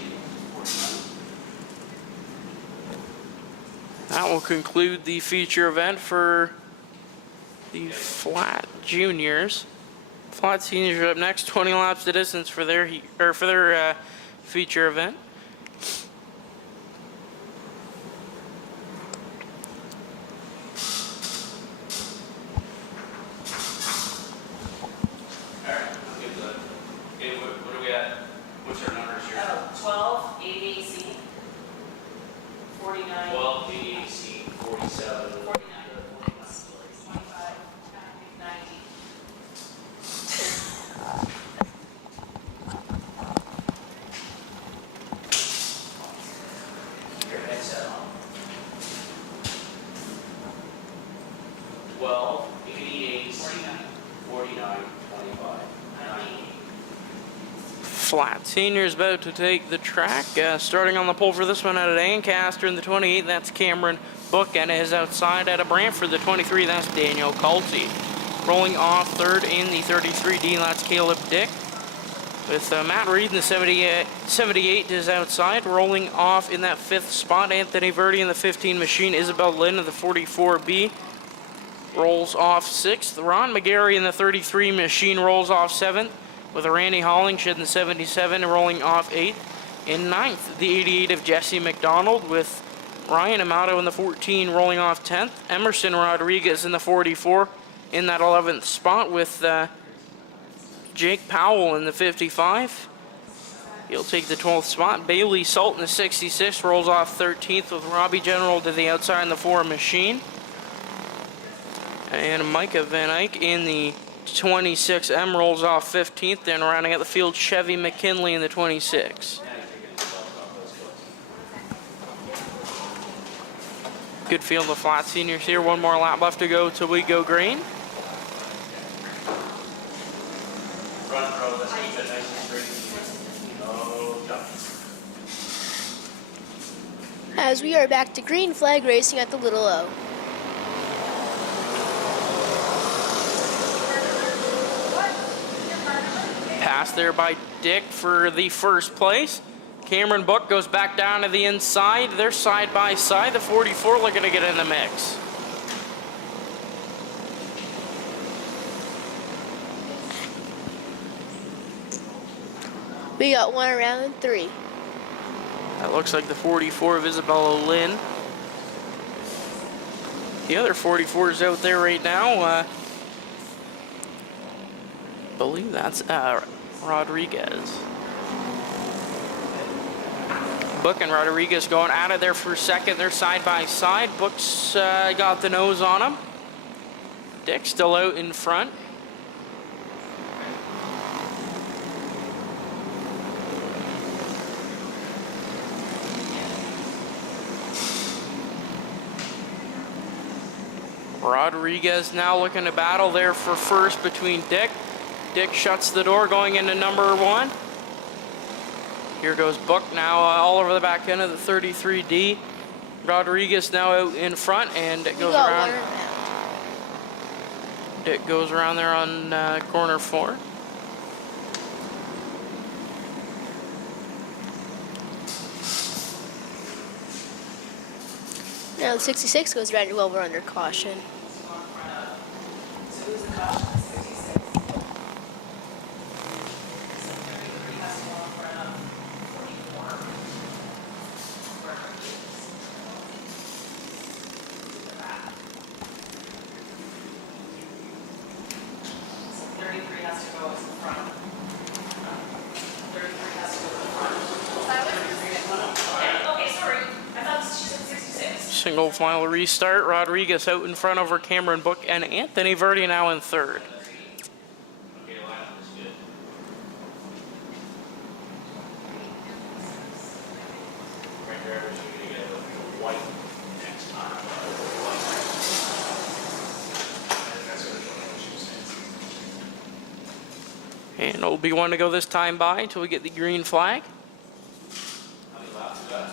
That will conclude the feature event for the flat juniors. Flat seniors are up next. 20 laps the distance for their feature event. Alright, I'll give the, okay, what are we at? What's our numbers here? 12, 8 AC, 49. 12, AC, 47. 49, 25, 90. Your headset on. 12, 88, 49, 25, 90. Flat Senior's about to take the track. Starting on the pole for this one out of Ancaster in the 28, that's Cameron Book, and is outside out of Brantford, the 23, that's Daniel Culte. Rolling off third in the 33D, that's Caleb Dick. With Matt Reed in the 78 is outside. Rolling off in that fifth spot, Anthony Verdi in the 15 machine. Isabel Lynn in the 44B rolls off sixth. Ron McGarry in the 33 machine rolls off seventh. With Randy Hollingshed in the 77 rolling off eighth. In ninth, the 88 of Jesse McDonald, with Ryan Amato in the 14 rolling off 10th. Emerson Rodriguez in the 44 in that 11th spot, with Jake Powell in the 55. He'll take the 12th spot. Bailey Salt in the 66 rolls off 13th, with Robbie General to the outside in the 4 machine. And Micah Van Eyck in the 26M rolls off 15th. Then rounding out the field, Chevy McKinley in the 26. Good field of Flat Seniors here. One more lap left to go till we go green. Front row, let's keep it nice and straight. No jump. As we are back to green flag racing at the Little O. Pass there by Dick for the first place. Cameron Book goes back down to the inside. They're side by side. The 44 looking to get in the mix. We got one around 3. That looks like the 44 of Isabella Lynn. The other 44 is out there right now. Believe that's Rodriguez. Book and Rodriguez going out of there for second. They're side by side. Book's got the nose on him. Dick still out in front. Rodriguez now looking to battle there for first between Dick. Dick shuts the door going into number 1. Here goes Book now all over the back end of the 33D. Rodriguez now out in front, and it We goes got around. one around. Dick goes around there on corner 4. Now the 66 goes around well, we're under caution. So who's the caution? 66. So 33 has to go in front of 44. Wherever he is. To the back. So 33 has to go in front. 33 has to go in front. Was that what you're saying? Yeah, okay, sorry. I thought she said 66. Single file restart. Rodriguez out in front over Cameron Book, and Anthony Verdi now in third. Okay, lineup is good. Right there, we're going to get a white next time. That's going to show what she was saying. And it'll be one to go this time by until we get the green flag. How many laps is that?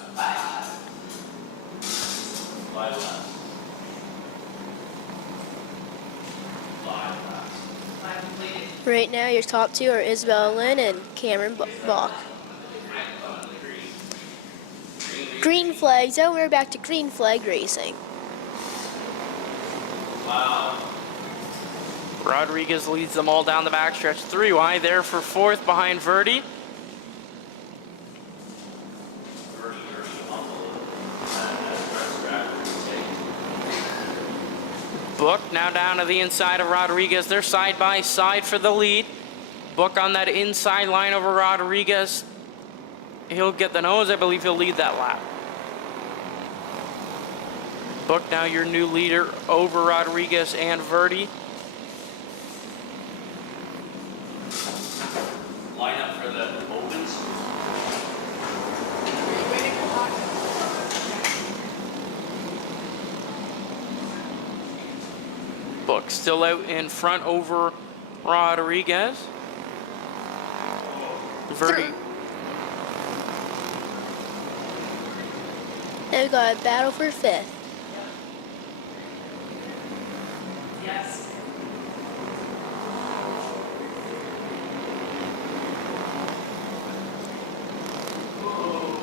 5 laps. 5 laps. I'm completed. Right now, your top 2 are Isabel Lynn and Cameron Bach. Green flags. Now we're back to green flag racing. Wow. Rodriguez leads them all down the backstretch. 3 wide there for fourth behind Verdi. Book now down to the inside of Rodriguez. They're side by side for the lead. Book on that inside line over Rodriguez. He'll get the nose. I believe he'll lead that lap. Book now your new leader over Rodriguez and Verdi. Line up for the opens. Book still out in front over Rodriguez. Verdi. And we got a battle for fifth. Yes.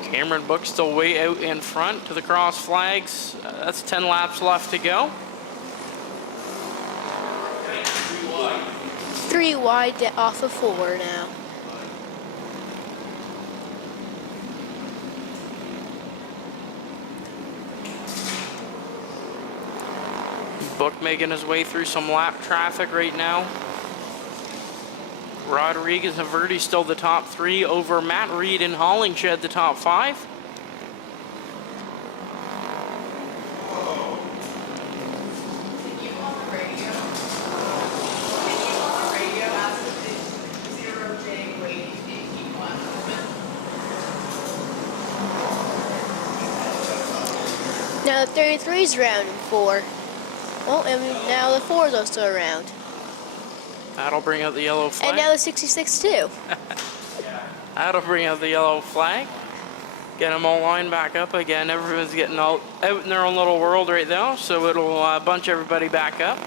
Cameron Book still way out in front to the cross flags. That's 10 laps left to go. 3 wide off of 4 now. Book making his way through some lap traffic right now. Rodriguez and Verdi still the top 3 over Matt Reed and Hollingshed the top 5. Can you on the radio? Can you on the radio ask if the 0J waiting in heat 1 open? Now the 33's round in 4. Oh, and now the 4's also around. That'll bring out the yellow flag. And now the 66 too. That'll bring out the yellow flag. Get them all lined back up again. Everyone's getting out in their own little world right now, so it'll bunch everybody back up.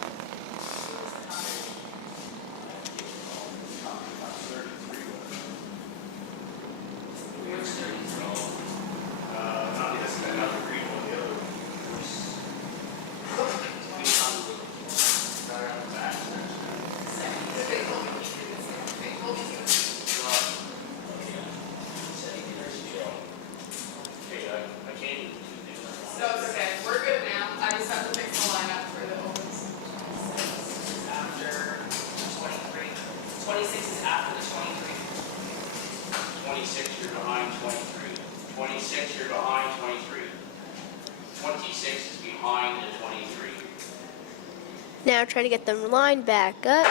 No, it's okay. We're good now. I just have to fix the lineup for the opens. After 23. 26 is after the 23. 26, you're behind 23. 26, you're behind 23. 26 is behind the 23. Now trying to get them lined back up.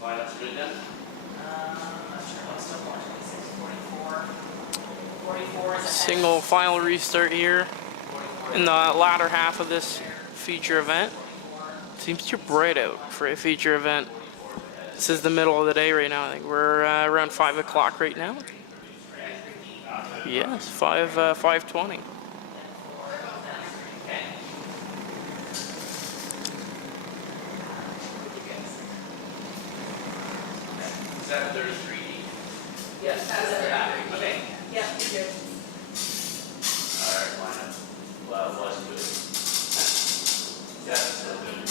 Lineup's good then? I'm not sure, I'm still going 26, 44. 44 is ahead. Single file restart here in the latter half of this feature event. Seems too bright out for a feature event. This is the middle of the day right now. I think we're around 5 o'clock right now. Yes, 5:20. Is that 33D? Yes, that's it. Okay. Yep, you're good. Alright, lineup. Well, it was good. That's still good.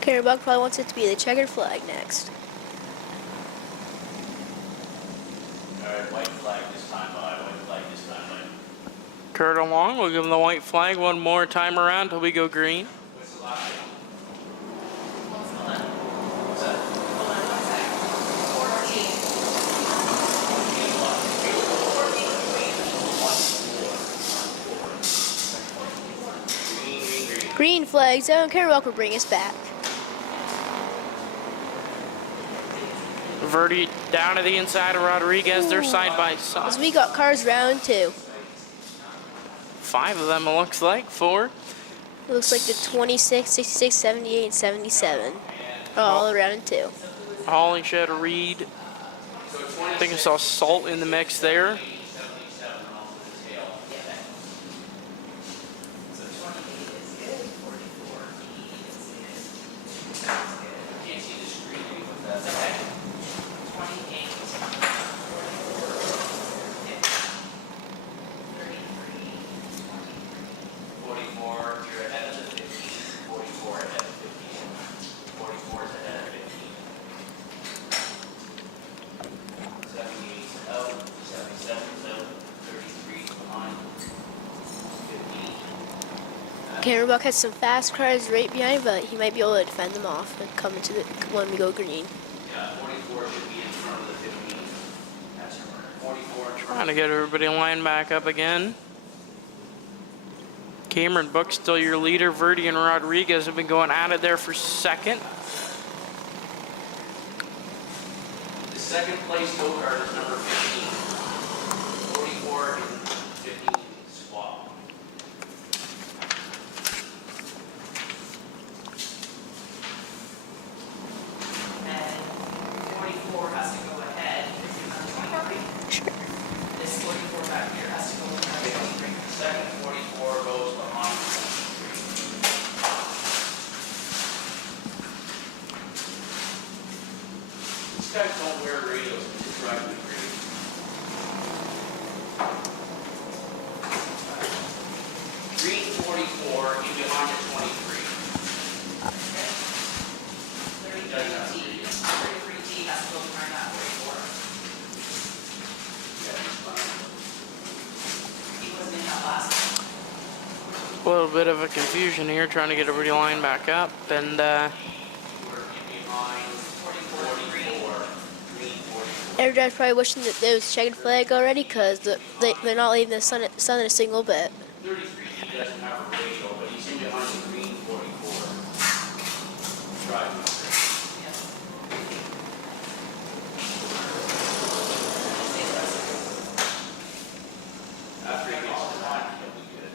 Cameron Buck probably wants it to be the checkered flag next. Alright, white flag this time by, white flag this time by. Kurt along, we'll give him the white flag one more time around till we go green. What's the last name? Hold on. What's that? Hold on one second. 14. 14 green. Green. Green flags out, and Cameron Buck will bring us back. Verdi down to the inside of Rodriguez. They're side by As side. we got cars round 2. 5 of them, it looks like. 4. It looks like the 26, 66, 78, and 77 are all around in 2. Hollingshed, Reed. I think I saw Salt in the mix there. 77 off of the tail. So 28 is good, 44 is good. Can't see the screen with That's that. okay. 28, 44, 33, 44, you're ahead of the 15. 44 ahead of 15. 44 is ahead of 15. 78 is out. 77 is out. 33 is behind. 15. Cameron Buck has some fast cars right behind, but he might be able to defend them off and come into the when we go green. Yeah, 44 should be in front of the 15. That's correct. 44 in front. Trying to get everybody lined back up again. Cameron Book still your leader. Verdi and Rodriguez have been going at it there for second. The second place go-kart is number 15. 44 and 15 swap. and These guys don't wear radios, it's driving me crazy. Green 44, in behind at 23. Thirty-three T has to go behind that 44. Yeah, he's fine. He wasn't in that last one. A little bit of a confusion here, trying to get everybody lined back up, and We're in behind 44, green 44. Everybody's probably wishing that they was checking flag already because they're not leaving the sun a single bit. 33, he doesn't have a radio, but he's in behind the green 44. Driving me crazy. Yeah. After he gets to the line, he'll be good.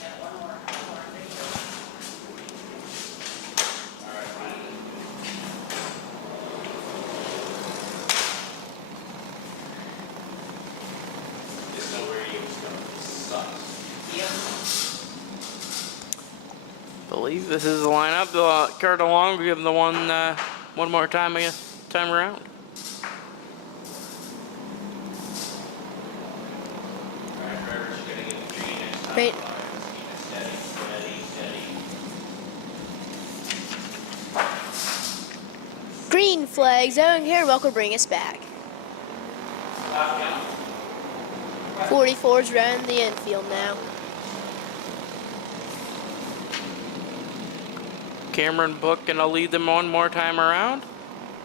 Yeah, one more. There you go. All right, Ryan. There's no radio stuff. Sucks. Yep. believe this is the lineup. They'll cart along. We give them the one more time around. All right, Trevor's gonna get the green next time. Great. Keep it steady, steady, steady. Green flags out here. Welcome, bring us back. Lap down. 44's around the infield now. Cameron Book gonna lead them one more time around.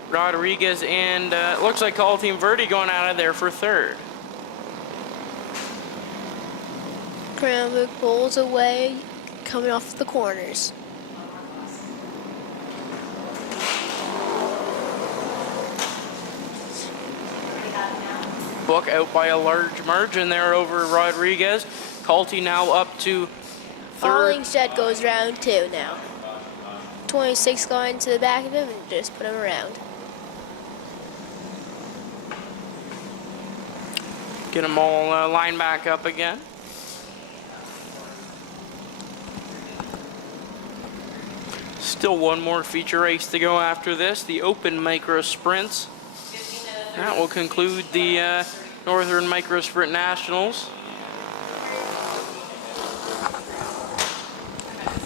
Rodriguez and looks like Call Team Verde going out of there for third. Cranbrook pulls away, coming off the corners. Book out by a large margin there over Rodriguez. Calty now up to third. Falling Jet goes round two now. 26 going to the back of him and just put him around. Get them all lined back up again. Still one more feature race to go after this, the Open Micro Sprints. That will conclude the Northern Micro Sprint Nationals.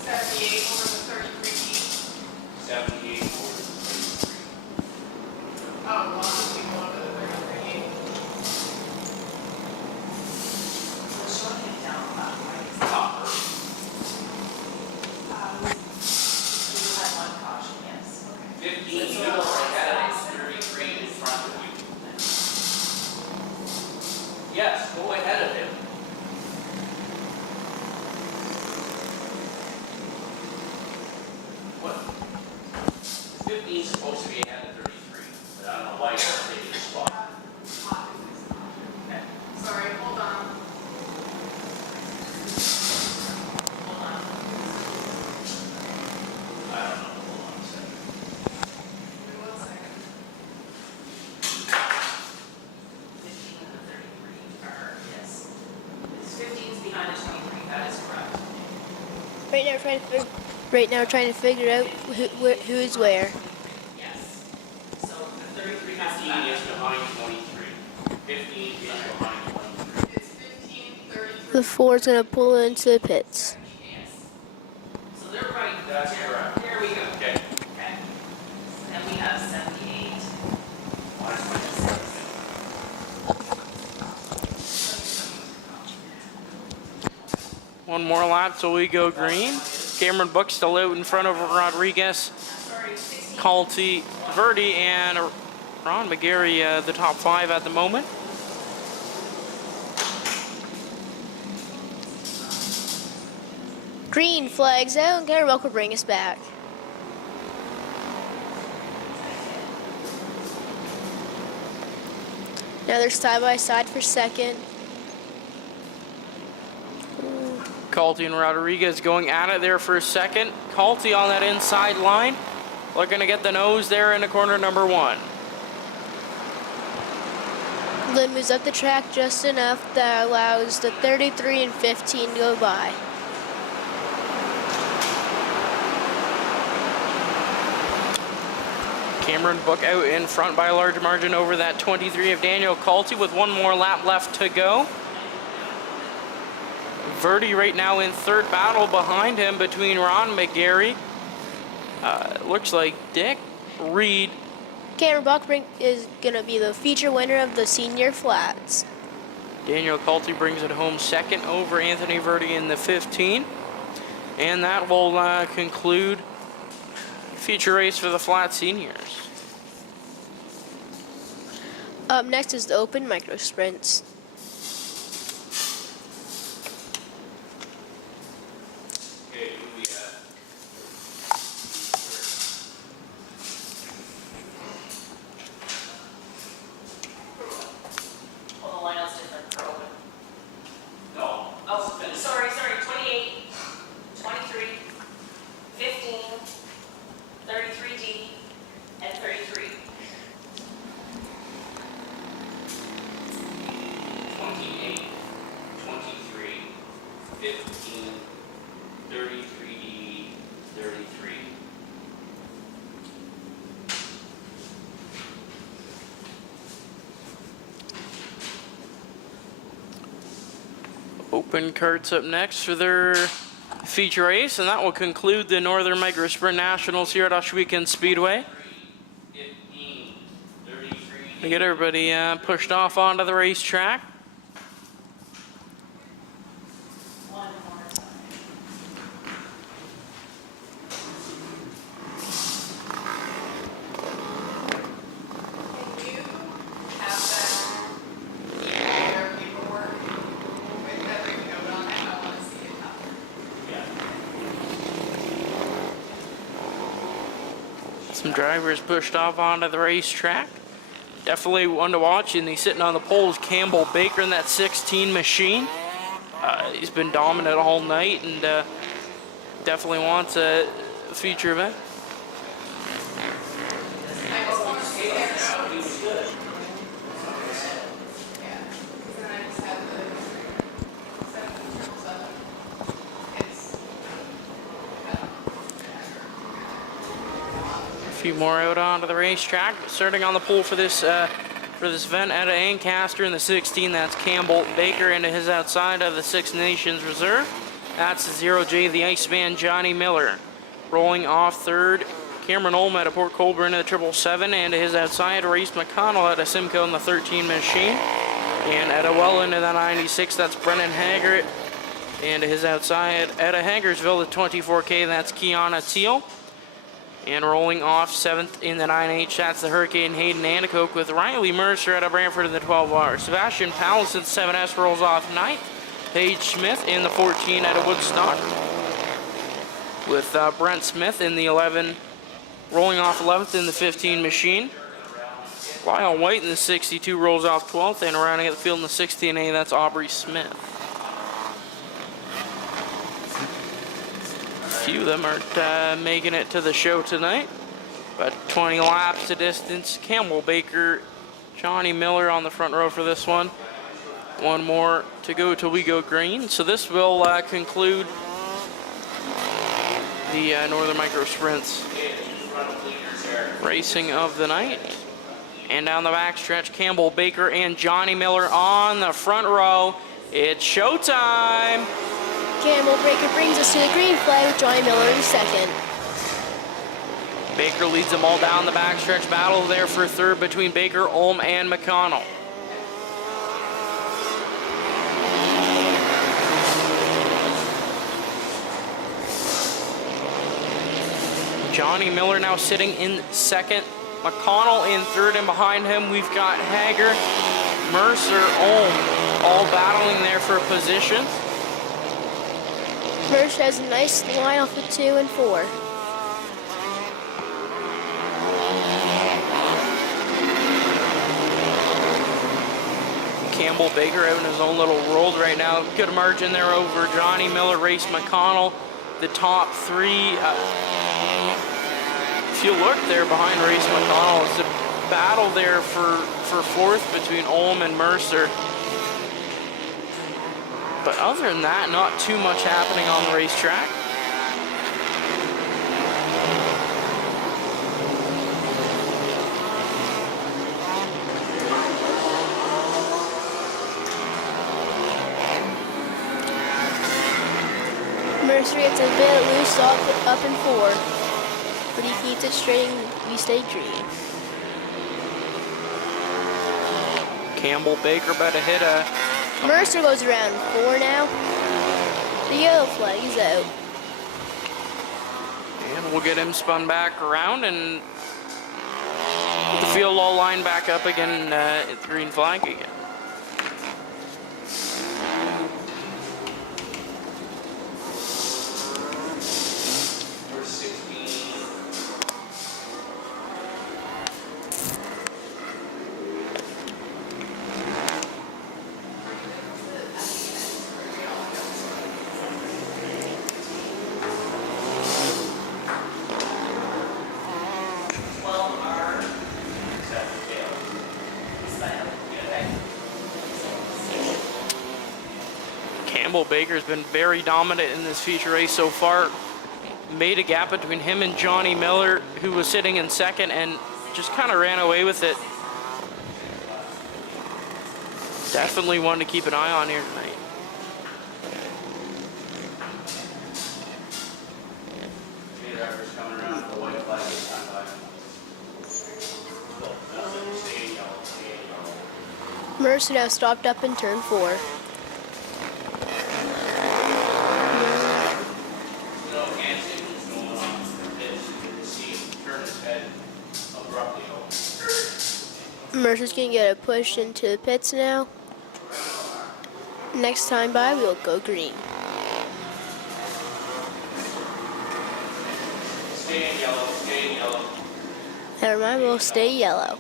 78 over the 33 T. 78 over the 33. Oh, well, I'm going over the 33 T. Not hurt. You had one caution, yes. 15 middle ahead of 33 in front of you. Yes, go ahead of him. What? 15 is supposed to be ahead of 33, but I don't know why you're taking the spot. Okay. Sorry, hold on. Hold on. I don't know. Hold on a second. Give me 1 second. 15 and the 33 are, yes. 15's behind the 23, that is correct. Right now, we're trying to figure out who's where. Yes. So the 33 has to 15 back is up. behind 23. 15 is behind 23. It's 15, 33. The Ford's gonna pull into the pits. Yes. So they're right. That's there. correct. There we go. Okay. Okay. And we have 78. One more lap till we go green. Cameron Book still out in front of Rodriguez, Sorry, 16. Calty, Verde, and Ron McGarry, the top five at the moment. Green flags out, and Gary Welker bring us back. Now they're side by side for second. Calty and Rodriguez going at it there for a second. Calty on that inside line, looking to get the nose there into corner number one. Lynn moves up the track just enough that allows the 33 and 15 to go by. Cameron Book out in front by a large margin over that 23 of Daniel Calty with one more lap left to go. Verdi right now in third, battle behind him between Ron McGarry. Looks like Dick Reed. Cameron Buckbrink is going to be the feature winner of the senior flats. Daniel Calty brings it home second over Anthony Verdi in the 15. And that will conclude feature race for the flat seniors. Up next is the open micro sprints. Okay, who we at? Well, the lineup's different for open. No. Oh, sorry, 28, 23, 15, 33D, and 33. 28, 23, 15, 33D, 33. Open carts up next for their feature race, and that will conclude the Northern Micro Sprint Nationals here at Ohsweken Speedway. 15, 33. We get everybody pushed off onto the racetrack. One more time. Can you have them their paperwork with every note on it? I want to see it happen. Some drivers pushed off onto the racetrack. Definitely one to watch, and he's sitting on the pole is Campbell Baker in that 16 machine. He's been dominant all night, and definitely wants a feature event. I just want to see their notes. Yeah, because then I just have the 777. It's, A few more out onto the racetrack. Starting on the pole for this event out of Ancaster in the 16, that's Campbell Baker into his outside of the Six Nations Reserve. That's 0J, the Iceman, Johnny Miller. Rolling off third, Cameron Olm out of Port Colborne in the 777, and to his outside, Reese McConnell out of Simcoe in the 13 machine. And out of well into the 96, that's Brennan Haggart. And to his outside, out of Hagersville, the 24K, that's Kiana Teal. And rolling off 7th in the 9H, that's the Hurricane Hayden Anticoke with Riley Mercer out of Brantford in the 12R. Sebastian Pallison, 7S, rolls off 9th. Paige Smith in the 14 out of Woodstock. With Brent Smith in the 11, rolling off 11th in the 15 machine. Lyle White in the 62 rolls off 12th, and rounding out the field in the 16A, that's Aubrey Smith. Few of them aren't making it to the show tonight, but 20 laps to distance. Campbell Baker, Johnny Miller on the front row for this one. One more to go till we go green. So this will conclude the Northern Micro Sprints racing of the night. And down the backstretch, Campbell Baker and Johnny Miller on the front row. It's showtime! Campbell Baker brings us to the green flag with Johnny Miller in second. Baker leads them all down the backstretch. Battle there for third between Baker, Olm, and McConnell. Johnny Miller now sitting in second. McConnell in third, and behind him we've got Hager, Mercer, Olm, all battling there for position. Mercer has a nice line off of 2 and 4. Campbell Baker out in his own little world right now. Good margin there over Johnny Miller, Race McConnell. The top three. If you look there behind Race McConnell, it's a battle there for fourth between Olm and Mercer. But other than that, not too much happening on the racetrack. Mercer gets a bit loose up in 4, but he keeps it straight and we stay green. Campbell Baker about to hit a. Mercer goes around 4 now. The yellow flag is out. And we'll get him spun back around and the field all lined back up again at the green flag again. Number 16. Campbell Baker's been very dominant in this feature race so far. Made a gap between him and Johnny Miller, who was sitting in second, and just kind of ran away with it. Definitely one to keep an eye on here tonight. Drivers coming around the white flag this time by. Stay yellow. Mercer now stopped up in turn 4. No, Hanson was going on this. See, turn his head abruptly over. Mercer's gonna get a push into the pits now. Next time by, we'll go green. Stay in yellow, stay in yellow. Never mind, we'll stay yellow.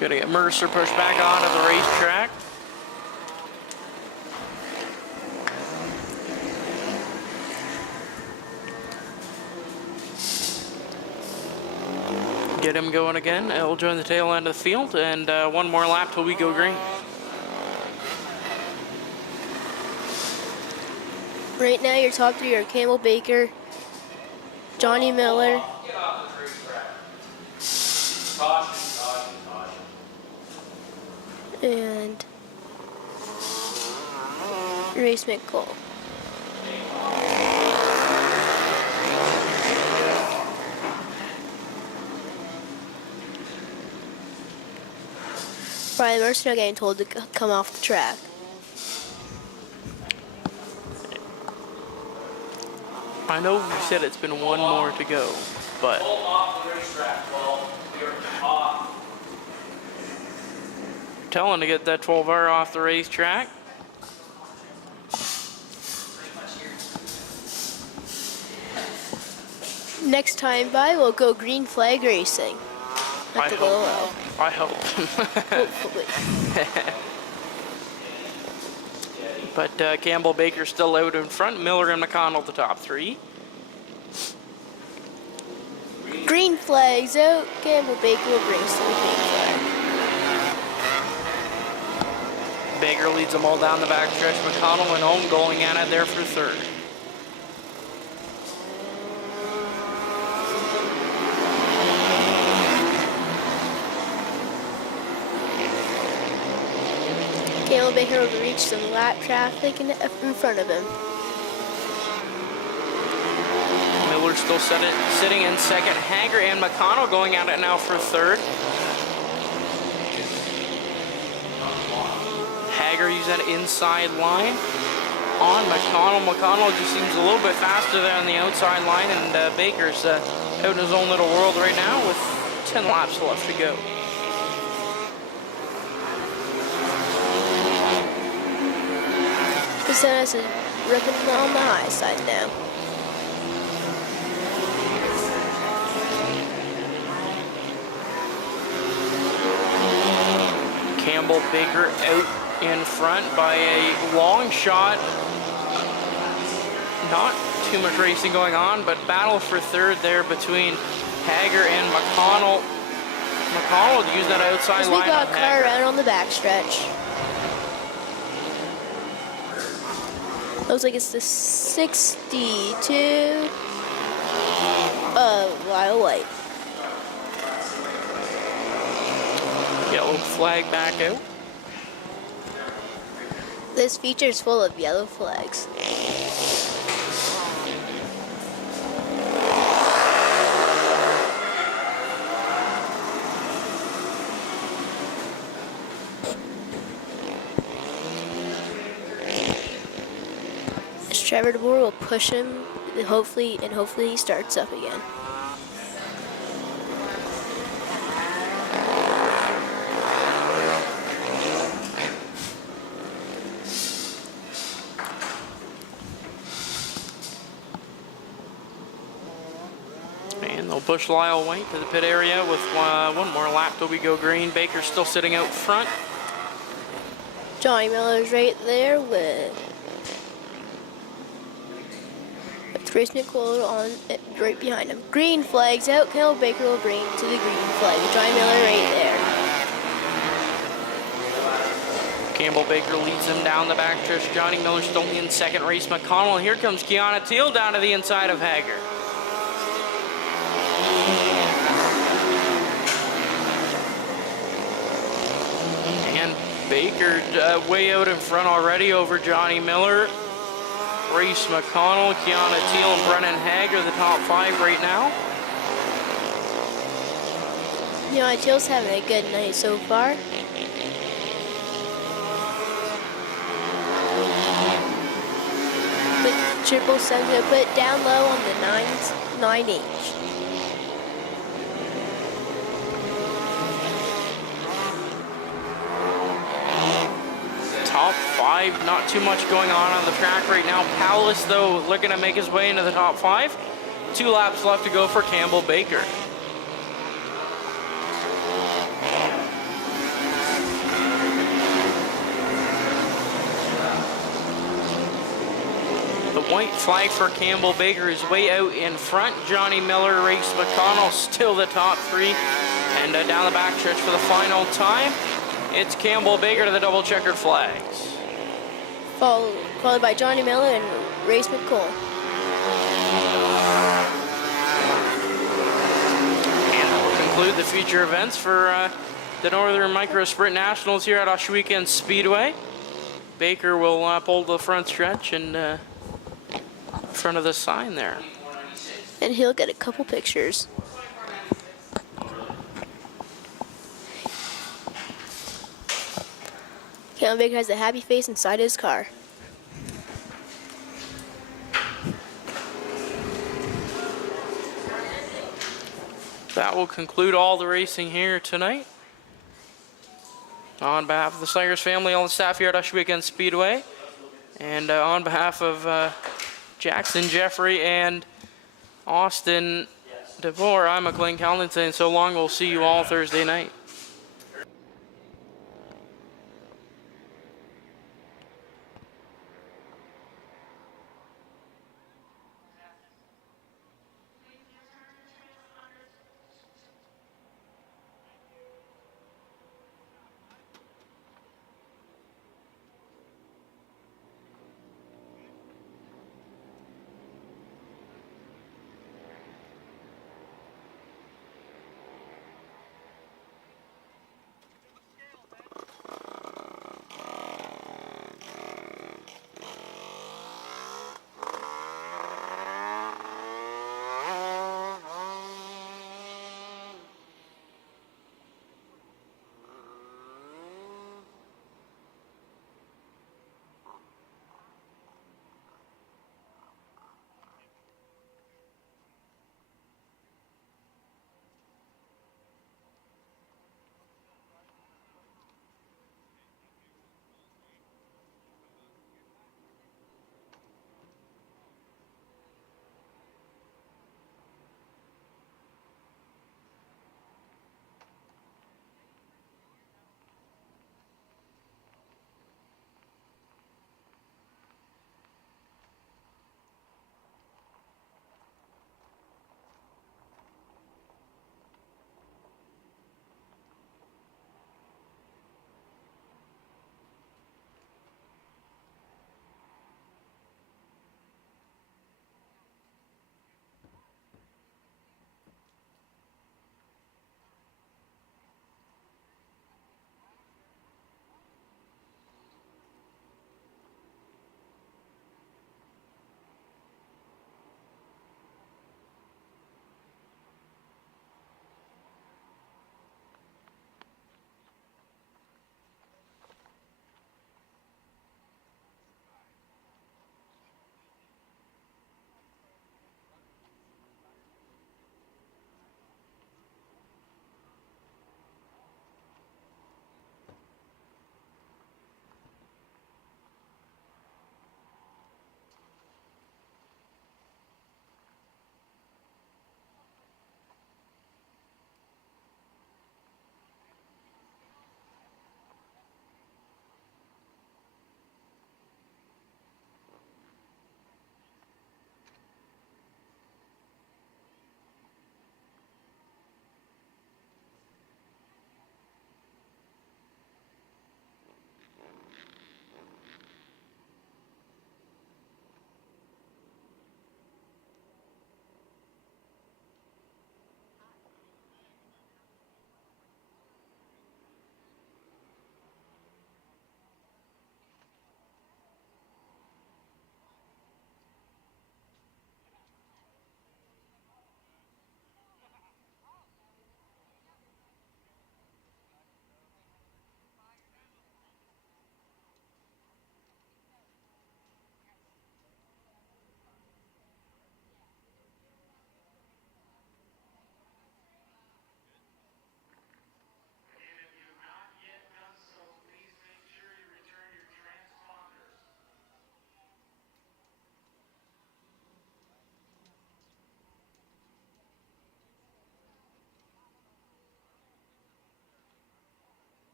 Gonna get Mercer pushed back onto the racetrack. Get him going again. He'll join the tail end of the field, and one more lap till we go green. Right now, your top 3 are Campbell Baker, Johnny Miller, Get off the racetrack. Caution, caution, caution. and Race McCall. Brian Mercer now getting told to come off the track. I know we said it's been one more to go, but Pull off the racetrack, well, you're off. telling to get that 12R off the racetrack. Next time by, we'll go green flag racing. I At the hope. Willow, I hope. hopefully. But Campbell Baker's still out in front. Miller and McConnell the top 3. Green flags out. Campbell Baker will bring some green flag. Baker leads them all down the backstretch. McConnell and Ohm going at it there for 3rd. Campbell Baker will reach some lap traffic in front of him. Miller still sitting in second. Hager and McConnell going at it now for 3rd. Hager using that inside line on McConnell. McConnell just seems a little bit faster there on the outside line, and Baker's out in his own little world right now with 10 laps left to go. Casenas is ripping on the high side now. Campbell Baker out in front by a long shot. Not too much racing going on, but battle for 3rd there between Hager and McConnell. McConnell would use that outside As we line got on a car Hager. around on the backstretch. Looks like it's the 62 Lyle White. Yellow flag back out. This feature is full of yellow flags. As Trevor DeBoer will push him, hopefully he starts up again. And they'll push Lyle White to the pit area with one more lap till we go green. Baker still sitting out front. Johnny Miller's right there with Chris Nicole on right behind him. Green flags out. Campbell Baker will bring to the green flag. Johnny Miller right there. Campbell Baker leads him down the back stretch. Johnny Miller still in second. Race McConnell. Here comes Kiana Teal down to the inside of Hager. And Baker way out in front already over Johnny Miller. Race McConnell, Kiana Teal, and Brennan Hager, the top 5 right now. Johnny Teal's having a good night so far. But 777 gonna put it down low on the 9H. Top 5, not too much going on the track right now. Powless, though, looking to make his way into the top 5. 2 laps left to go for Campbell Baker. The white flag for Campbell Baker is way out in front. Johnny Miller, Race McConnell, still the top 3. And down the back stretch for the final time, it's Campbell Baker to the double checkered flags. Followed by Johnny Miller and Race McCall. And that will conclude the feature events for the Northern Micro Sprint Nationals here at Ohsweken Speedway. Baker will pull the front stretch and in front of the sign there. And he'll get a couple pictures. Campbell Baker has a happy face inside his car. That will conclude all the racing here tonight. On behalf of the Slayers family, all the staff here at Ohsweken Speedway, and on behalf of Jackson, Jeffrey, and Austin DeBoer, I'm McLean Callan saying so long. We'll see you all Thursday night.